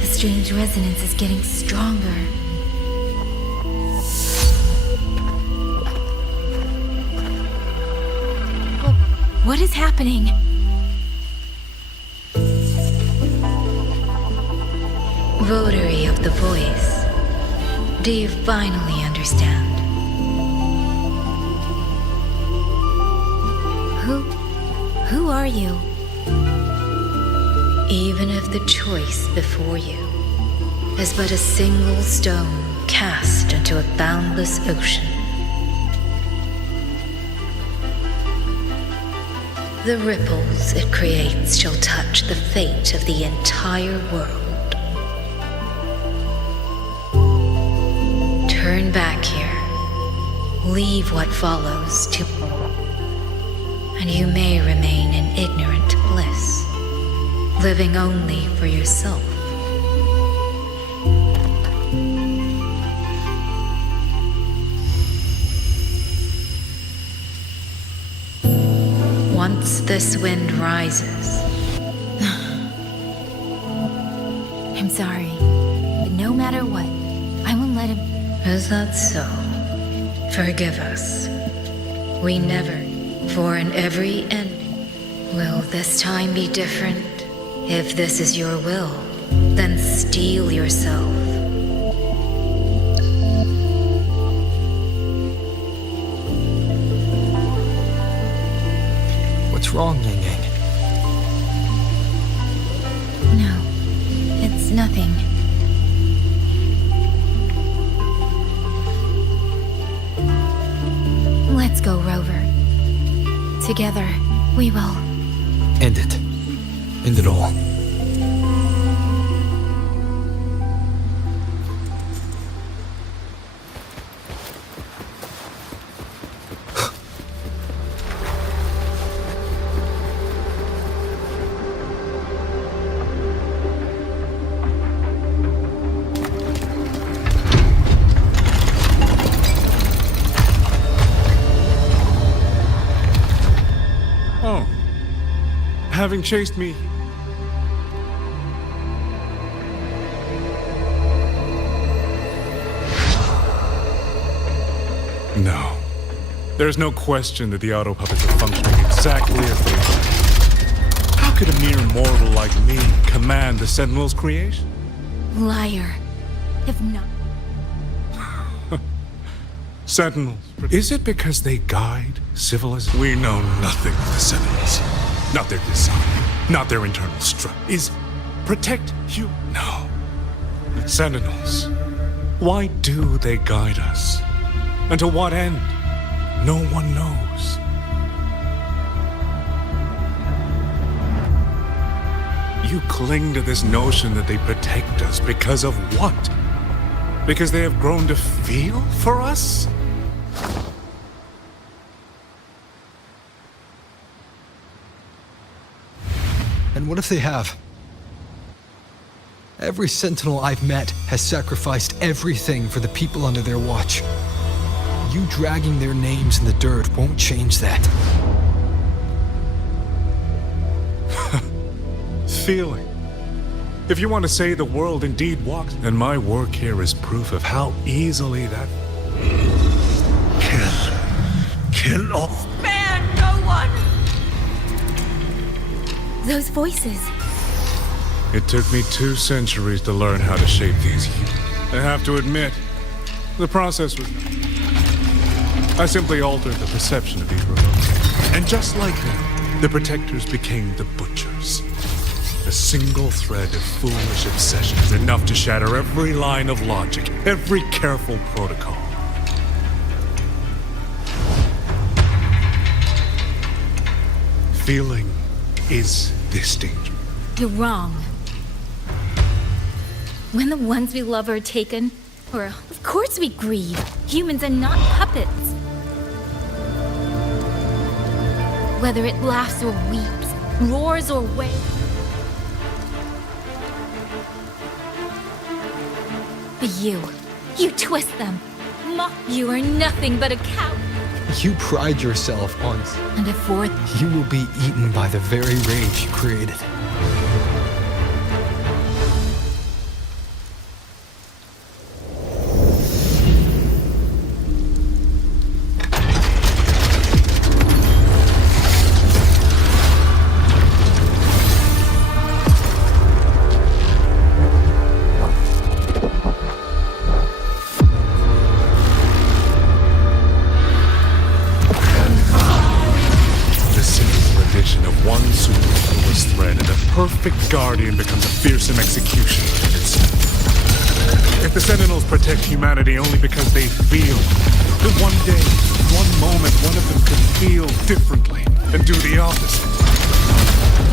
The strange resonance is getting stronger. What is happening? Votary of the voice. Do you finally understand? Who are you? Even if the choice before you is but a single stone cast into a boundless ocean, the ripples it creates shall touch the fate of the entire world. Turn back here, leave what follows to, and you may remain in ignorant bliss, living only for yourself. Once this wind rises, I'm sorry, but no matter what, I won't let him. Is that so? Forgive us. We never, for in every ending, will this time be different? If this is your will, then steel yourself. What's wrong, Yang Yang? No, it's nothing. Let's go, Rover. Together, we will. End it. End it all. Oh. Having chased me. No. There's no question that the auto puppets are functioning exactly as they are. How could a mere mortal like me command the Sentinel's creation? Liar. If not. Sentinels. Is it because they guide civilization? We know nothing of the Sentinels. Not their design, not their internal structure. Is protect you? No. Sentinels. Why do they guide us? And to what end? No one knows. You cling to this notion that they protect us because of what? Because they have grown to feel for us? And what if they have? Every Sentinel I've met has sacrificed everything for the people under their watch. You dragging their names in the dirt won't change that. Feeling. If you want to say the world indeed walks, then my work here is proof of how easily that... Kill off. Man, no one! Those voices. It took me 2 centuries to learn how to shape these humans. I have to admit, the process was... I simply altered the perception of these remotes. And just like them, the protectors became the butchers. A single thread of foolish obsession is enough to shatter every line of logic, every careful protocol. Feeling is this danger. You're wrong. When the ones we love are taken, of course we grieve. Humans are not puppets. Whether it laughs or weeps, roars or wails. But you twist them. You are nothing but a coward. You pride yourself on... And a fourth... You will be eaten by the very rage you created. Perfect guardian becomes a fearsome executioner in itself. If the Sentinels protect humanity only because they feel, then one day, one moment, one of them could feel differently and do the opposite.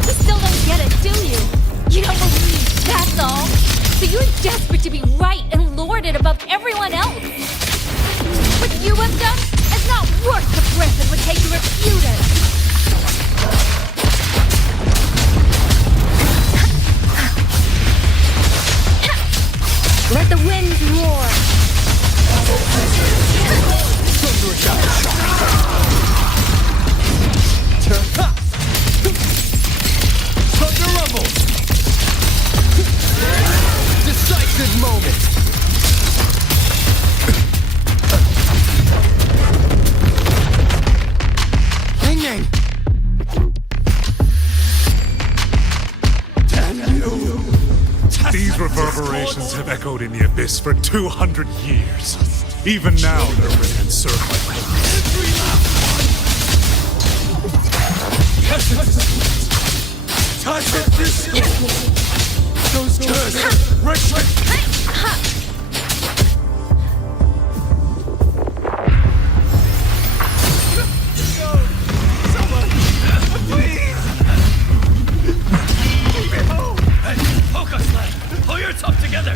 You still don't get it, do you? You don't believe, that's all. So you're desperate to be right and lord it above everyone else. What you have done is not worth the breath it would take to refute it. Let the winds roar! Thunder rumble! Decisive moment! Hanging! These reverberations have echoed in the abyss for 200 years. Even now, they're written in circles. Touch it! Those good! Richard! Together!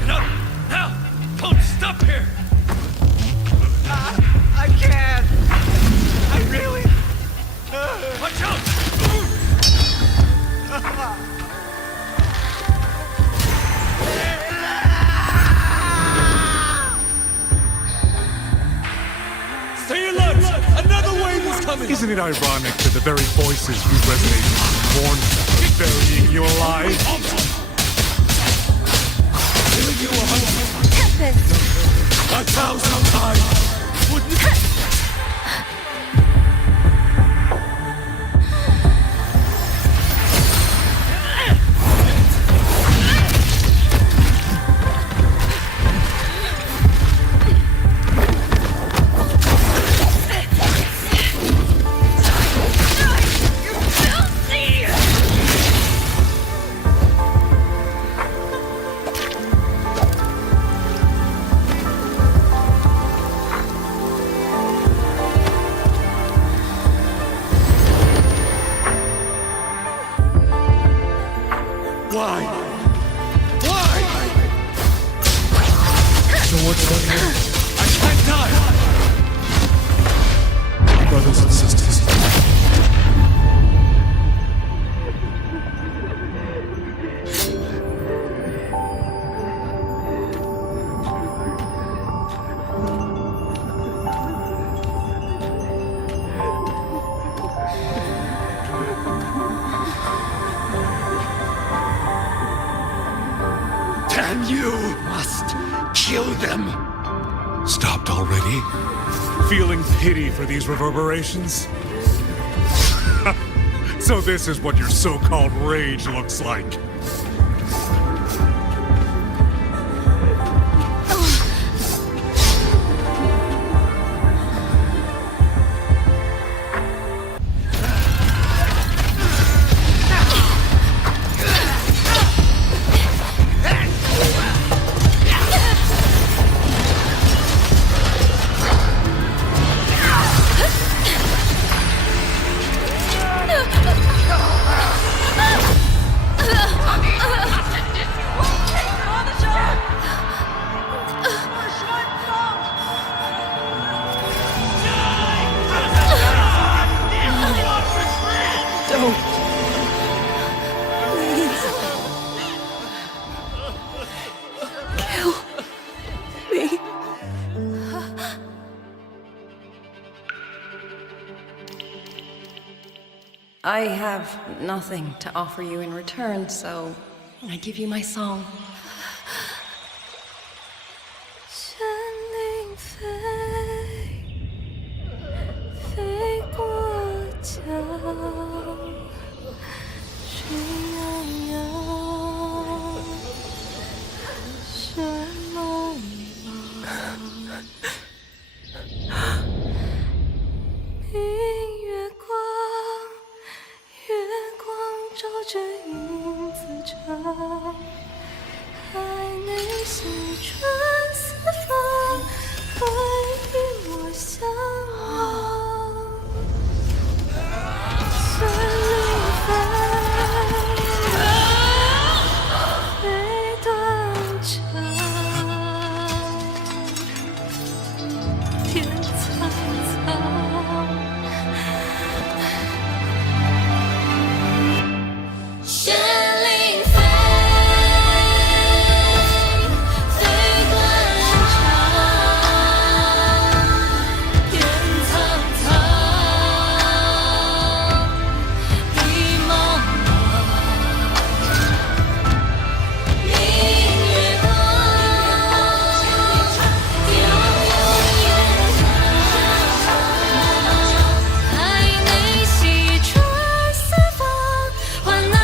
Get up! Now! Don't stop here! I can't! I really... Watch out! Stay alert! Another wave is coming! Isn't it ironic that the very voices you resonate with warn you, burying you alive? Tempest! 1,000 times! Wouldn't it? must kill them. Stopped already? Feeling pity for these reverberations? So this is what your so-called rage looks like. I have nothing to offer you in return, so I give you my song. 山林飞，飞过江，水洋洋，水茫茫，明月光。月光照着影子长，海内西川四方，会与我相望。山林飞，飞断肠，天苍苍。山林飞，飞断肠，天苍苍，地茫茫，明月光，悠悠远长，海内西川四方，换那。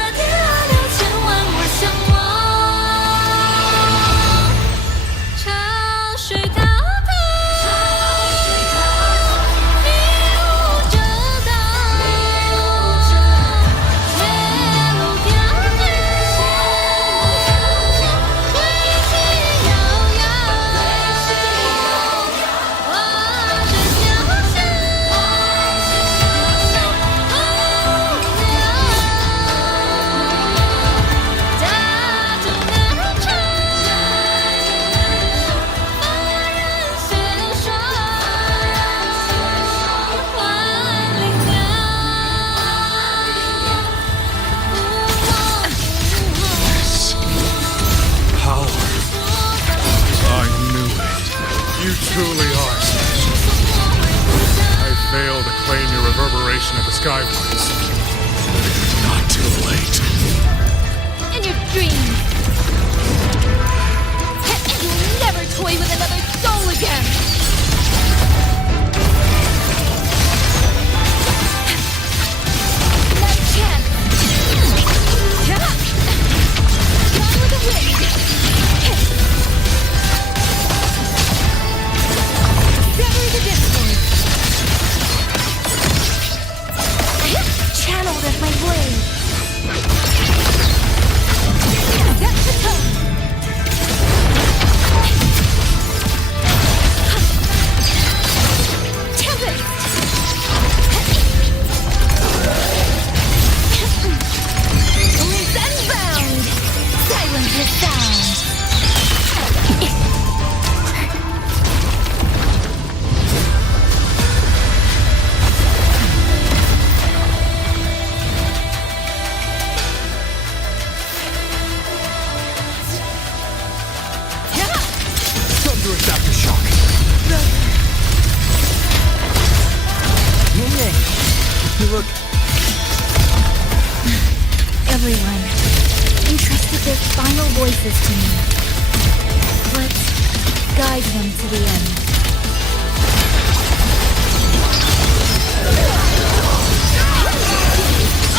Truly are special. I failed to claim your reverberation at the Skyplace. Not too late. In your dreams! And you'll never toy with another soul again! Not a chance! Gone with the wind! Sever the discord! Channeled as my blade! Set the tone! Tempest! Leap and bound! Silence with sound! Thunderous aftershock. You look... Everyone entrusted their final voices to me. Let's guide them to the end.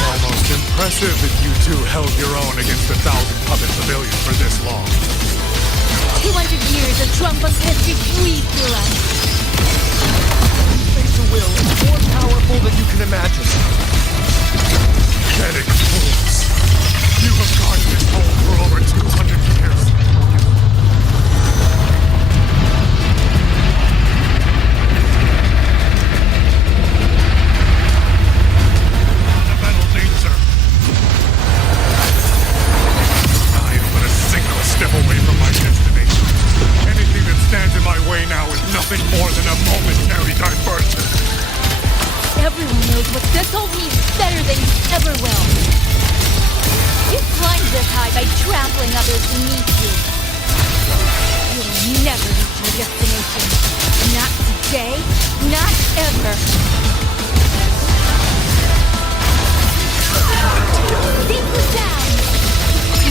Almost impressive that you two held your own against 1,000 puppet civilians for this long. 200 years of Trump's history breathed through us. Face a will more powerful than you can imagine. Pathetic fools. You have guarded this home for over 200 years. Fundamental danger. I am but a single step away from my destination. Anything that stands in my way now is nothing more than a momentary diversion. Everyone knows what this all means better than you ever will. You climbed this high by trampling others beneath you. You'll never reach your destination. Not today, not ever. Ceaseless down.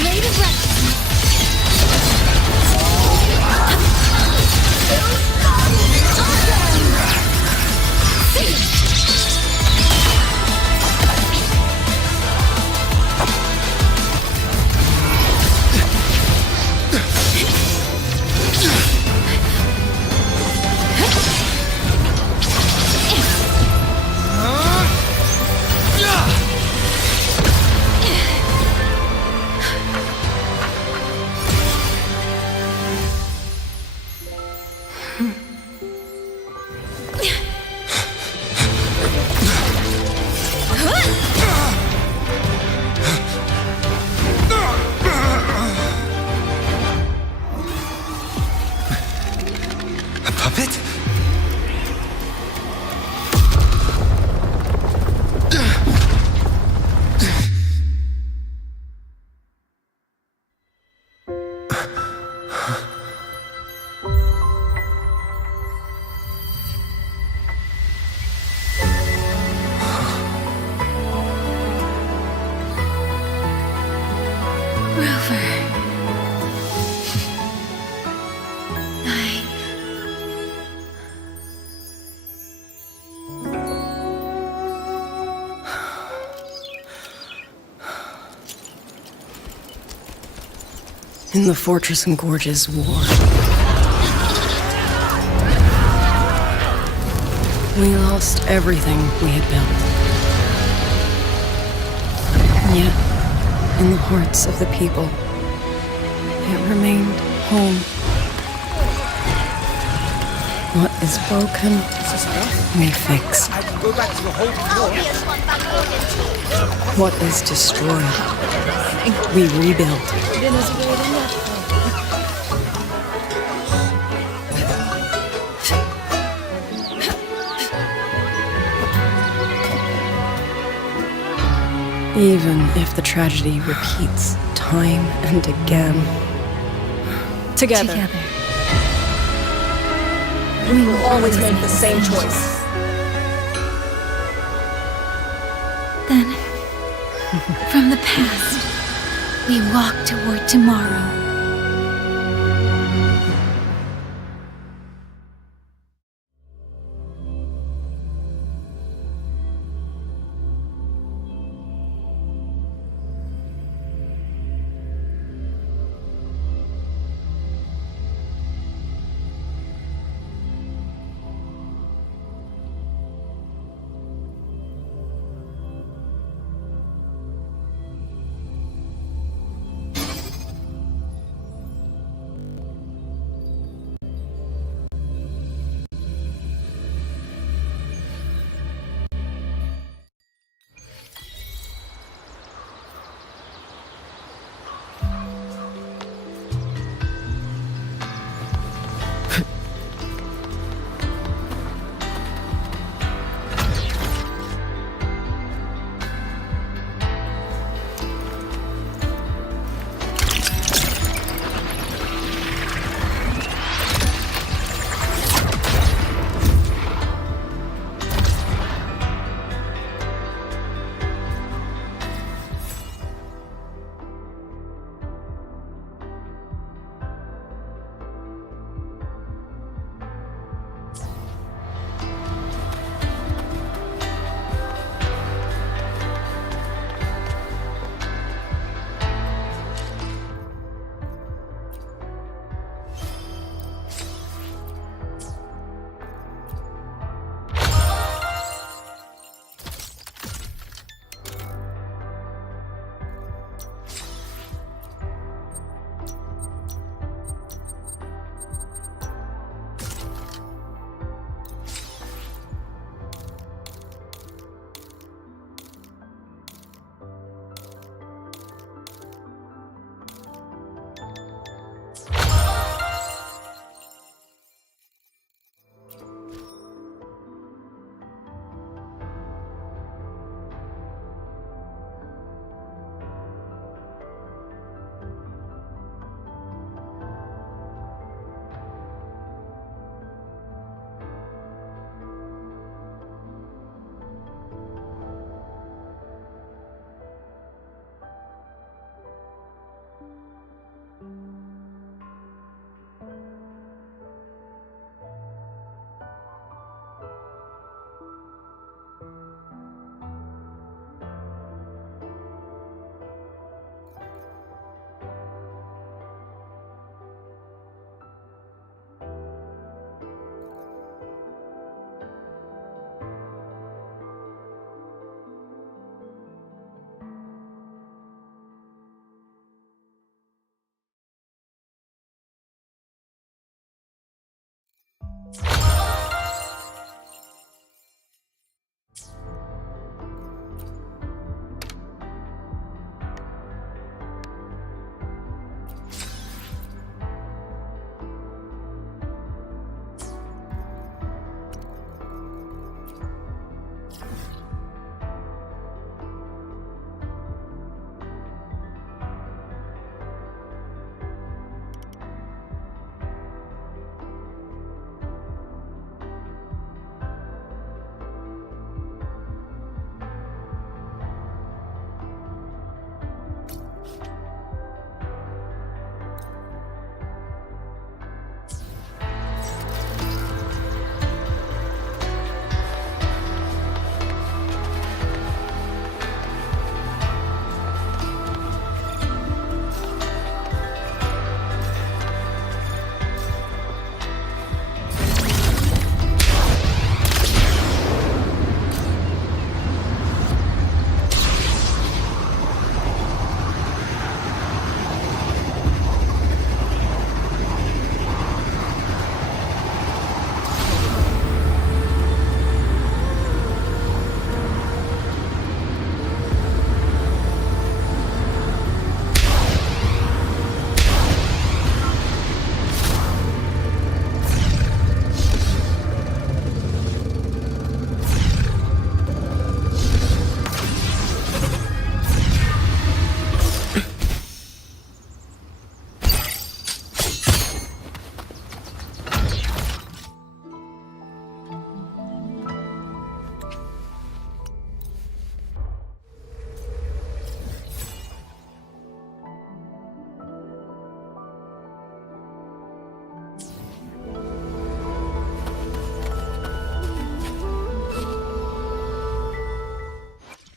Blade of righteousness. In the Fortress and Gorges War, we lost everything we had built. And yet, in the hearts of the people, it remained home. What is broken, we fix. What is destroyed, we rebuild. Even if the tragedy repeats time and again. Together. We will always make the same choice. Then, from the past, we walk toward tomorrow.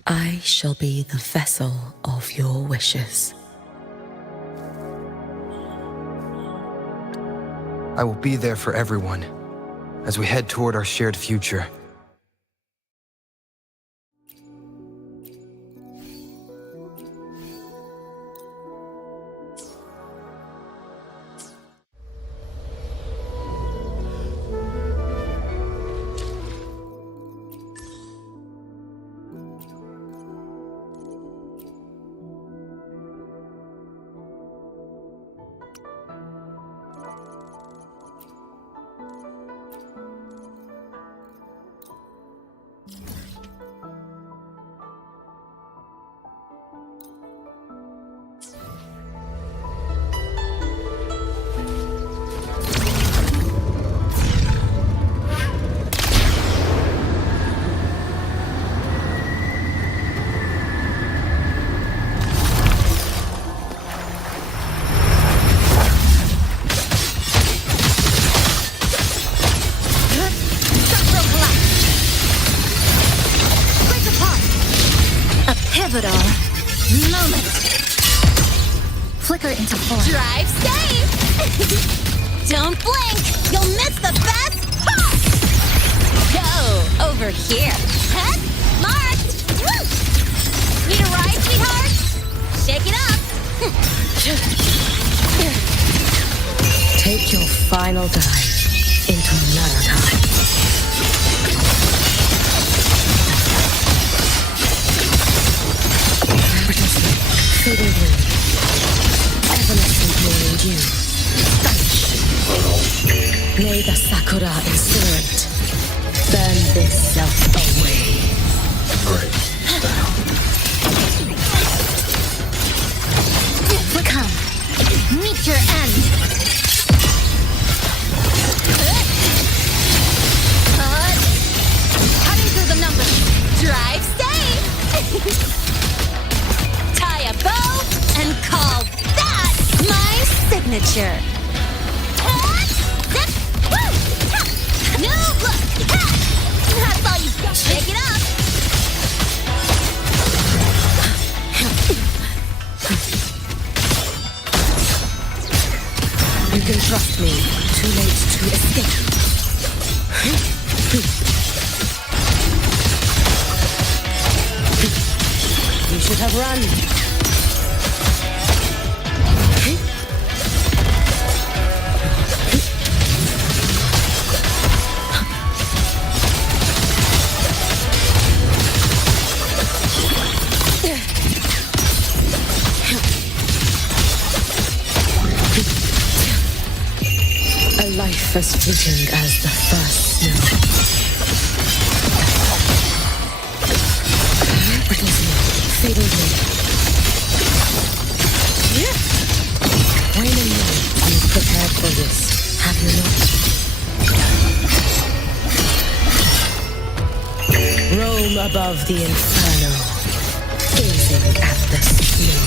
I shall be the vessel of your wishes. I will be there for everyone as we head toward our shared future. Pivotal moment. Flicker into form. Drive safe! Don't blink! You'll miss the best part! Go! Over here! Head marked! Woo! Need a ride, sweetheart? Shake it up! Take your final dive into Narakai. Fading blue, evanescent morning dew. May the sakura incinerate burn this self away. Come, meet your end. Cutting through the numbers. Drive safe! Tie a bow and call that my signature. Zip! Woo! Ha! New look! Ha! That's all you got. Shake it up! You can trust me. Too late to escape. You should have run. A life as fleeting as the first snow. Fading blue. Wayne and me, you've prepared for this, have you not? Roam above the inferno, gazing at the snow.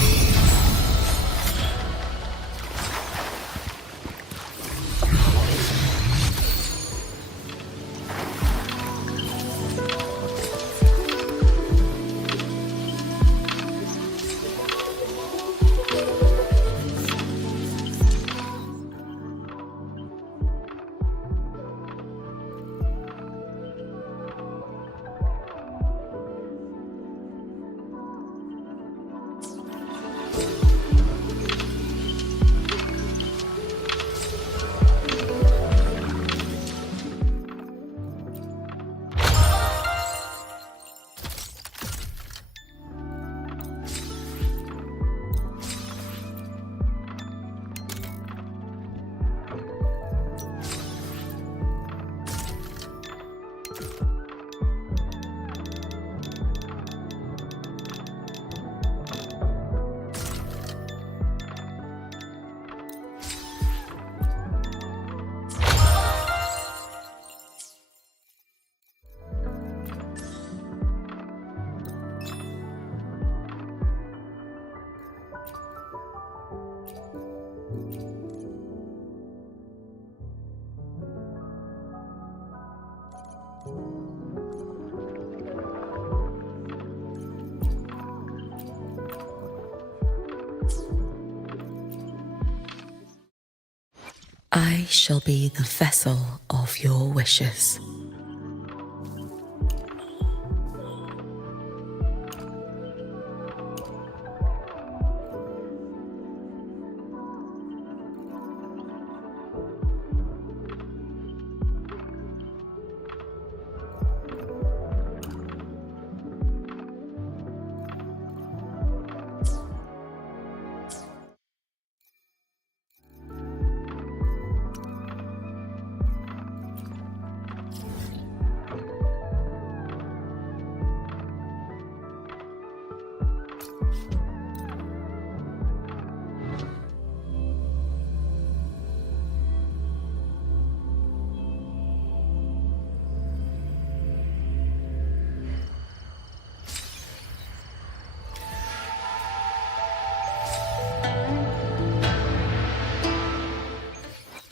I shall be the vessel of your wishes.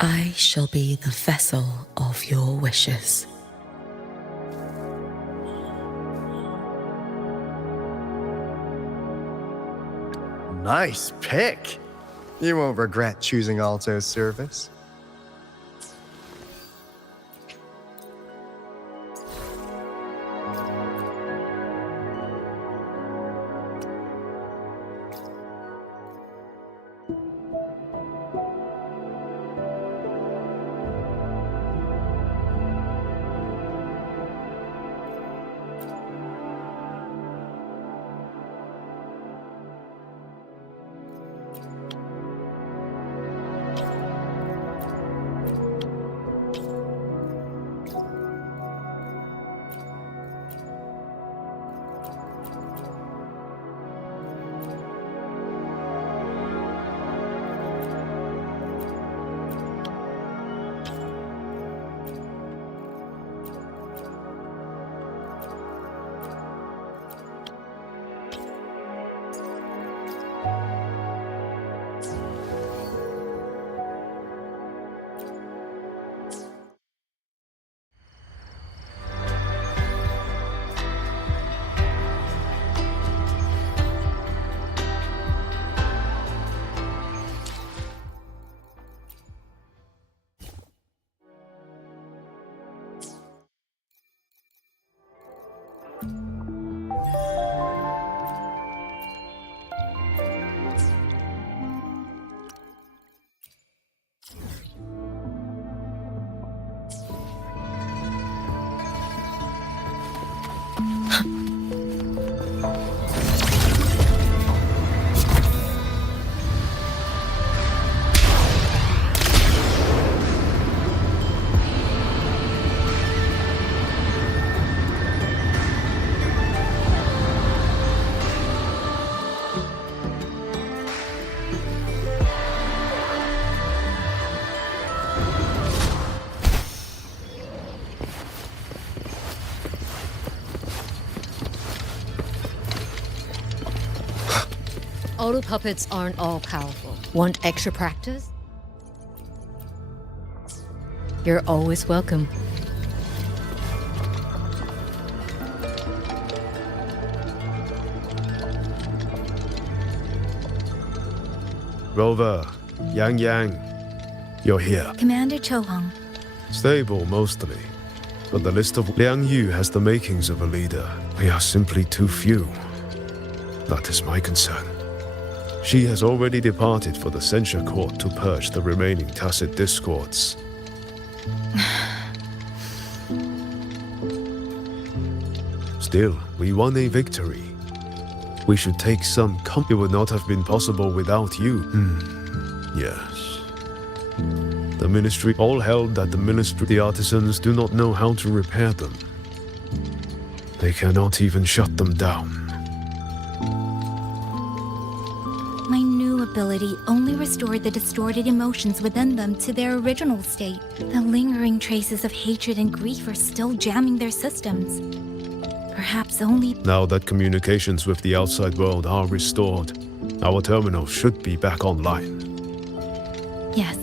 I shall be the vessel of your wishes. Nice pick. You won't regret choosing Alto's service. Auto puppets aren't all powerful. Want extra practice? You're always welcome. Rover, Yang, you're here. Commander Chohong. Stable mostly, but the list of Liang Yu has the makings of a leader. We are simply too few. That is my concern. She has already departed for the censure court to purge the remaining tacit discords. Still, we won a victory. We should take some It would not have been possible without you. Yes. The ministry all held that the artisans do not know how to repair them. They cannot even shut them down. My new ability only restored the distorted emotions within them to their original state. The lingering traces of hatred and grief are still jamming their systems. Perhaps only... Now that communications with the outside world are restored, our terminal should be back online. Yes.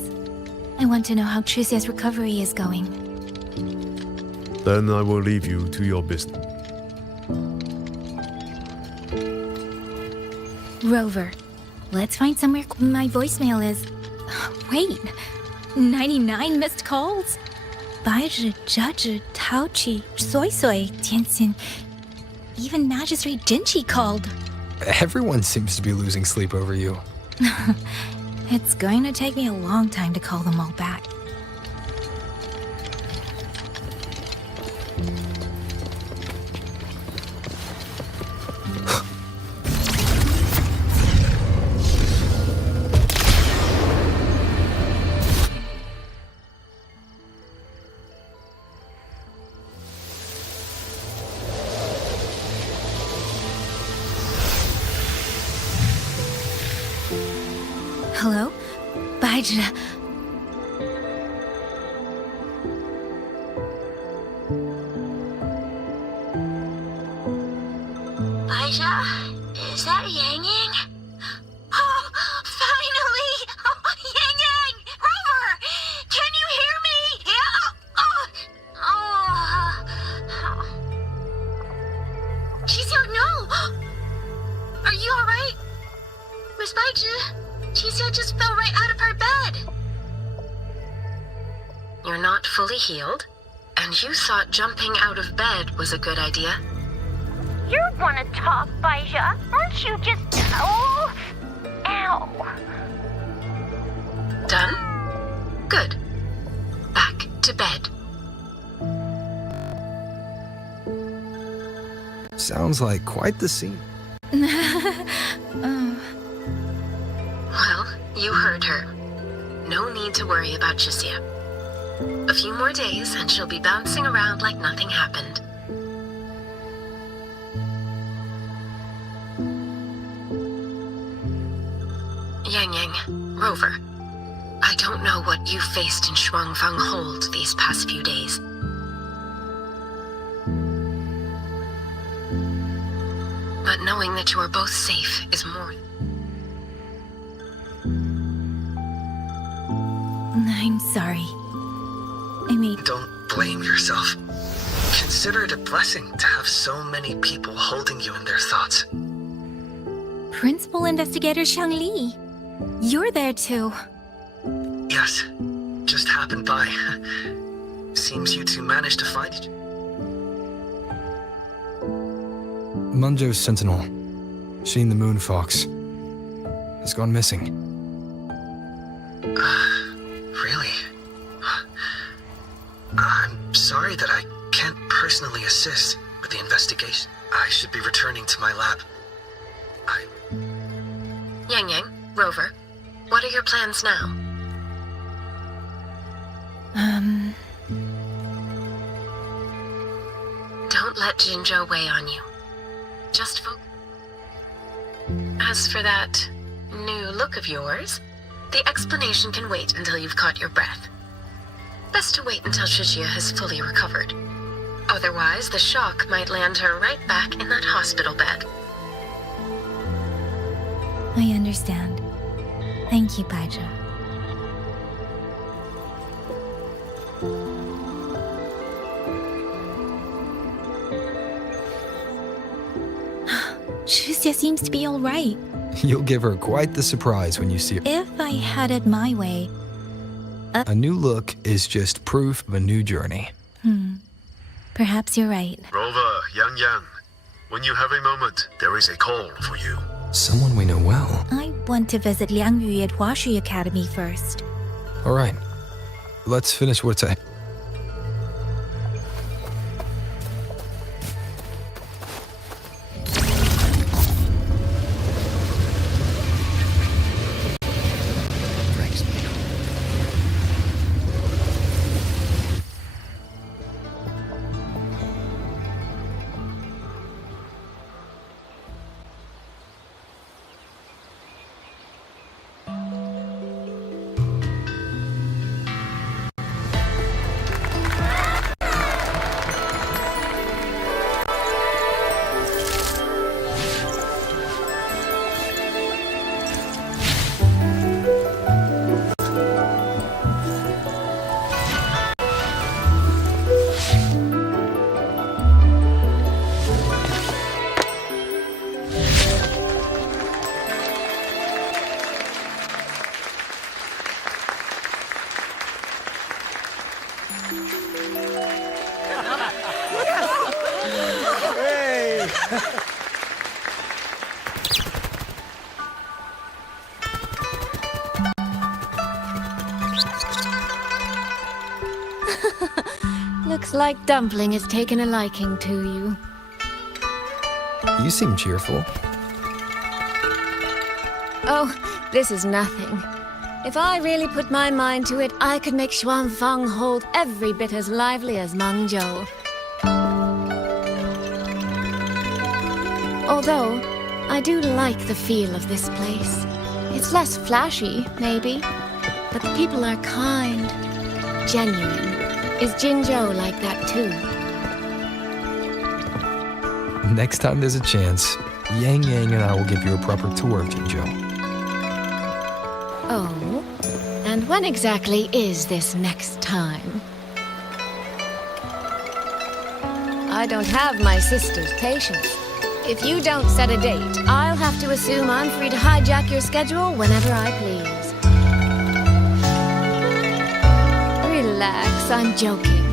I want to know how Trucia's recovery is going. Then I will leave you to your business. Rover, let's find somewhere. My voicemail is... Wait, 99 missed calls? 白日折纸陶器soy soy tianxin. Even Magistrate Jinchi called. Everyone seems to be losing sleep over you. It's going to take me a long time to call them all back. Hello? 白纸。Aisha, is that Yang Yang? Oh, finally! Oh, Yang Yang! Rover! Can you hear me? Yeah? Qixia, no! Are you alright? Miss Baizhi, Qixia just fell right out of her bed. You're not fully healed, and you thought jumping out of bed was a good idea. You want to talk, Baizhi? Aren't you just... Oh... Ow. Done? Good. Back to bed. Sounds like quite the scene. Well, you heard her. No need to worry about Qixia. A few more days and she'll be bouncing around like nothing happened. Yang Yang, Rover, I don't know what you faced in Shuangfang Hold these past few days. But knowing that you are both safe is more. I'm sorry. I made... Don't blame yourself. Consider it a blessing to have so many people holding you in their thoughts. Principal Investigator Xiang Li. You're there too. Yes, just happened by. Seems you two managed to find it. Munjo's sentinel, Sheen the Moon Fox, has gone missing. Really? I'm sorry that I can't personally assist with the investigation. I should be returning to my lab. Yang Yang, Rover, what are your plans now? Don't let Jinzhou weigh on you. Just focus. As for that new look of yours, the explanation can wait until you've caught your breath. Best to wait until Qixia has fully recovered. Otherwise, the shock might land her right back in that hospital bed. I understand. Thank you, Baizhi. Qixia seems to be all right. You'll give her quite the surprise when you see her. If I had it my way... A new look is just proof of a new journey. Perhaps you're right. Rover, Yang Yang, when you have a moment, there is a call for you. Someone we know well. I want to visit Liang Yu at Huaxu Academy first. All right, let's finish what's ahead. Looks like Dumpling has taken a liking to you. You seem cheerful. Oh, this is nothing. If I really put my mind to it, I could make Xuanfang hold every bit as lively as Mengzhou. Although, I do like the feel of this place. It's less flashy, maybe, but the people are kind, genuine. Is Jinzhou like that too? Next time there's a chance, Yang Yang and I will give you a proper tour of Jinzhou. Oh? And when exactly is this next time? I don't have my sister's patience. If you don't set a date, I'll have to assume I'm free to hijack your schedule whenever I please. Relax, I'm joking.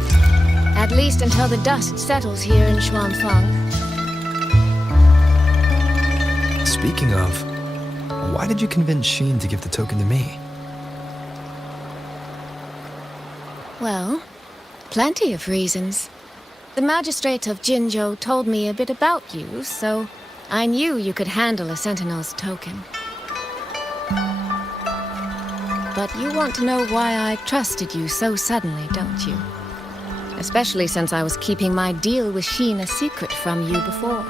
At least until the dust settles here in Xuanfang. Speaking of, why did you convince Xin to give the token to me? Well, plenty of reasons. The magistrate of Jinzhou told me a bit about you, so I knew you could handle a Sentinel's token. But you want to know why I trusted you so suddenly, don't you? Especially since I was keeping my deal with Xin a secret from you before.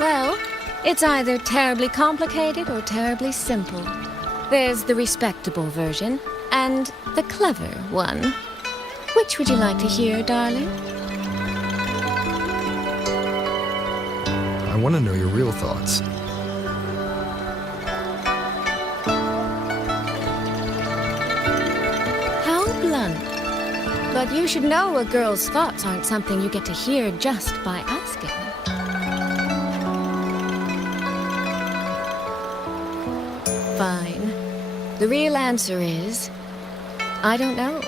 Well, it's either terribly complicated or terribly simple. There's the respectable version, and the clever one. Which would you like to hear, darling? I want to know your real thoughts. How blunt. But you should know a girl's thoughts aren't something you get to hear just by asking. Fine. The real answer is, I don't know.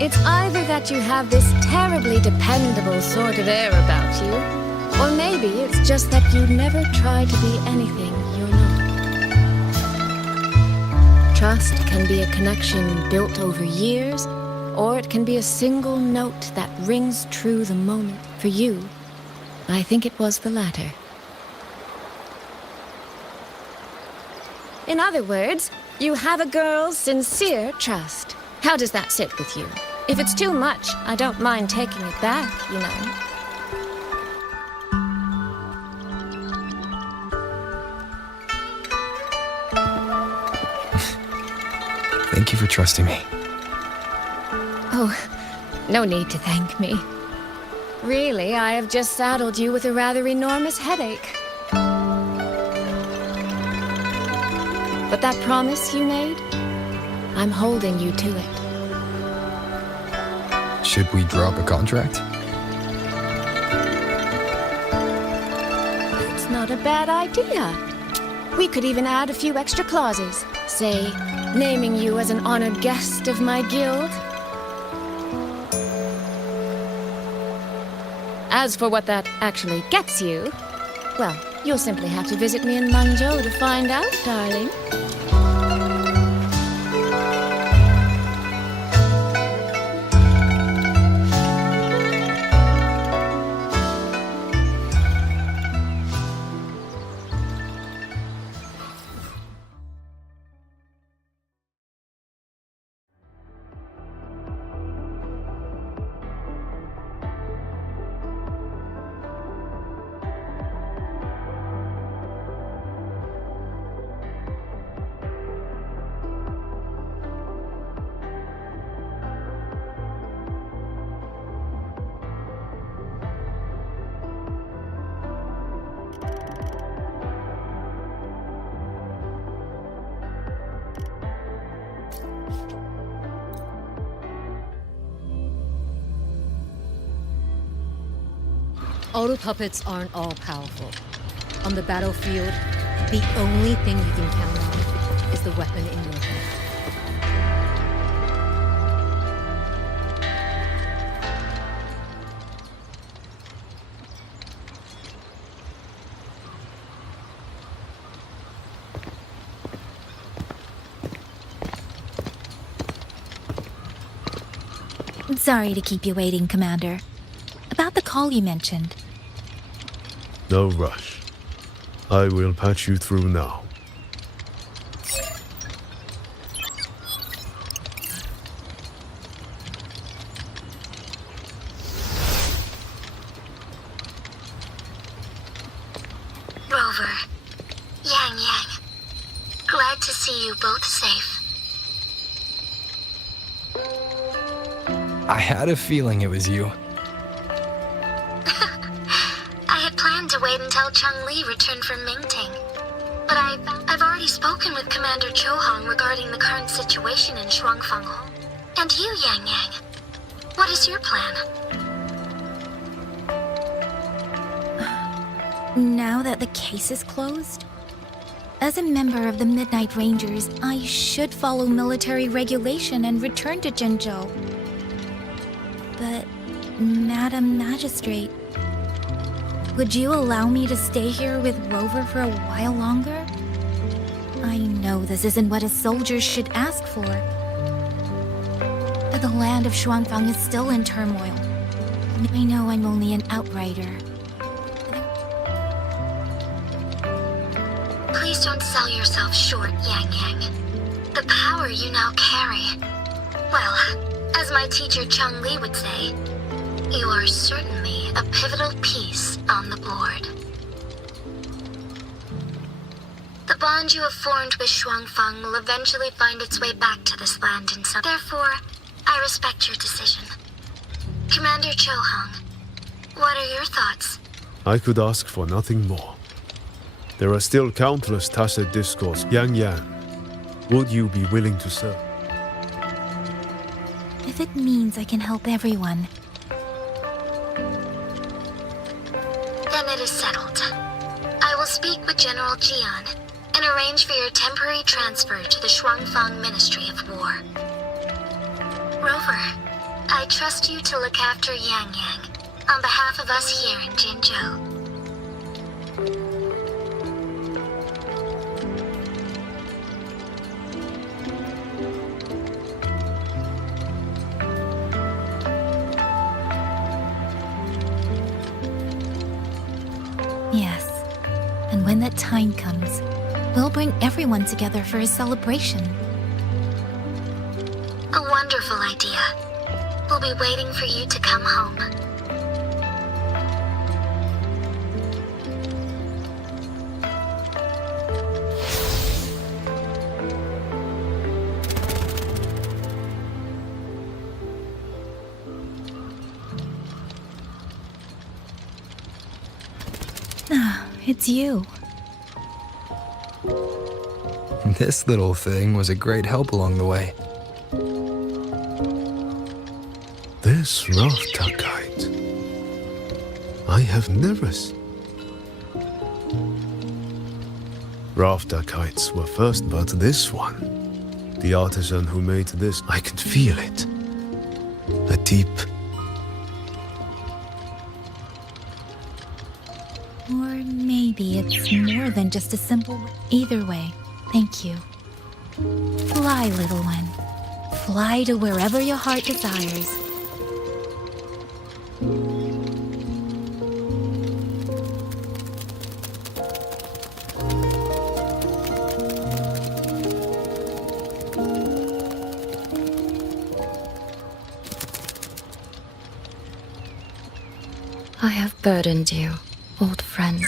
It's either that you have this terribly dependable sort of air about you, or maybe it's just that you never try to be anything you're not. Trust can be a connection built over years, or it can be a single note that rings true the moment. For you, I think it was the latter. In other words, you have a girl's sincere trust. How does that sit with you? If it's too much, I don't mind taking it back, you know. Thank you for trusting me. Oh, no need to thank me. Really, I have just saddled you with a rather enormous headache. But that promise you made, I'm holding you to it. Should we drop a contract? It's not a bad idea. We could even add a few extra clauses. Say, naming you as an honored guest of my guild. As for what that actually gets you, well, you'll simply have to visit me in Mengzhou to find out, darling. Auto puppets aren't all powerful. On the battlefield, the only thing you can count on is the weapon in your hand. I'm sorry to keep you waiting, Commander. About the call you mentioned. No rush. I will patch you through now. Rover, Yang Yang, glad to see you both safe. I had a feeling it was you. I had planned to wait until Chang-Li returned from Mingting, but I've already spoken with Commander Chohong regarding the current situation in Shuangfang Hall. And you, Yang Yang, what is your plan? Now that the case is closed, as a member of the Midnight Rangers, I should follow military regulation and return to Zhengzhou. But, Madam Magistrate, would you allow me to stay here with Rover for a while longer? I know this isn't what a soldier should ask for. But the land of Shuangfang is still in turmoil. I know I'm only an outrider. Please don't sell yourself short, Yang Yang. The power you now carry. Well, as my teacher Chang-Li would say, you are certainly a pivotal piece on the board. The bond you have formed with Shuangfang will eventually find its way back to this land in some. Therefore, I respect your decision. Commander Chohong, what are your thoughts? I could ask for nothing more. There are still countless tacit discourse. Yang Yang, would you be willing to serve? If it means I can help everyone. Then it is settled. I will speak with General Jian and arrange for your temporary transfer to the Shuangfang Ministry of War. Rover, I trust you to look after Yang Yang on behalf of us here in Jinzhou. Yes, and when that time comes, we'll bring everyone together for a celebration. A wonderful idea. We'll be waiting for you to come home. Ah, it's you. This little thing was a great help along the way. This Raftakite. I have never Raftakites were first, but this one. The artisan who made this, I can feel it. A deep... Or maybe it's more than just a simple... Either way, thank you. Fly, little one. Fly to wherever your heart desires. I have burdened you, old friend.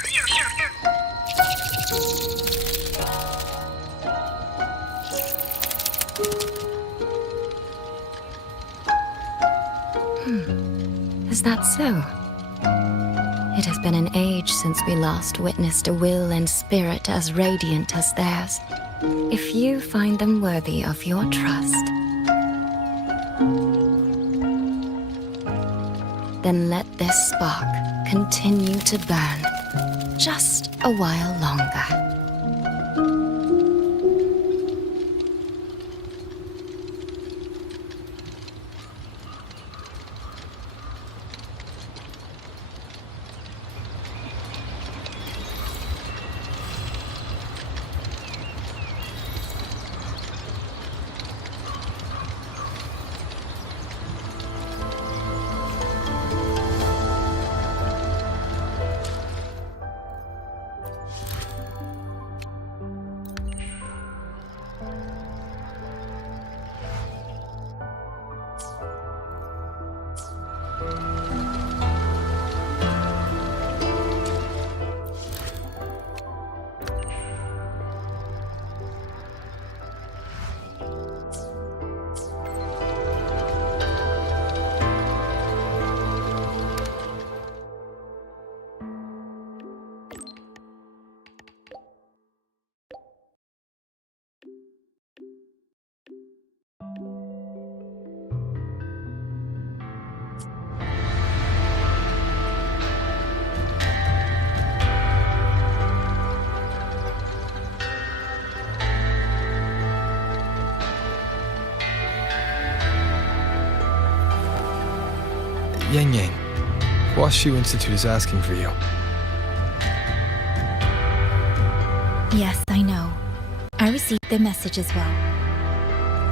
Is that so? It has been an age since we last witnessed a will and spirit as radiant as theirs. If you find them worthy of your trust, then let this spark continue to burn just a while longer. Yang Yang, Huashu Institute is asking for you. Yes, I know. I received the message as well.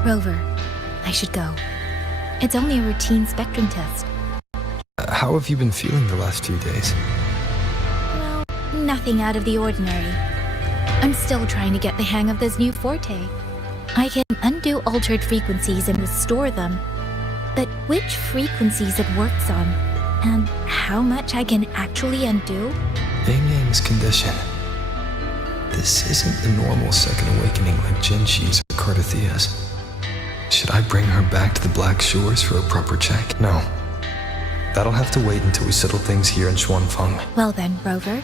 Rover, I should go. It's only a routine spectrum test. How have you been feeling the last few days? Well, nothing out of the ordinary. I'm still trying to get the hang of this new forte. I can undo altered frequencies and restore them. But which frequencies it works on, and how much I can actually undo? Yang Yang's condition. This isn't the normal second awakening like Jinshi's or Cardathia's. Should I bring her back to the Black Shores for a proper check? No. That'll have to wait until we settle things here in Xuanfeng. Well then, Rover.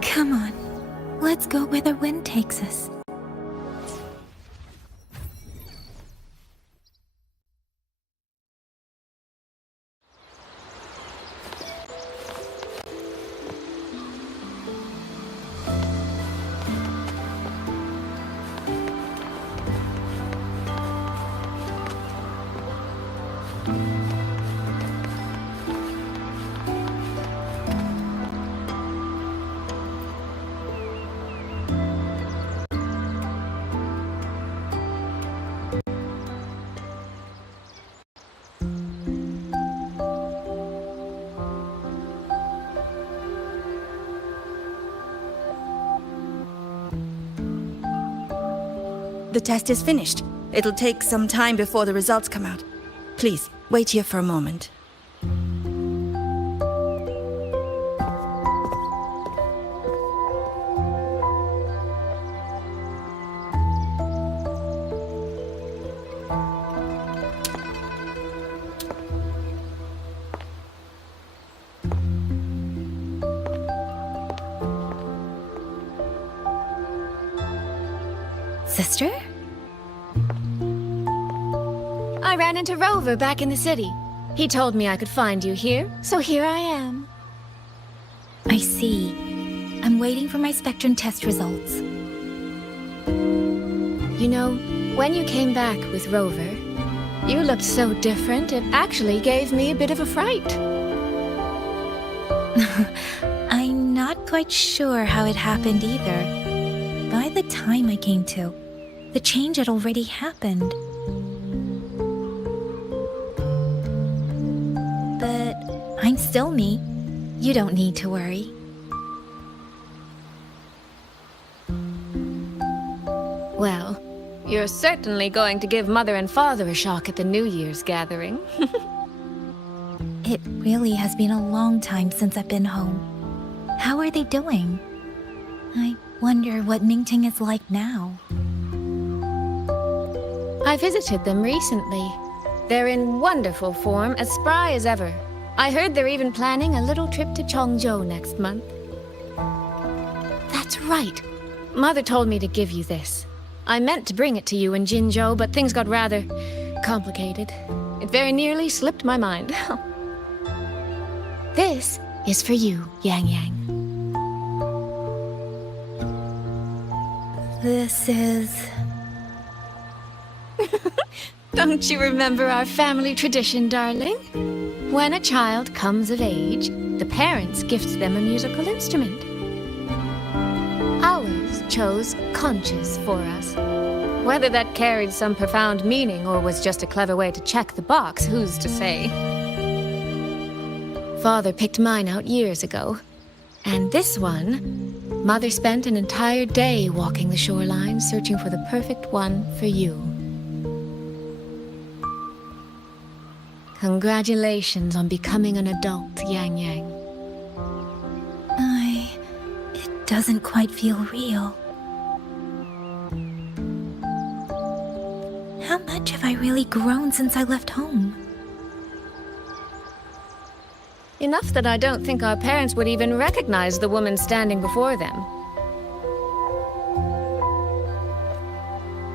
Come on, let's go where the wind takes us. The test is finished. It'll take some time before the results come out. Please, wait here for a moment. Sister? I ran into Rover back in the city. He told me I could find you here, so here I am. I see. I'm waiting for my spectrum test results. You know, when you came back with Rover, you looked so different it actually gave me a bit of a fright. I'm not quite sure how it happened either. By the time I came to, the change had already happened. But I'm still me. You don't need to worry. Well, you're certainly going to give Mother and Father a shock at the New Year's gathering. It really has been a long time since I've been home. How are they doing? I wonder what Mingting is like now. I visited them recently. They're in wonderful form, as spry as ever. I heard they're even planning a little trip to Chongzhou next month. That's right. Mother told me to give you this. I meant to bring it to you in Jinzhou, but things got rather complicated. It very nearly slipped my mind. This is for you, Yang Yang. This is... Don't you remember our family tradition, darling? When a child comes of age, the parents gift them a musical instrument. Ours chose conches for us. Whether that carried some profound meaning or was just a clever way to check the box, who's to say? Father picked mine out years ago. And this one, Mother spent an entire day walking the shoreline searching for the perfect one for you. Congratulations on becoming an adult, Yang Yang. It doesn't quite feel real. How much have I really grown since I left home? Enough that I don't think our parents would even recognize the woman standing before them.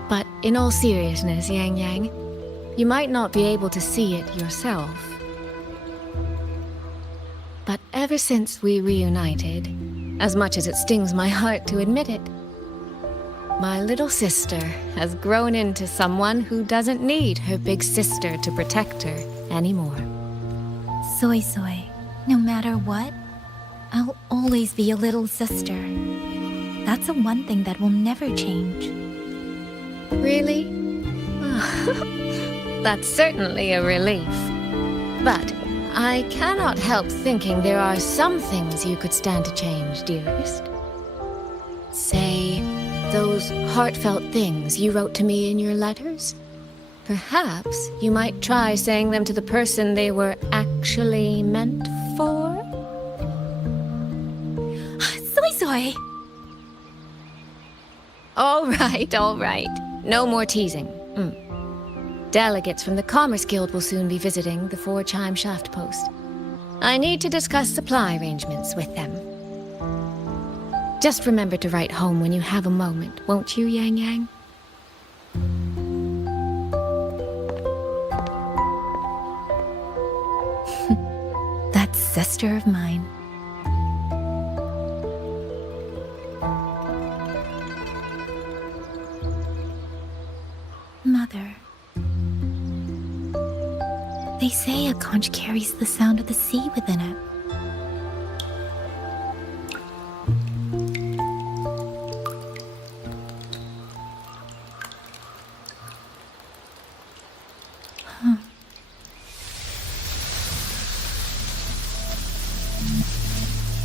But in all seriousness, Yang Yang, you might not be able to see it yourself. But ever since we reunited, as much as it stings my heart to admit it, my little sister has grown into someone who doesn't need her big sister to protect her anymore. Soy Soy, no matter what, I'll always be a little sister. That's the one thing that will never change. Really? That's certainly a relief. But I cannot help thinking there are some things you could stand to change, dearest. Say, those heartfelt things you wrote to me in your letters? Perhaps you might try saying them to the person they were actually meant for? Soy Soy! All right. No more teasing. Delegates from the Commerce Guild will soon be visiting the Four-Chime Shaft Post. I need to discuss supply arrangements with them. Just remember to write home when you have a moment, won't you, Yang Yang? That sister of mine. Mother. They say a conch carries the sound of the sea within it.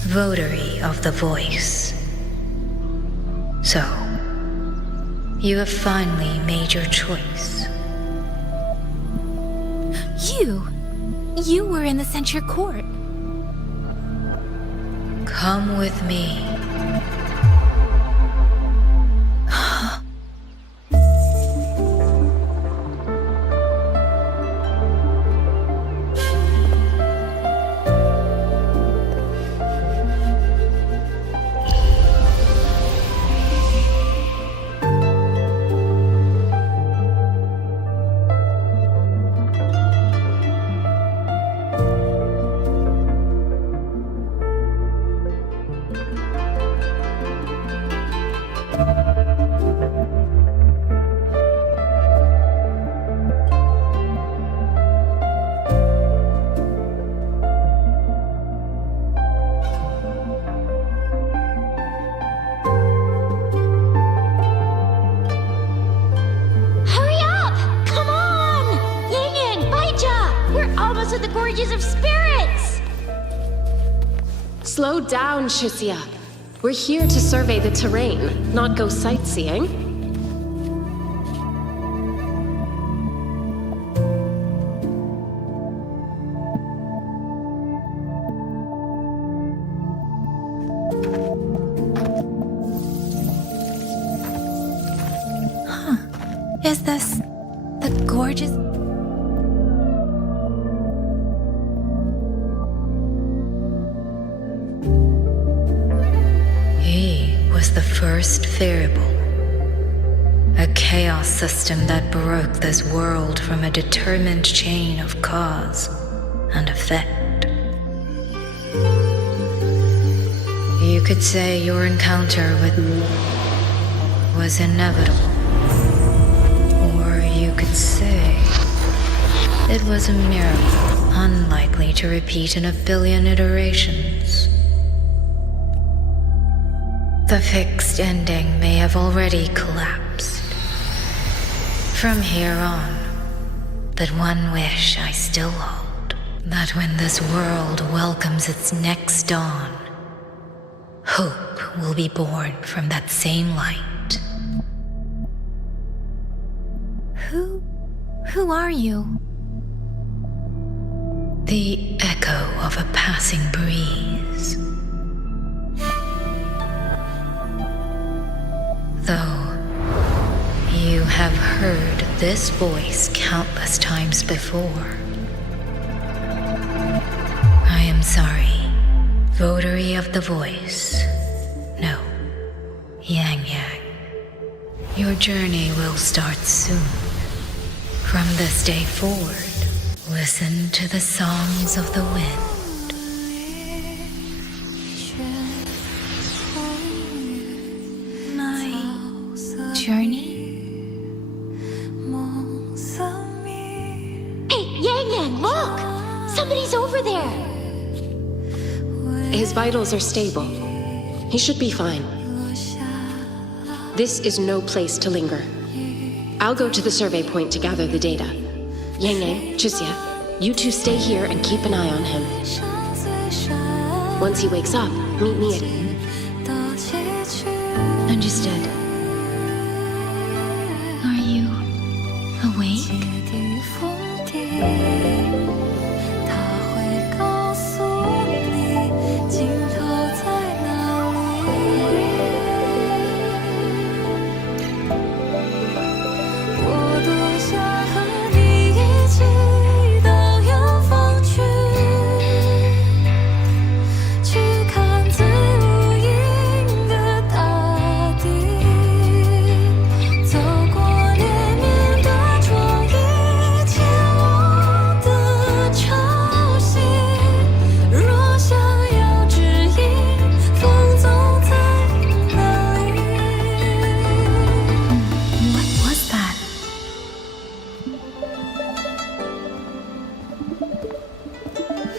Votary of the Voice. So, you have finally made your choice. You were in the censure court. Come with me. Slow down, Shisia. We're here to survey the terrain, not go sightseeing. Is this the gorgeous... first variable. A chaos system that broke this world from a determined chain of cause and effect. You could say your encounter with was inevitable. Or you could say it was a miracle, unlikely to repeat in a billion iterations. The fixed ending may have already collapsed. From here on, but one wish I still hold, that when this world welcomes its next dawn, hope will be born from that same light. Who are you? The echo of a passing breeze. Though you have heard this voice countless times before, I am sorry, votary of the voice. No, Yang Yang. Your journey will start soon. From this day forward, listen to the songs of the wind. My journey? Hey, Yang Yang, look! Somebody's over there! His vitals are stable. He should be fine. This is no place to linger. I'll go to the survey point to gather the data. Yang Yang, Chixia, you two stay here and keep an eye on him. Once he wakes up, meet me at... Understood. Are you awake?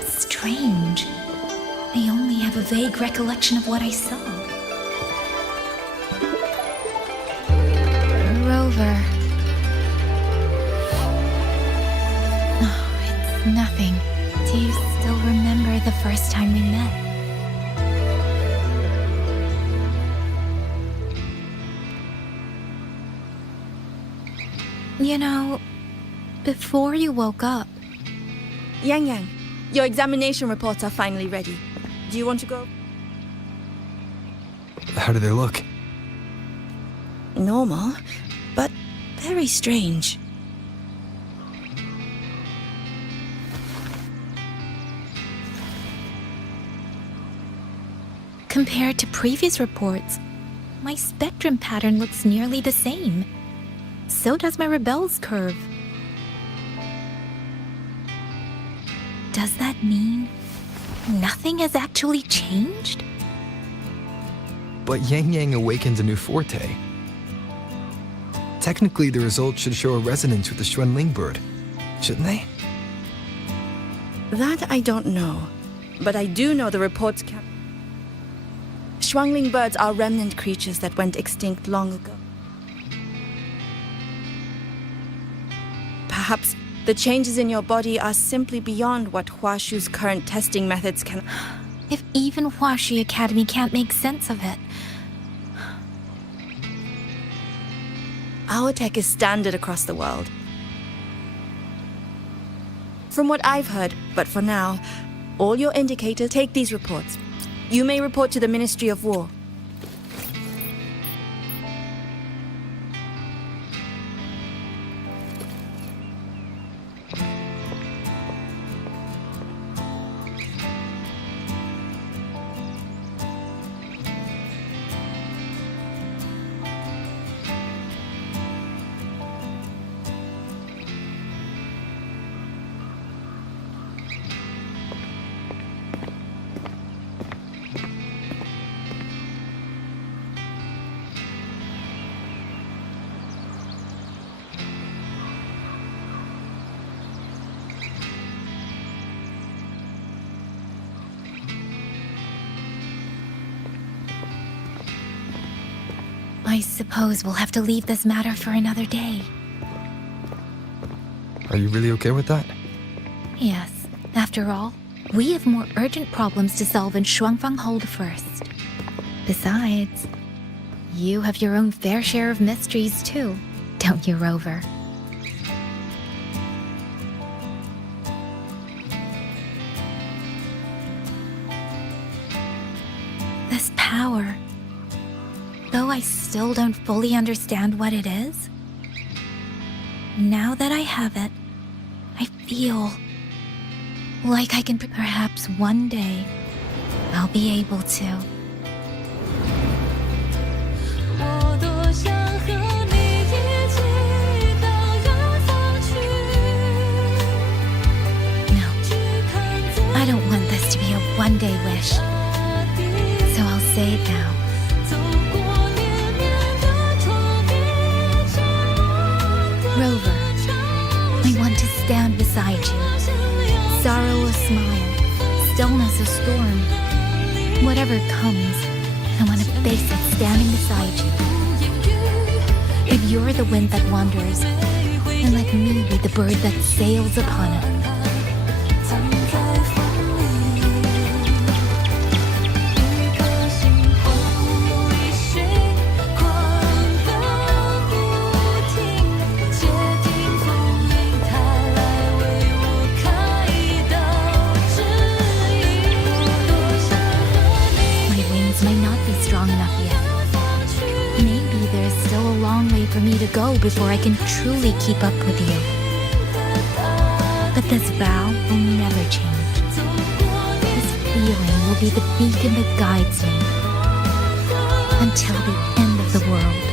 Strange. I only have a vague recollection of what I saw. Rover. Oh, it's nothing. Do you still remember the first time we met? You know, before you woke up... Yang Yang, your examination reports are finally ready. Do you want to go? How do they look? Normal, but very strange. Compared to previous reports, my spectrum pattern looks nearly the same. So does my Rebel's curve. Does that mean nothing has actually changed? But Yang Yang awakened a new forte. Technically, the results should show a resonance with the Xuanling bird, shouldn't they? That I don't know, but I do know the reports can... Xuanling birds are remnant creatures that went extinct long ago. Perhaps the changes in your body are simply beyond what Huashu's current testing methods can... If even Huashi Academy can't make sense of it. Our tech is standard across the world. From what I've heard, but for now, all your indicators take these reports. You may report to the Ministry of War. I suppose we'll have to leave this matter for another day. Are you really okay with that? Yes, after all, we have more urgent problems to solve in Shuangfang Hold first. Besides, you have your own fair share of mysteries too, don't you, Rover? This power, though I still don't fully understand what it is, now that I have it, I feel like I can perhaps one day I'll be able to. No, I don't want this to be a one-day wish, so I'll say it now. Rover, I want to stand beside you. Sorrow a smile, stillness a storm. Whatever comes, I want to face it standing beside you. If you're the wind that wanders, then let me be the bird that sails upon it. For me to go before I can truly keep up with you. But this vow will never change. This feeling will be the beacon that guides me until the end of the world.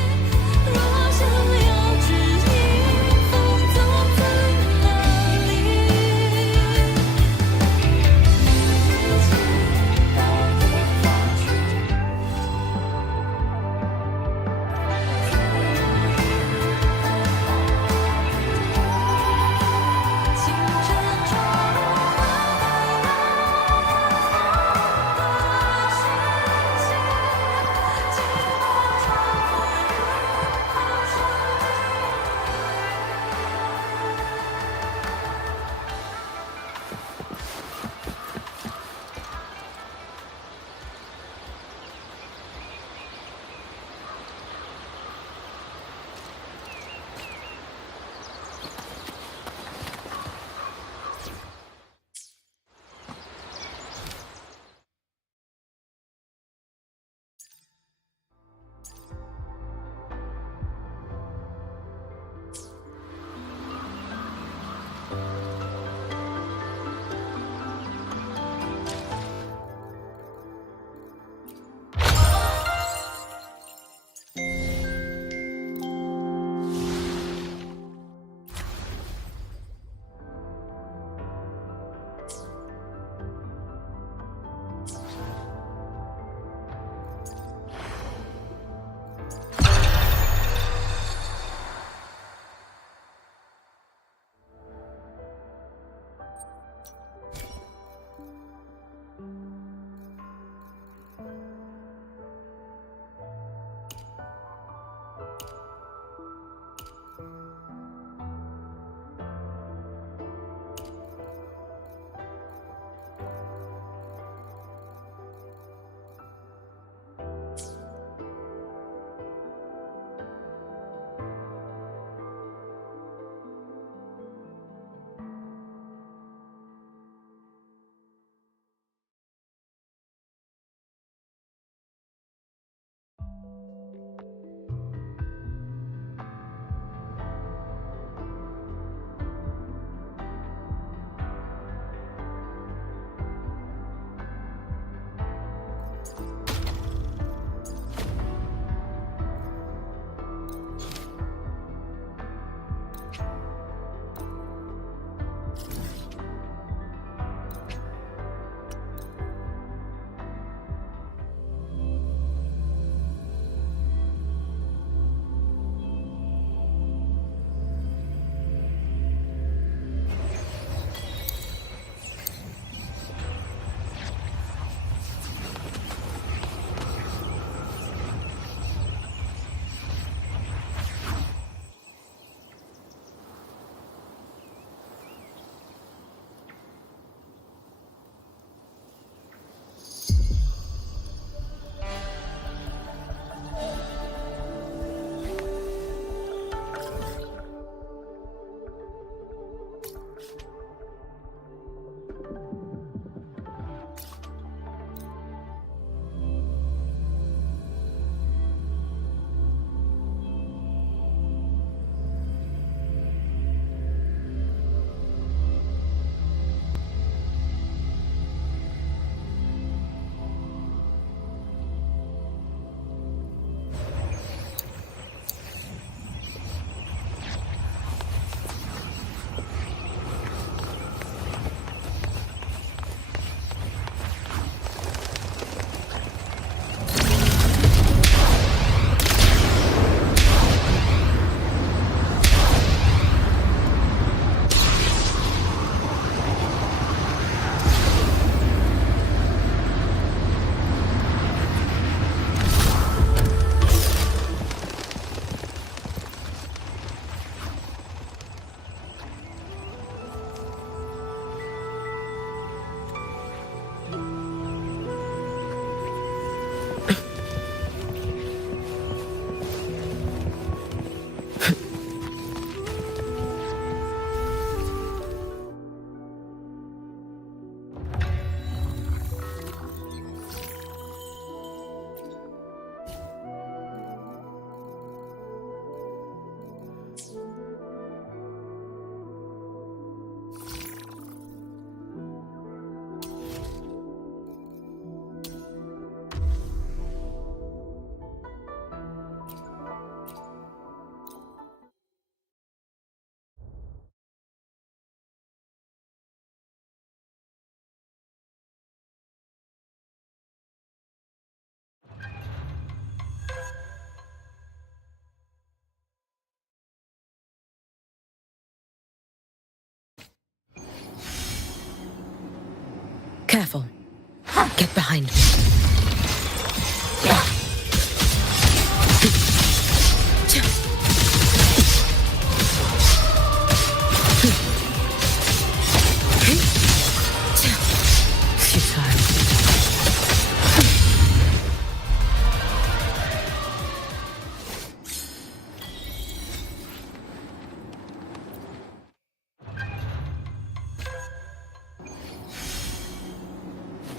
Careful. Get behind me.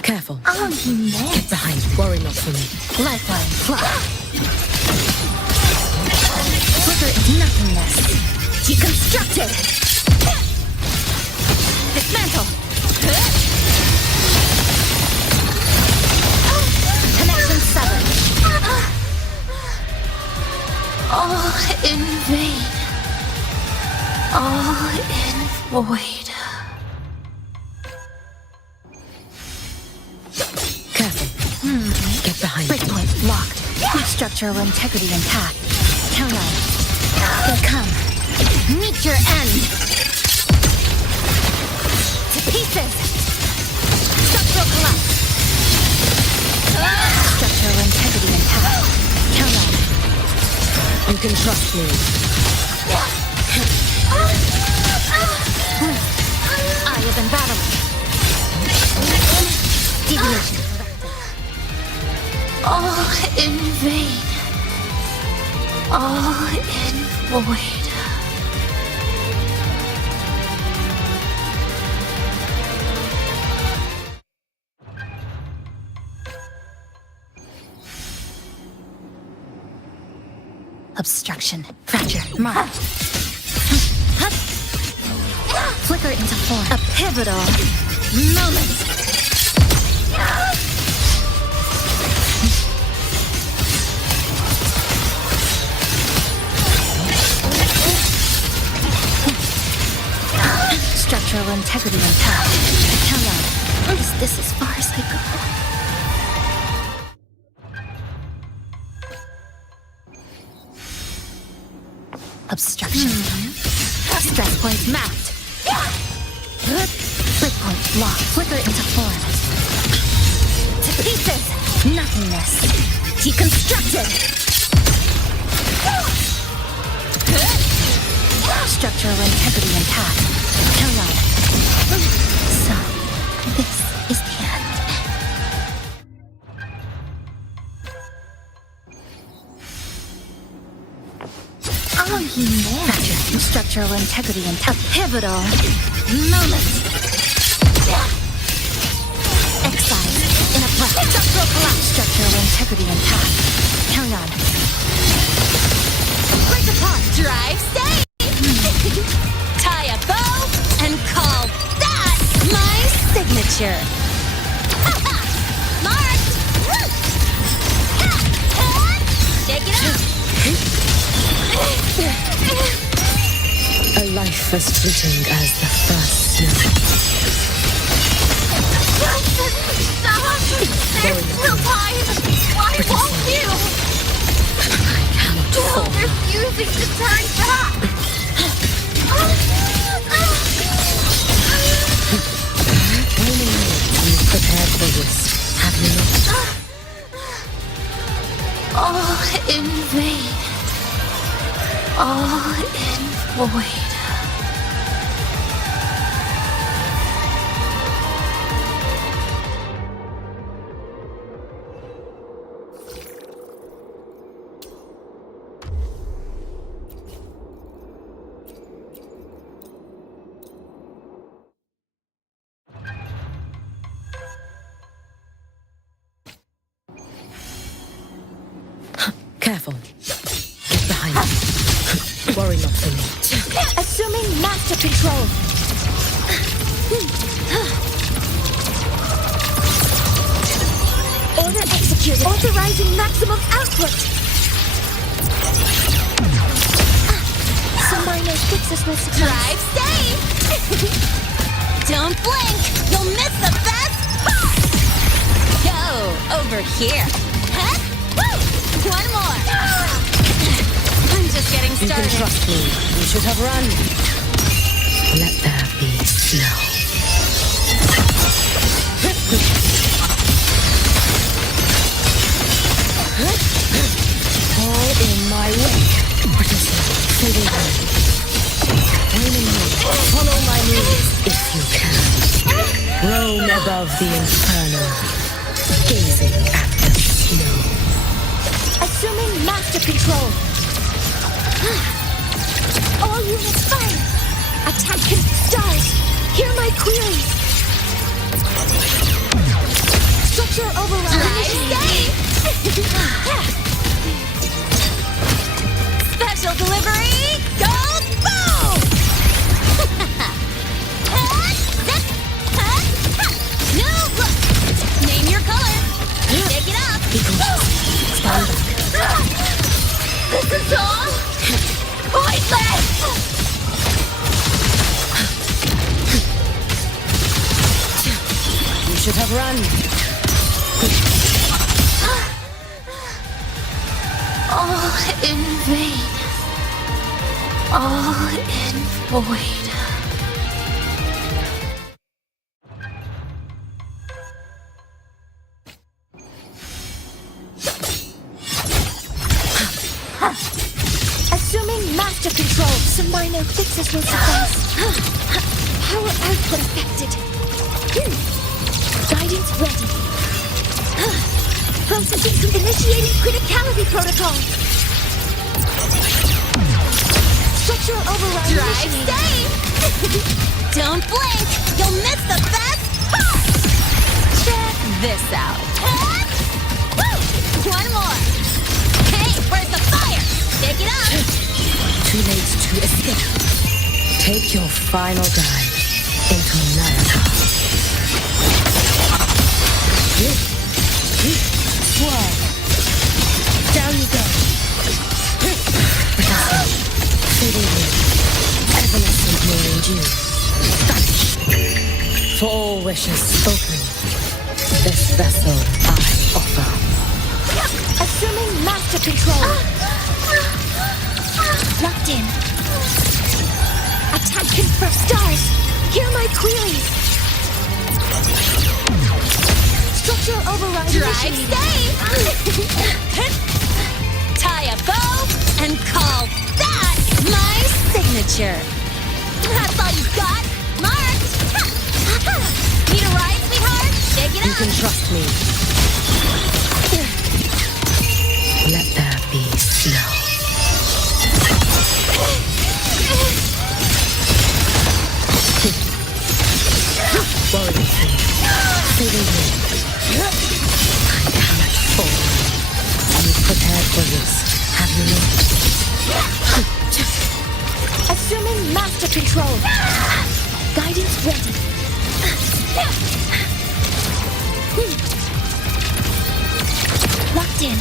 Careful. Oh, you missed. Get behind. Worry not for me. Lifeline. Flicker is nothingness. Deconstructed. Dismantle. Connection severed. All in vain. All in void. Get behind. Breakpoint locked. Structural integrity intact. Count on. They come. Meet your end. To pieces. Structural collapse. Structural integrity intact. Count on. You can trust me. Eye of embattlement. Deviation. All in vain. All in void. Obstruction. Fracture. Mark. Flicker into form. A pivotal moment. Structural integrity intact. Count on. Is this as far as I go? Obstruction. Stress points mapped. Breakpoint locked. Flicker into form. To pieces. Nothingness. Deconstructed. Structural integrity intact. Count on. So, this is the end. Oh, you missed. Structural integrity intact. A pivotal moment. Exile in a breath. Structural collapse. Structural integrity intact. Count on. Break apart. Drive safe. Tie a bow and call that my signature. Marked. Shake it up. A life as fleeting as the first snow. Stop! There's still time! Why won't you? You're refusing to turn back! You've prepared for this, have you not? All in vain. All in void. Careful. Get behind me. Worry not for me. Assuming master control. Order executed. Authorizing maximum output. Some minor fixes will succeed. Drive safe! Don't blink! You'll miss the best part! Go over here. Huh? Woo! One more! I'm just getting You started. can trust me. You should have run. Let there be snow. Roam above the inferno, gazing at the snow. Assuming master control. All units fire! Attack stars! Hear my queries! Structure override! Special delivery! Go boom! New look! Name your color! Pick it up! This is all pointless! You should have run. All in vain. All in void. Assuming master control, some minor fixes will suffice. Power output affected. Guidance ready. Processing initiating criticality protocol. Structural override Drive initiated. safe! Don't blink! You'll miss the best part! Check this out. One more. Hey, where's the fire? Pick it up! Too late to escape. Take your final dive into Naraka. Swirl. Down you go. Fading in. Evanescent morning dew. Vanish. For all wishes spoken, this vessel I offer. Assuming master control. Locked in. Attack confirm stars. Hear my queries. Structural override Drive initiated. safe! Tie a bow and call that my signature. That's all you got? Marked! Need a ride, sweetheart? Pick it up! You can trust me. Let there be snow. Warrior King, fading in. I cannot fall. You've prepared for this, have you not? Assuming master control. Guidance ready. Locked in.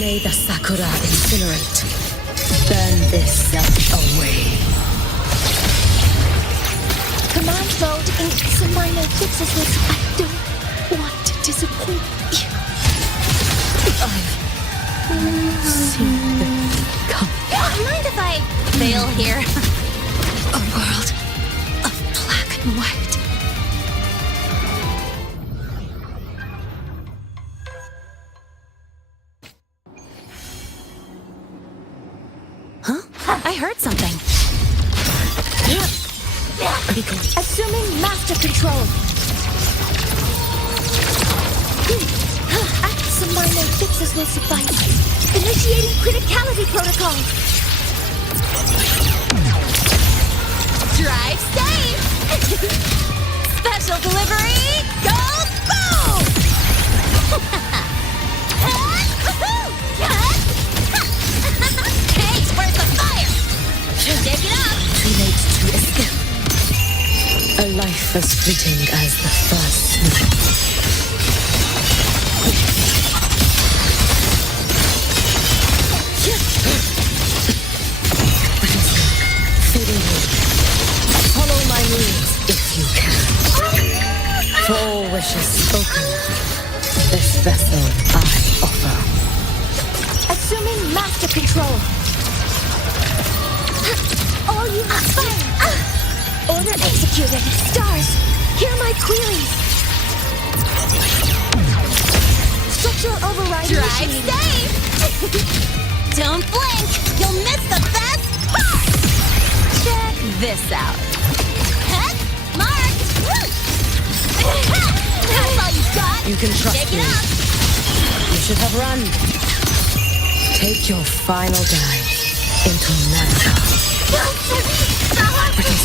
May the Sakura incinerate. Burn this self away. Command mode in some minor fixes with I don't want to disappoint you. I've seen them come. Mind if I fail here? A world of black and white. I heard something. Assuming master control. Some minor fixes will suffice. Initiating criticality protocol. Drive safe! Special delivery! Go boom! Hey, where's the fire? Pick it up! Too late to escape. A life as fleeting as the first snow. Fading in. Follow my rules if you can. For all wishes spoken, this vessel I offer. Assuming master control. All units fire. Order executed. Stars, hear my queries. Structural override Drive safe! Don't blink! You'll miss the best part! Check this out. Head, marked! That's all you got? You can trust Shake me. it up! You should have run. Take your final dive into Nana. There's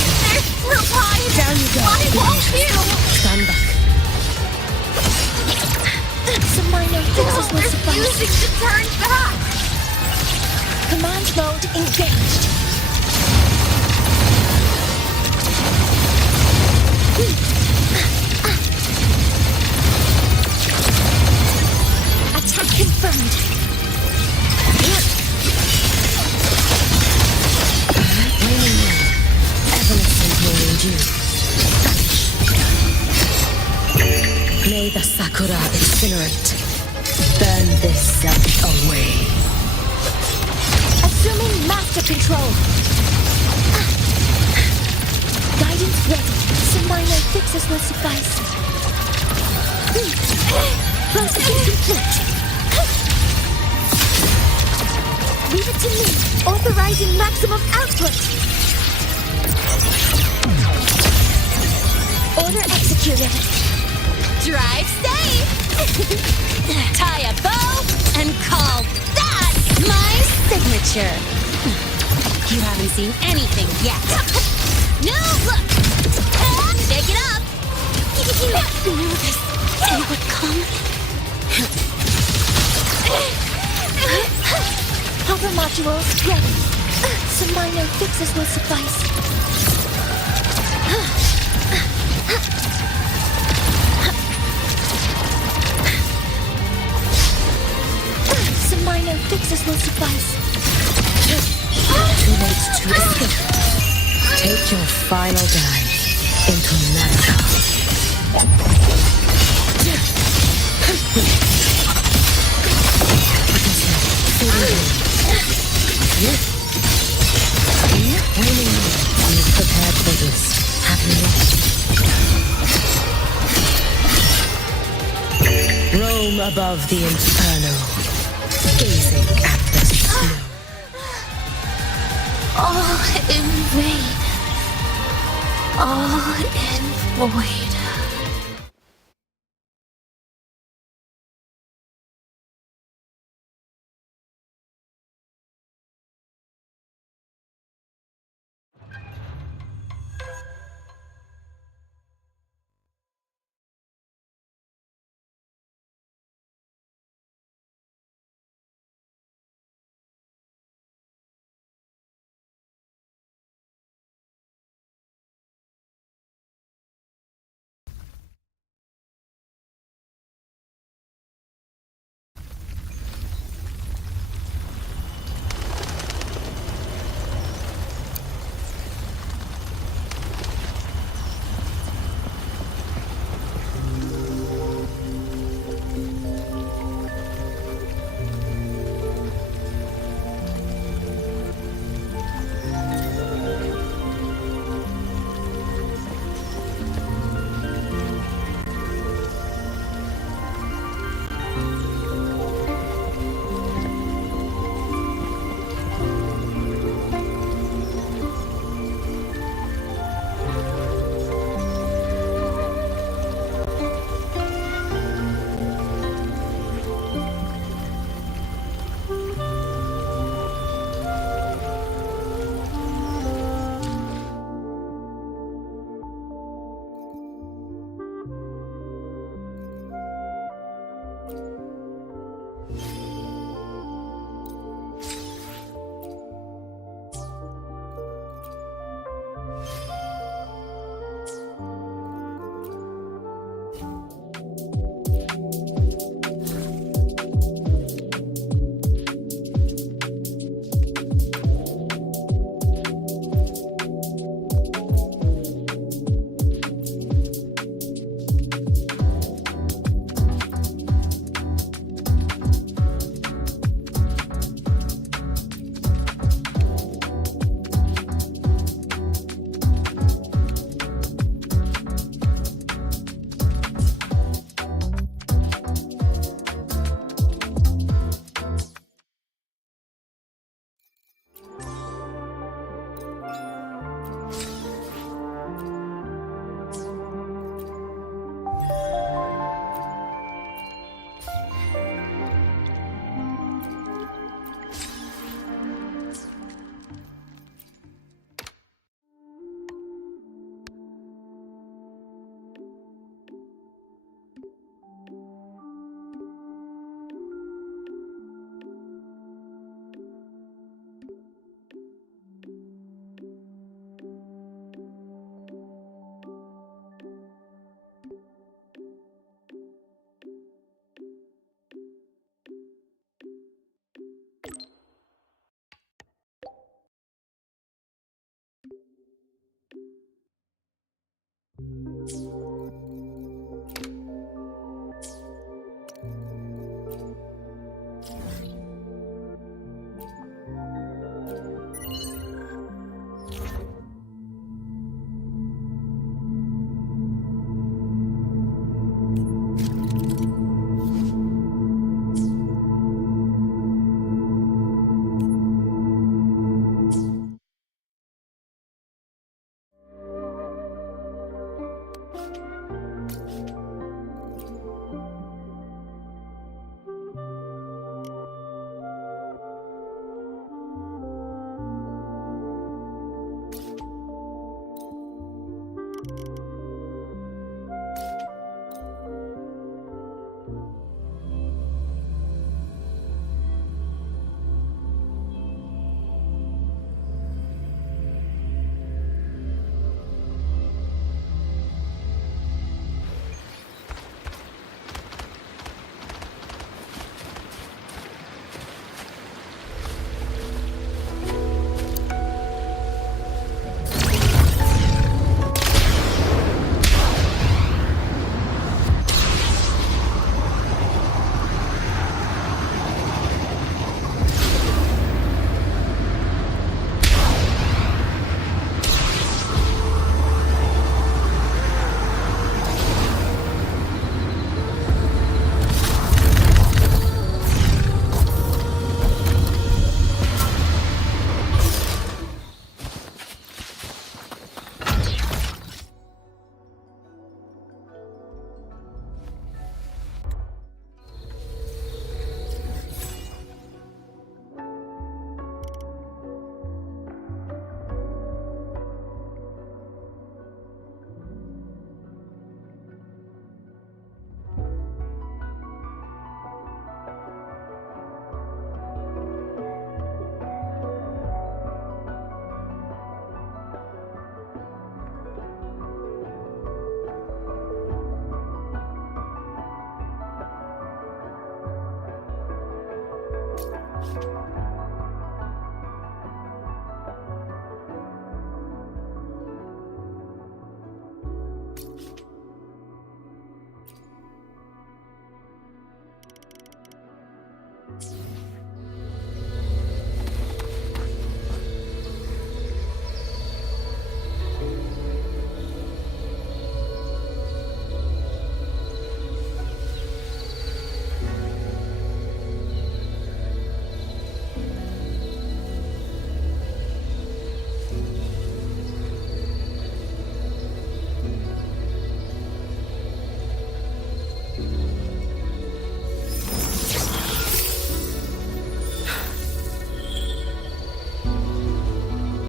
no time! Down you go. I won't you! Stand back. Some minor fixes will suffice. Refusing to turn back! Command mode engaged. Attack confirmed. Raining men. Evanescent will lead you. May the Sakura incinerate. Burn this self away. Assuming master control. Guidance ready. Some minor fixes will suffice. Processing complete. Leave it to me. Authorizing maximum output. Order executed. Drive safe! Tie a bow and call that my signature. You haven't seen anything yet. No, look! Shake it up! You knew this day would come. Hover modules ready. Some minor fixes will suffice. Some minor fixes will suffice. Too late to escape. Take your final dive into Nana. Wailing men, you've prepared for this, have you not? Roam above the inferno, gazing at the snow. All in vain. All in void.